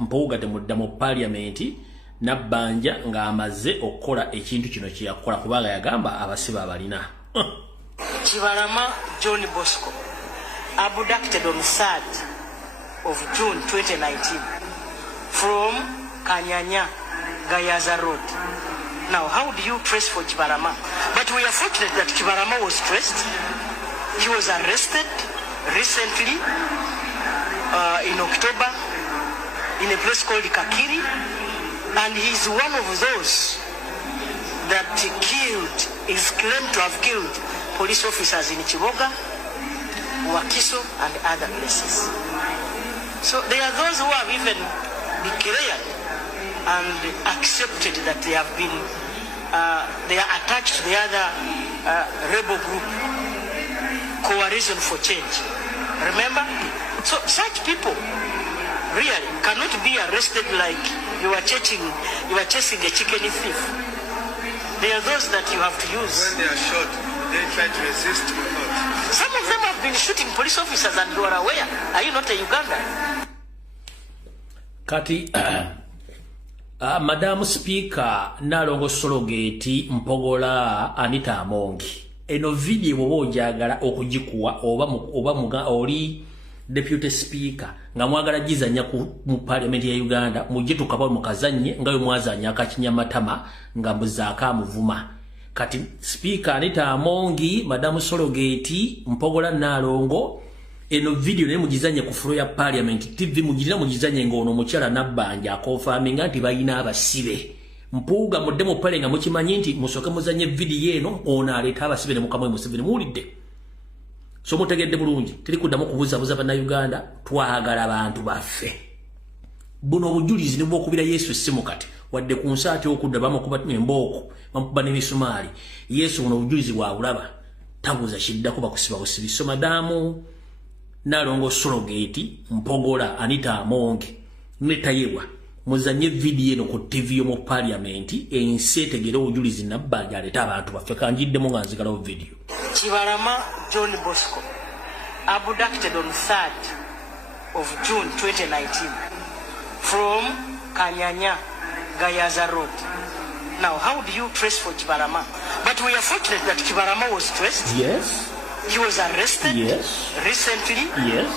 mpuuga temudda mu paliamenti Nabbanja ng'amaze okukola ekintu kino kye yakola kubanga yagamba abasibe abalina Kibalama John Bosco abducted on 3rd of June 2019 from Kanyanya Gayaza Road. Now, how do you trace for Kibalama? But we are fortunate that Kibalama was traced. He was arrested recently in October in a place called Kakiri. And he's one of those that is claimed to have killed police officers in Chiboga, Wakiso, and other places. So there are those who have even declared and accepted that they have been, they are attached to the other rebel group, Coalition for Change. Remember? So such people really cannot be arrested like you are chasing a chicken thief. There are those that you have to use. When they are shot, they try to resist or not. Some of them have been shooting police officers and you are aware. Are you not a Uganda? Kati Madam Speaker Nalongo Sologeti Mpogola Anita Amongi. Eno video wojagala okujikuwa oba oli Deputy Speaker nga mwagala gizanya mu Parliament ya Uganda mujitu kabalo mukazanye ngayo mwazanya akakinyamatama nga muzaka muvuma. Kati Speaker Anita Amongi Madam Sologeti Mpogola Nalongo eno video ne mugizanye ku floor ya Parliament TV mugizanye ngono mukyala nabbanja akonfaminga nti bayina abasibe. Mpuuga mudemo pale nga mukimanyi nti musoke muzanye video eno ona aleta abasibe ne mukamwe museveni muwulidde. So mutegedde bulungi teri kuddamu kubuzabuza bana Uganda twagala abantu baffe. Buno obujulizi ne bwokubira Yesu simu kati wadde ku nsaati okudda bamukuba emboko bamukuba n'emisumaali. Yesu buno obujulizi bwa bulaba tabuza shidda kuba kusiba busibi. So madamu Nalongo Sologeti Mpogola Anita Amongi netayewa muzanye video eno ku TV yo mu Parliament ensetegere obujulizi nabbanja aleta abantu baffe kanjiddemu nga nzigalawo video. Chibarama John Bosco abducted on 3rd of June 2019 from Kanyanya Gayaza Road. Now, how do you trace for Chibarama? But we are fortunate that Chibarama was traced. Yes. He was arrested. Yes. Recently. Yes.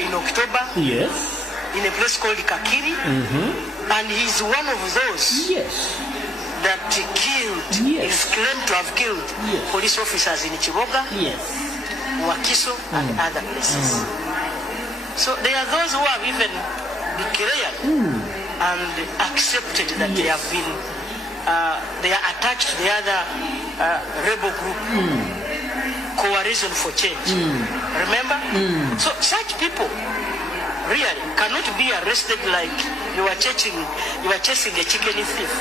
In October. Yes. In a place called Kakiri. And he's one of those. Yes. That is claimed to have killed police officers in Chiboga, Wakiso, and other places. So there are those who have even declared and accepted that they have been, they are attached to the other rebel group, Coalition for Change. Remember? So such people really cannot be arrested like you are chasing a chicken thief.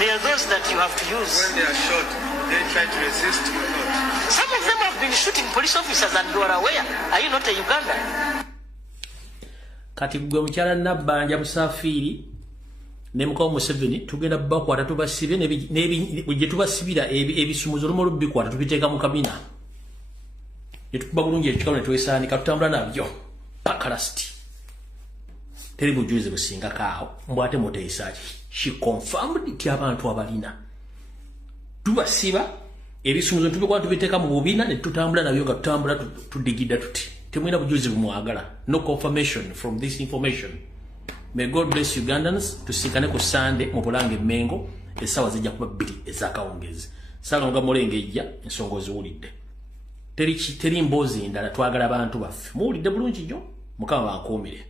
There are those that you have to use. When they are shot, they try to resist or not. Some of them have been shooting police officers and you are aware. Are you not a Uganda? Kati gwe mukyala nabbanja Musafiri ne mukawo Museveni tugenda bakwata tubasibe ne tubasibira ebisumuzo lumu bikwata tubiteeka mu kabina. Yetukuba bulungi ekikalo ne twesaanika tutambula nabyo pakalasti. Teri bujulizi businga kaawo mbwate muteesaki. She confirmed nti abantu abalina tubasiba ebisumuzo tubikwata tubiteeka mu bubina ne tutambula nabyo nga tutambula tudigida tuti temwina bujulizi bumwagala. No confirmation from this information. May God bless Ugandans. Tusikane ku Sunday mu Bulange Mengo esawa zijja kuba 2 ezakawungezi. Salonga mulengejja ensonga ziwulidde. Teri mboozi ndala twagala abantu baffe. Muwulidde bulungi nnyo Mukama bankuumire.